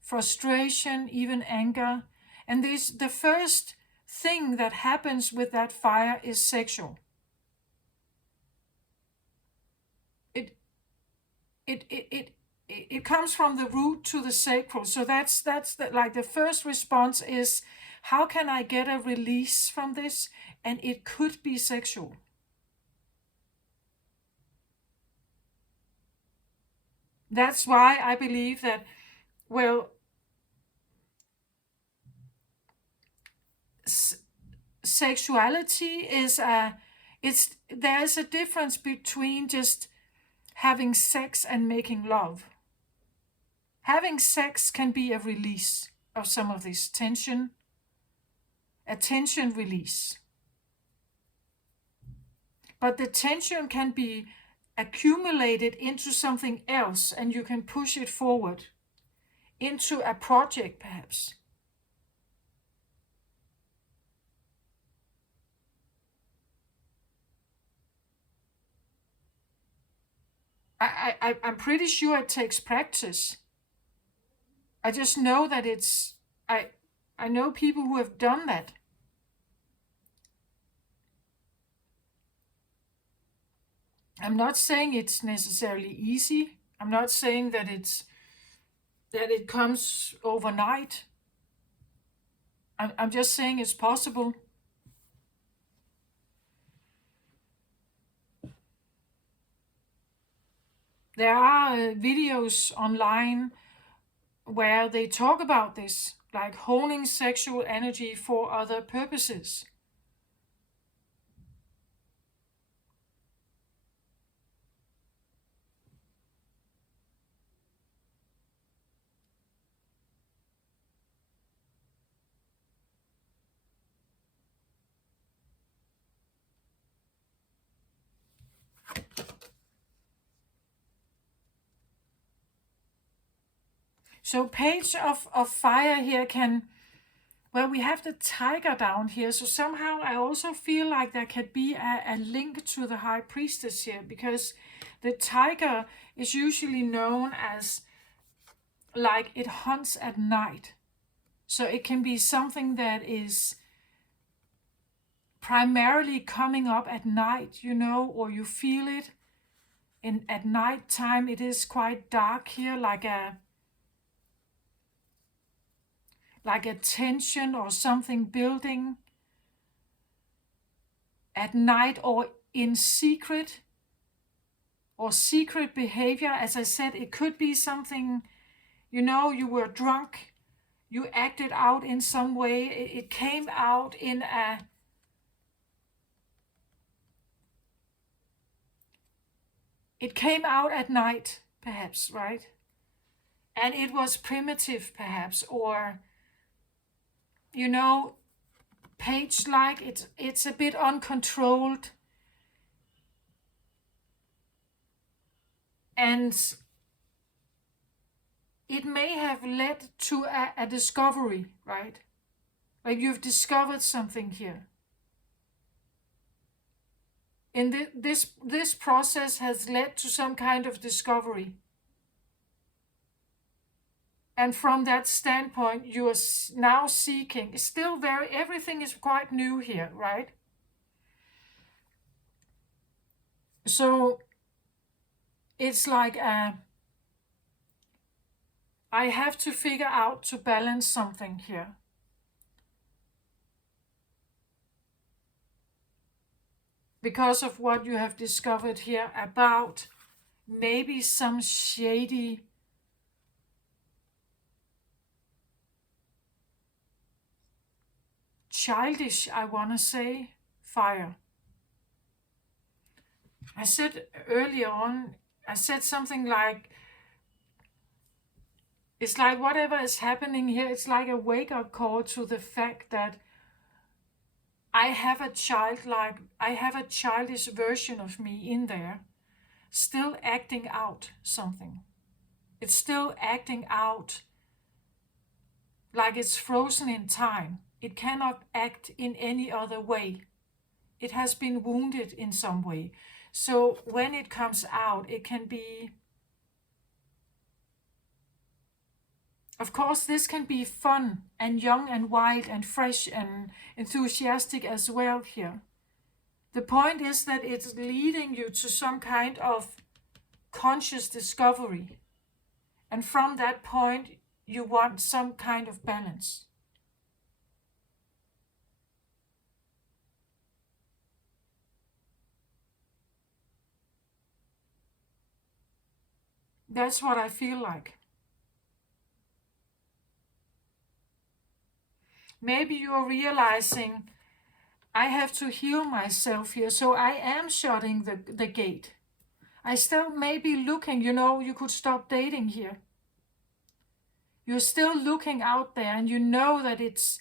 frustration, even anger. And the first thing that happens with that fire is sexual. It comes from the root to the sacral. So that's like the first response is, how can I get a release from this? And it could be sexual. That's why I believe that, well, sexuality there's a difference between just having sex and making love. Having sex can be a release of some of this tension, a tension release. But the tension can be accumulated into something else, and you can push it forward into a project, perhaps. I'm pretty sure it takes practice. I just know that I know people who have done that. I'm not saying it's necessarily easy. I'm not saying that it comes overnight. I'm just saying it's possible. There are videos online where they talk about this, like honing sexual energy for other purposes. So page of fire here can, well, we have the tiger down here. So somehow I also feel like there could be a link to the high priestess here, because the tiger is usually known as like it hunts at night. So it can be something that is primarily coming up at night, or you feel it. And at night time it is quite dark here, like a tension or something building at night, or in secret, or secret behavior. As I said, it could be something, you were drunk, you acted out in some way, it came out in it came out at night, perhaps, right? And it was primitive, perhaps, or page like it's a bit uncontrolled, and it may have led to a discovery, right? Like you've discovered something here. And this process has led to some kind of discovery. And from that standpoint, you are now seeking. It's still everything is quite new here, right? So it's like I have to figure out to balance something here. Because of what you have discovered here about maybe some shady childish, I want to say, fire. I said earlier on, I said something like, it's like whatever is happening here, it's like a wake-up call to the fact that I have a childish version of me in there, still acting out something. It's still acting out like it's frozen in time. It cannot act in any other way. It has been wounded in some way. So when it comes out, it can be, of course, this can be fun and young and wild and fresh and enthusiastic as well here. The point is that it's leading you to some kind of conscious discovery. And from that point, you want some kind of balance. That's what I feel like. Maybe you're realizing, I have to heal myself here, so I am shutting the gate. I still may be looking, you could stop dating here. You're still looking out there and you know that it's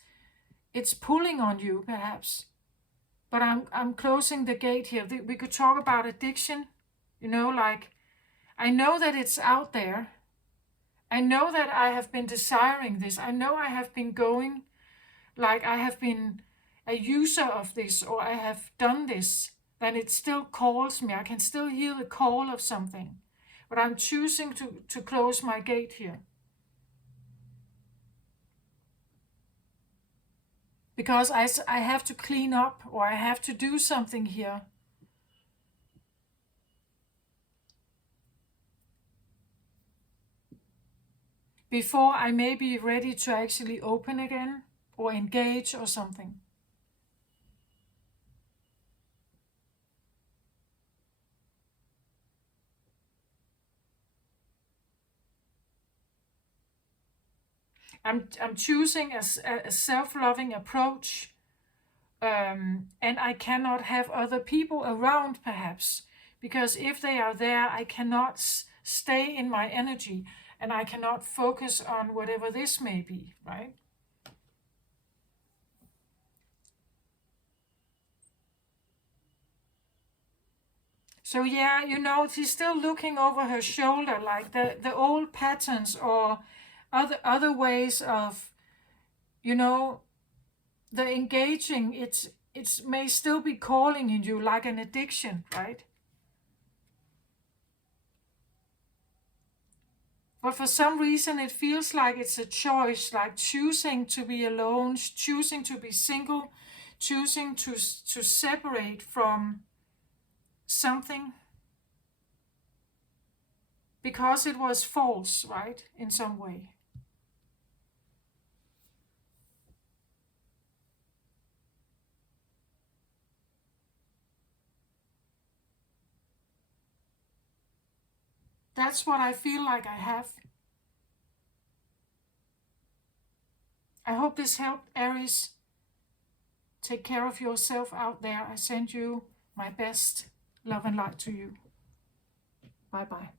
pulling on you perhaps. But I'm closing the gate here. We could talk about addiction, like, I know that it's out there. I know that I have been desiring this. I know I have been going, like I have been a user of this, or I have done this, then it still calls me. I can still hear the call of something. But I'm choosing to close my gate here. Because I have to clean up, or I have to do something here. Before I may be ready to actually open again, or engage or something. I'm choosing a self-loving approach, and I cannot have other people around perhaps, because if they are there, I cannot stay in my energy, and I cannot focus on whatever this may be, right? So yeah, she's still looking over her shoulder, like the old patterns or other ways of, the engaging. It's may still be calling in you like an addiction, right? But for some reason, it feels like it's a choice, like choosing to be alone, choosing to be single, choosing to separate from something because it was false, right? In some way. That's what I feel like I have. I hope this helped, Aries. Take care of yourself out there. I send you my best love and light to you. Bye bye.